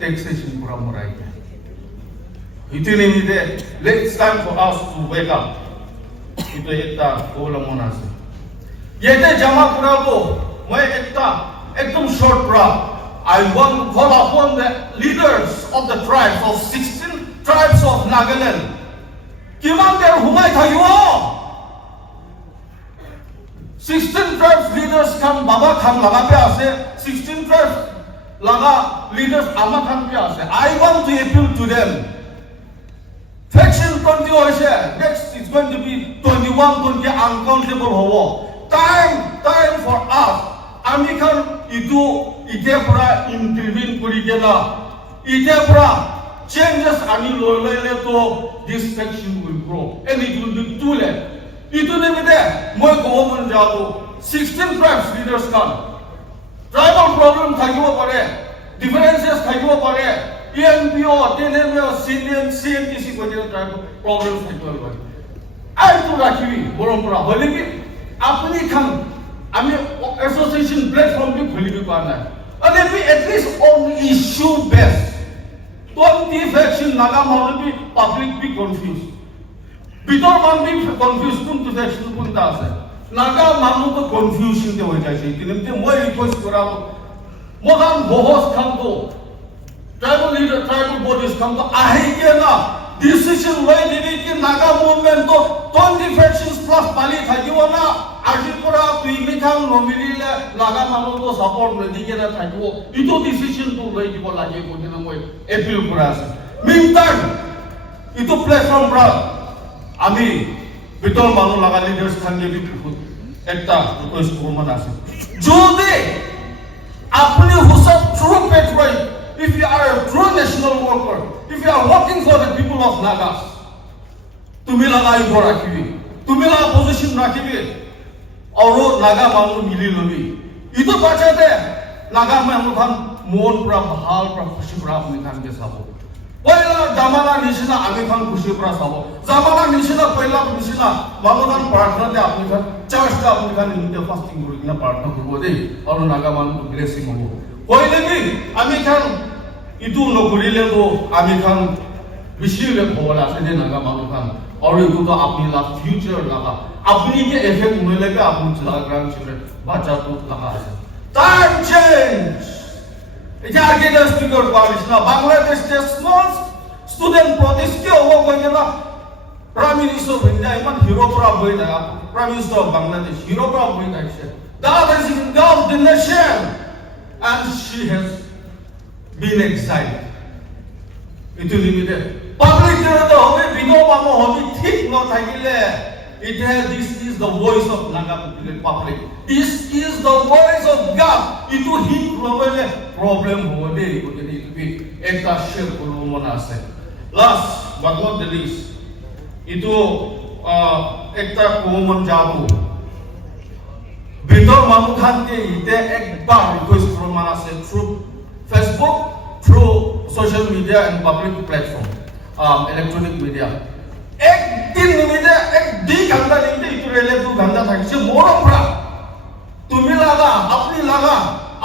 टैक्सेशन पूरा मुराई है इतने में दे let's time for us to wake up इतो एकता कोला मोना से ये ते जमा करा को मैं एकता एकदम short पूरा I want to call upon the leaders of the tribes of 16 tribes of Nagaland किमान देर हुमाय था यो 16 tribes leaders kan baba kan laga pe ase 16 tribes laga leaders ama kan pe ase I want to appeal to them faction 20 hoise next it's going to be 21 kon ke uncountable hobo time for us ami kan itu ite pura intervene kuri kena ite pura changes ani lolele to this faction will grow and it will be too late itu nimite moi government jabo 16 tribes leaders kan tribal problem thakibo pare differences thakibo pare ENPO TNMO CNTC kojira tribal problem thakibo pare ai to rakhibi borompura holebi apni khan ami association platform bi kholibi parna and if we at least on issue based don't the faction naga holebi public be confused Bitor man bi confused kun to faction kun ta ase naga manu ko confusion de hoi jaise tinimte moi request korabo mohan bohos khan to tribal leader tribal bodies khan to ahi ke na decision loi dibi ki naga movement to 20 factions plus pali thakibo na aji pura tuimi khan nomilile naga manu to support nadi ke na thakibo ito decision to loi dibo lage ko dina moi appeal kora ase meantime ito platform pra আমি বিতল মানুহ লাগা leaders খানকে B একটা request করমান আছে যদি আপনি হুসাব true patriot if you are a true national worker if you are working for the people of Nagas তুমি লাগা ইব রাখিবি তুমি লাগা পজিশন রাখিবি অরো নাগা মানুহ মিলি লবি ইটো বাঁচাতে নাগা মানুহ খান মন পুরা ভাল পুরা খুশি পুরা আপনি খানকে চাবো पहिला जमाना निशिना आम्ही खान खुशी प्रा साबो जमाना निशिना पहिला निशिना भगवान प्रार्थना ते आपनी खान चर्च का आपनी खान इनते फास्टिंग करिना प्रार्थना करबो दे और नागा मान ब्लेसिंग होबो पहिले बि आम्ही खान इतु नगरिले तो आम्ही खान बिसिले भोला से दे नागा मान खान और इतु तो आपनी ला फ्यूचर लगा आपनी के इफेक्ट होले के आपनी चला ग्राम चिल्ड्रन बच्चा तो लगा है टाइम चेंज এটা আগে স্পিকার পাবলিশ না বাংলাদেশ যে স্মল স্টুডেন্ট প্রটেস্ট কে ও কইনা প্রাইম মিনিস্টার ভিন্দা ইমান হিরো পুরা বই না prime minister of Bangladesh hero পুরা বই গাইছে that is in God the nation and she has been exiled itu limite public তো হবে বিনো মানো হবে ঠিক না থাকিলে this is the voice of Naga public. This is the voice of God. Itu hi problem hode ko tini bi ekta share kono mona ase. Last but not the least, itu ekta common jabu. Bitor manu khan ke ite ekbar request from mana ase through Facebook, through social media and public platform, electronic media. एक दिन निमित्त एक दी घंटा निमित्त इतुरेले 2 घंटा थाकছে मोरमरा তুমি লাগা আপনি লাগা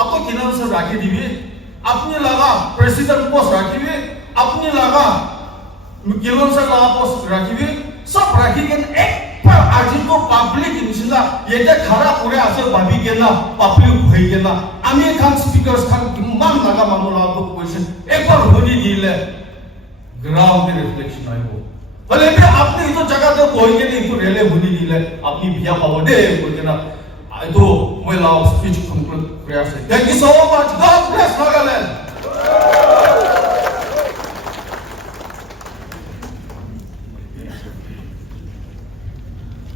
আপনি কিনারসে রাখি দিবি আপনি লাগা প্রেসিডেন্ট পোস্ট রাখিবি আপনি লাগা Grievances law rakhibi, sab rakhiken ek par ajin ko public insila yete khara pure ase babi gena public bhai gena ami khan speakers khan man laga manula ko question ek par honi dile ground पे reflection आई हो भले भी आपने इतो जगह तो कोई के नहीं इतो रेले हनी दीले अपनी भिया पावर दे कोई के ना तो मैं लाओ स्पीच कंक्लूड प्रयास है thank you so much God bless Nagaland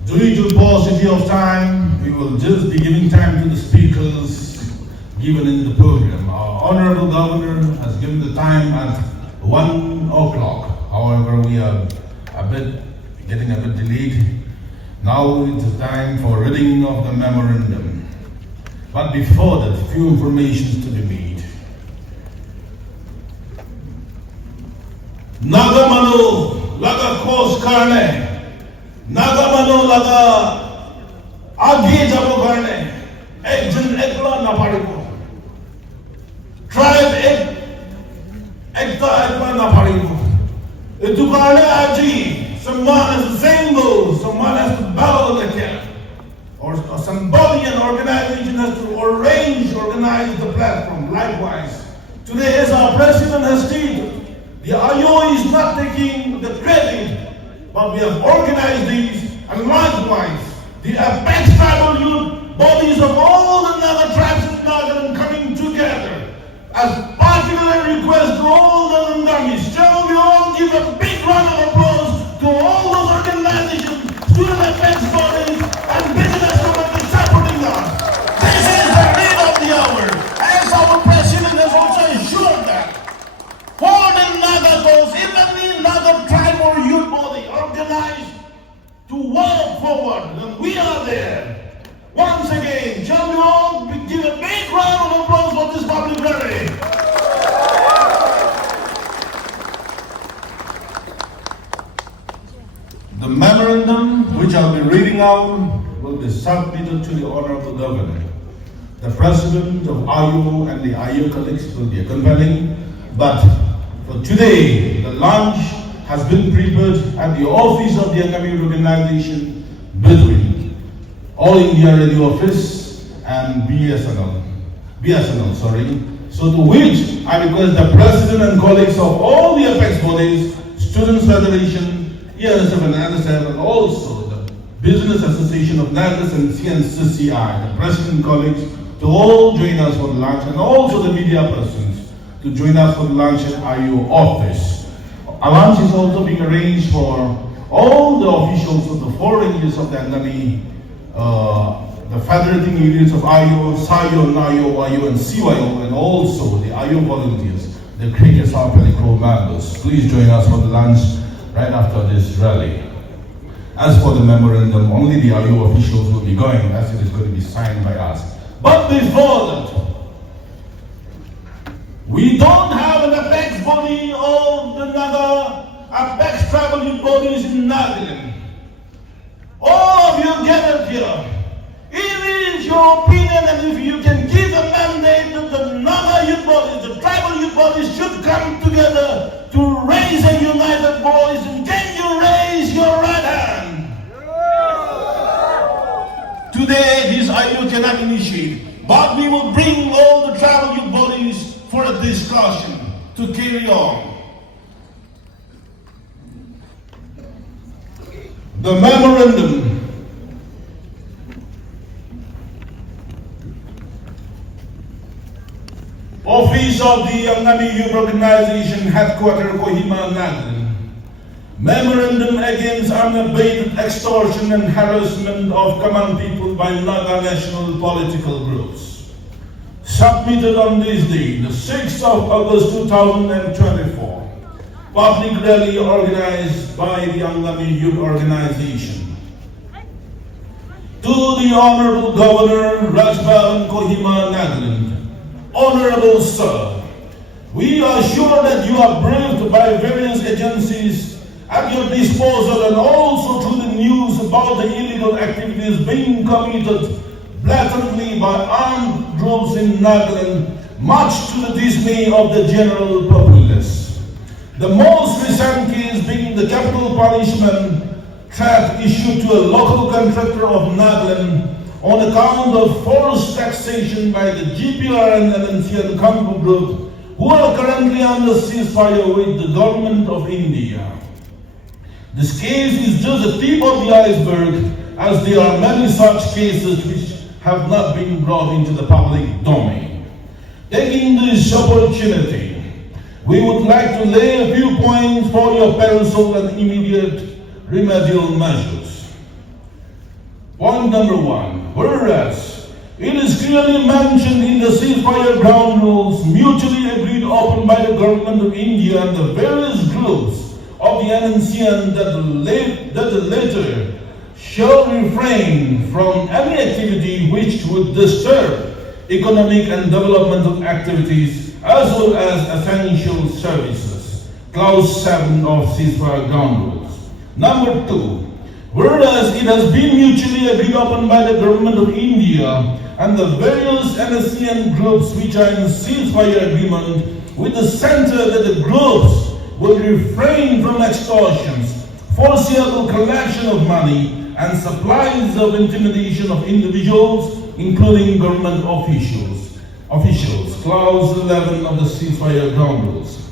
Due to paucity of time, we will just be giving time to the speakers given in the program. Our Honorable Governor has given the time at 1 o'clock. However, we are getting a bit delayed. Now it is time for reading of the memorandum. But before that, few informations to be made. Nagamano laga kos karne, Nagamano laga agi jabo karne, ek jan ekla na padiko. Tribe ekta ekla na padiko. Itu karne aji, someone has the same goal, someone has to bow the camp. Or somebody, an organization has to organize the platform. Likewise, today as our president has stated, the IO is not taking the credit, but we have organized these, and likewise, the apex tribal youth bodies of all the other tribes in Nagaland coming together. As particular request to all the Nangamis, shall we all give a big round of applause to all those organizations, student apex bodies, and business communities supporting us. This is the need of the hour, as our president has also assured that. For the Naga goals, even the Naga tribe or youth body organized to work forward, and we are there. Once again, shall we all give a big round of applause for this public rally? The memorandum, which I'll be reading out, will be submitted to the Honorable Governor. The President of IO and the IO colleagues will be accompanying, but for today, the lunch has been prepared at the office of the Angami organization between All India Radio Office and BSNL, So to which I request the President and colleagues of all the apex bodies, Students Federation, ESF and NSF, and also the Business Association of NAGAS and CNCCI, the President and colleagues, to all join us for the lunch, and also the media persons to join us for the lunch at IO office. A lunch is also being arranged for all the officials of the 4 ranges of the Angami, the federating units of IO, SIO, NIO, IO, and CYO, and also the IO volunteers, the cricket Pelicro members. Please join us for the lunch right after this rally. As for the memorandum, only the IO officials will be going, as it is going to be signed by us. But before that, we don't have an apex body of the Naga apex tribal youth bodies in Nagaland. All of you gathered here. If it is your opinion and if you can give a mandate that the Naga youth bodies, the tribal youth bodies should come together to raise a united voice, and can you raise your right hand? Today this IU cannot initiate, but we will bring all the tribal youth bodies for a discussion to carry on. The memorandum Office of the Angami Youth Organization Headquarters, Kohima, Nagaland. Memorandum against unabated extortion and harassment of common people by Naga national political groups. Submitted on this day, the 6th of August 2024. Public rally organized by the Angami Youth Organization. To the Honorable Governor, Rajbhavan, Kohima, Nagaland. Honorable Sir, we are sure that you are briefed by various agencies at your disposal, and also through the news about the illegal activities being committed blatantly by armed groups in Nagaland, much to the dismay of the general populace. The most recent case being the capital punishment threat issued to a local contractor of Nagaland on account of forced taxation by the GPR and NNC Congo Group, who are currently under ceasefire with the government of India. This case is just the tip of the iceberg, as there are many such cases which have not been brought into the public domain. Taking this opportunity, we would like to lay a few points for your perusal and immediate remedial measures. Point number 1. Whereas it is clearly mentioned in the ceasefire ground rules mutually agreed upon by the government of India and the various groups of the NNCN that the latter shall refrain from any activity which would disturb economic and developmental activities as well as essential services. Clause 7 of ceasefire ground rules. Number 2. Whereas it has been mutually agreed upon by the government of India and the various NSCN groups which are in ceasefire agreement with the center that the groups will refrain from extortions, forcible collection of money, and supplies of intimidation of individuals, including government officials. Clause 11 of the ceasefire ground rules.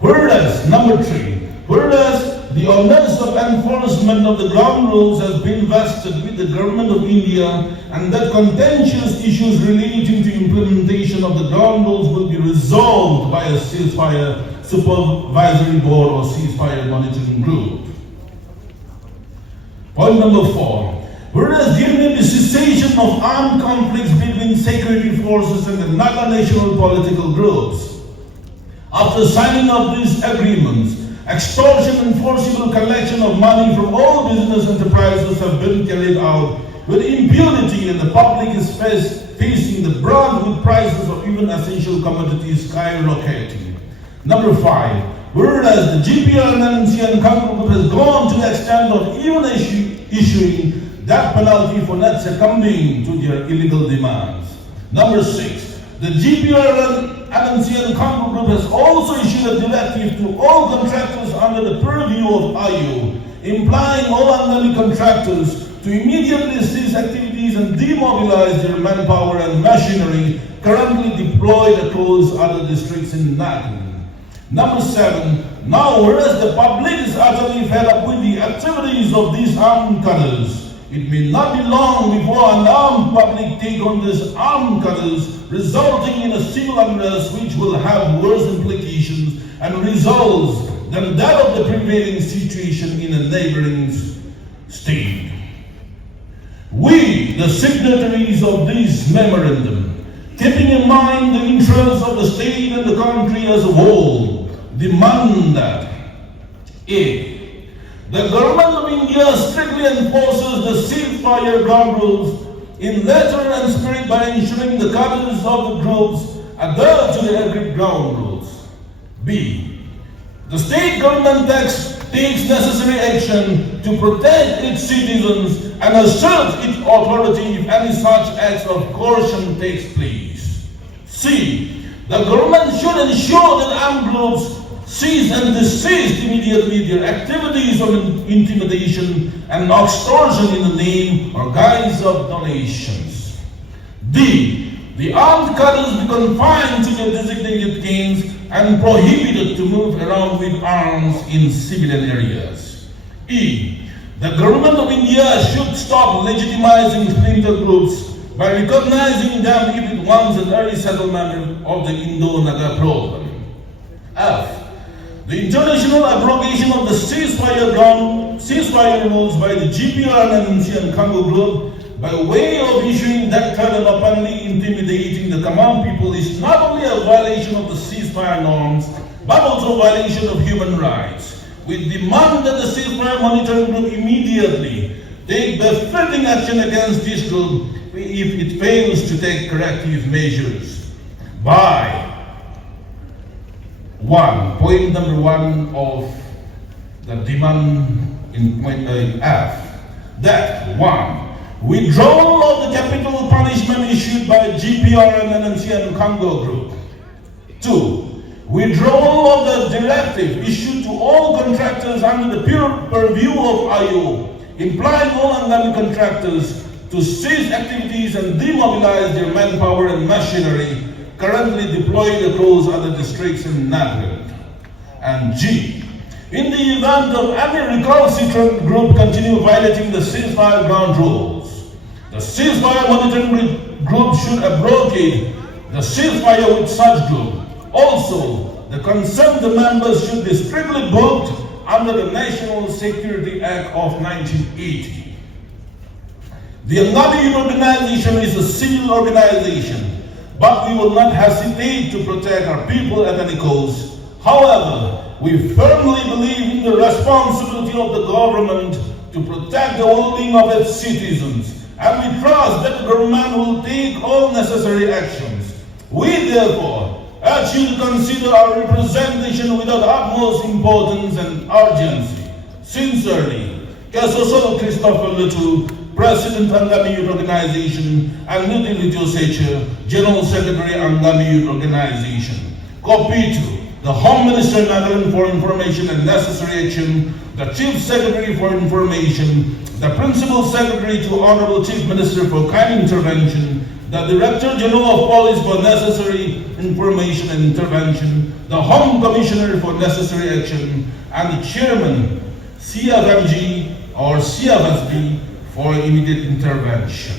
Whereas, number 3, whereas the onus of enforcement of the ground rules has been vested with the government of India, and that contentious issues relating to implementation of the ground rules will be resolved by a ceasefire supervisory board or ceasefire monitoring group. Point number 4. Whereas during the cessation of armed conflicts between security forces and the Naga national political groups, after signing of these agreements, extortion and forcible collection of money from all business enterprises have been carried out with impunity, and the public is facing the brunt with prices of even essential commodities skyrocketing. Number 5. Whereas the GPR and NNC Congo Group has gone to the extent of even issuing death penalty for not succumbing to their illegal demands. Number 6. The GPR and NNC Congo Group has also issued a directive to all contractors under the purview of IU, implying all Angami contractors to immediately cease activities and demobilize their manpower and machinery currently deployed across other districts in Nagaland. Number 7. Now, whereas the public is utterly fed up with the activities of these armed cutters, it may not be long before an armed public take on these armed cutters, resulting in a civil unrest which will have worse implications and results than that of the prevailing situation in a neighboring state. We, the signatories of this memorandum, keeping in mind the interests of the state and the country as a whole, demand that A. The government of India strictly enforces the ceasefire ground rules in letter and spirit by ensuring the cutters of the groups adhere to the agreed ground rules. B. The state government takes necessary action to protect its citizens and assert its authority if any such acts of coercion takes place. C. The government should ensure that armed groups cease and desist immediately their activities of intimidation and extortion in the name or guise of donations. D. The armed cutters be confined to their designated gains and prohibited to move around with arms in civilian areas. E. The government of India should stop legitimizing splinter groups by recognizing them if it wants an early settlement of the Indo-Naga problem. F. The international abrogation of the ceasefire rules by the GPR and NNC Congo Group by way of issuing that threat and openly intimidating the common people is not only a violation of the ceasefire norms, but also a violation of human rights. We demand that the ceasefire monitoring group immediately take befitting action against this group if it fails to take corrective measures. By point number 1 of the demand in point F, that 1. Withdrawal of the capital punishment issued by GPR and NNC Congo Group. 2. withdrawal of the directive issued to all contractors under the purview of IO, implying all Angami contractors to cease activities and demobilize their manpower and machinery currently deployed across other districts in Nagaland. And G, in the event of any recalcitrant group continue violating the ceasefire ground rules, the ceasefire monitoring group should abrogate the ceasefire with such group. Also, the concerned members should be strictly booked under the National Security Act of 1980. The Angami Youth Organization is a civil organization, but we will not hesitate to protect our people at any cost. However, we firmly believe in the responsibility of the government to protect the well-being of its citizens, and we trust that the government will take all necessary actions. We therefore urge you to consider our representation with the utmost importance and urgency. Sincerely, Kasosol Christopher Lutu, President Angami Youth Organization, and Nudili Josecha, General Secretary Angami Youth Organization. Copy to the Home Minister Nagaland for information and necessary action, the Chief Secretary for information, the Principal Secretary to Honorable Chief Minister for kind intervention, the Director General of Police for necessary information and intervention, the Home Commissioner for necessary action, and the Chairman, CFMG or CFSB for immediate intervention.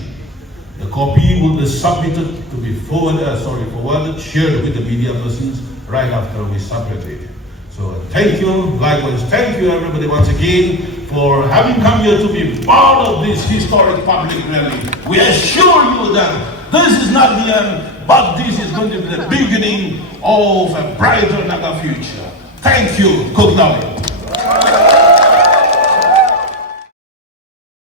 The copy will be submitted to be forwarded, shared with the media persons right after we submit it. So thank you, likewise thank you everybody once again for having come here to be part of this historic public rally. We assure you that this is not the end, but this is going to be the beginning of a brighter Naga future. Thank you. Good night.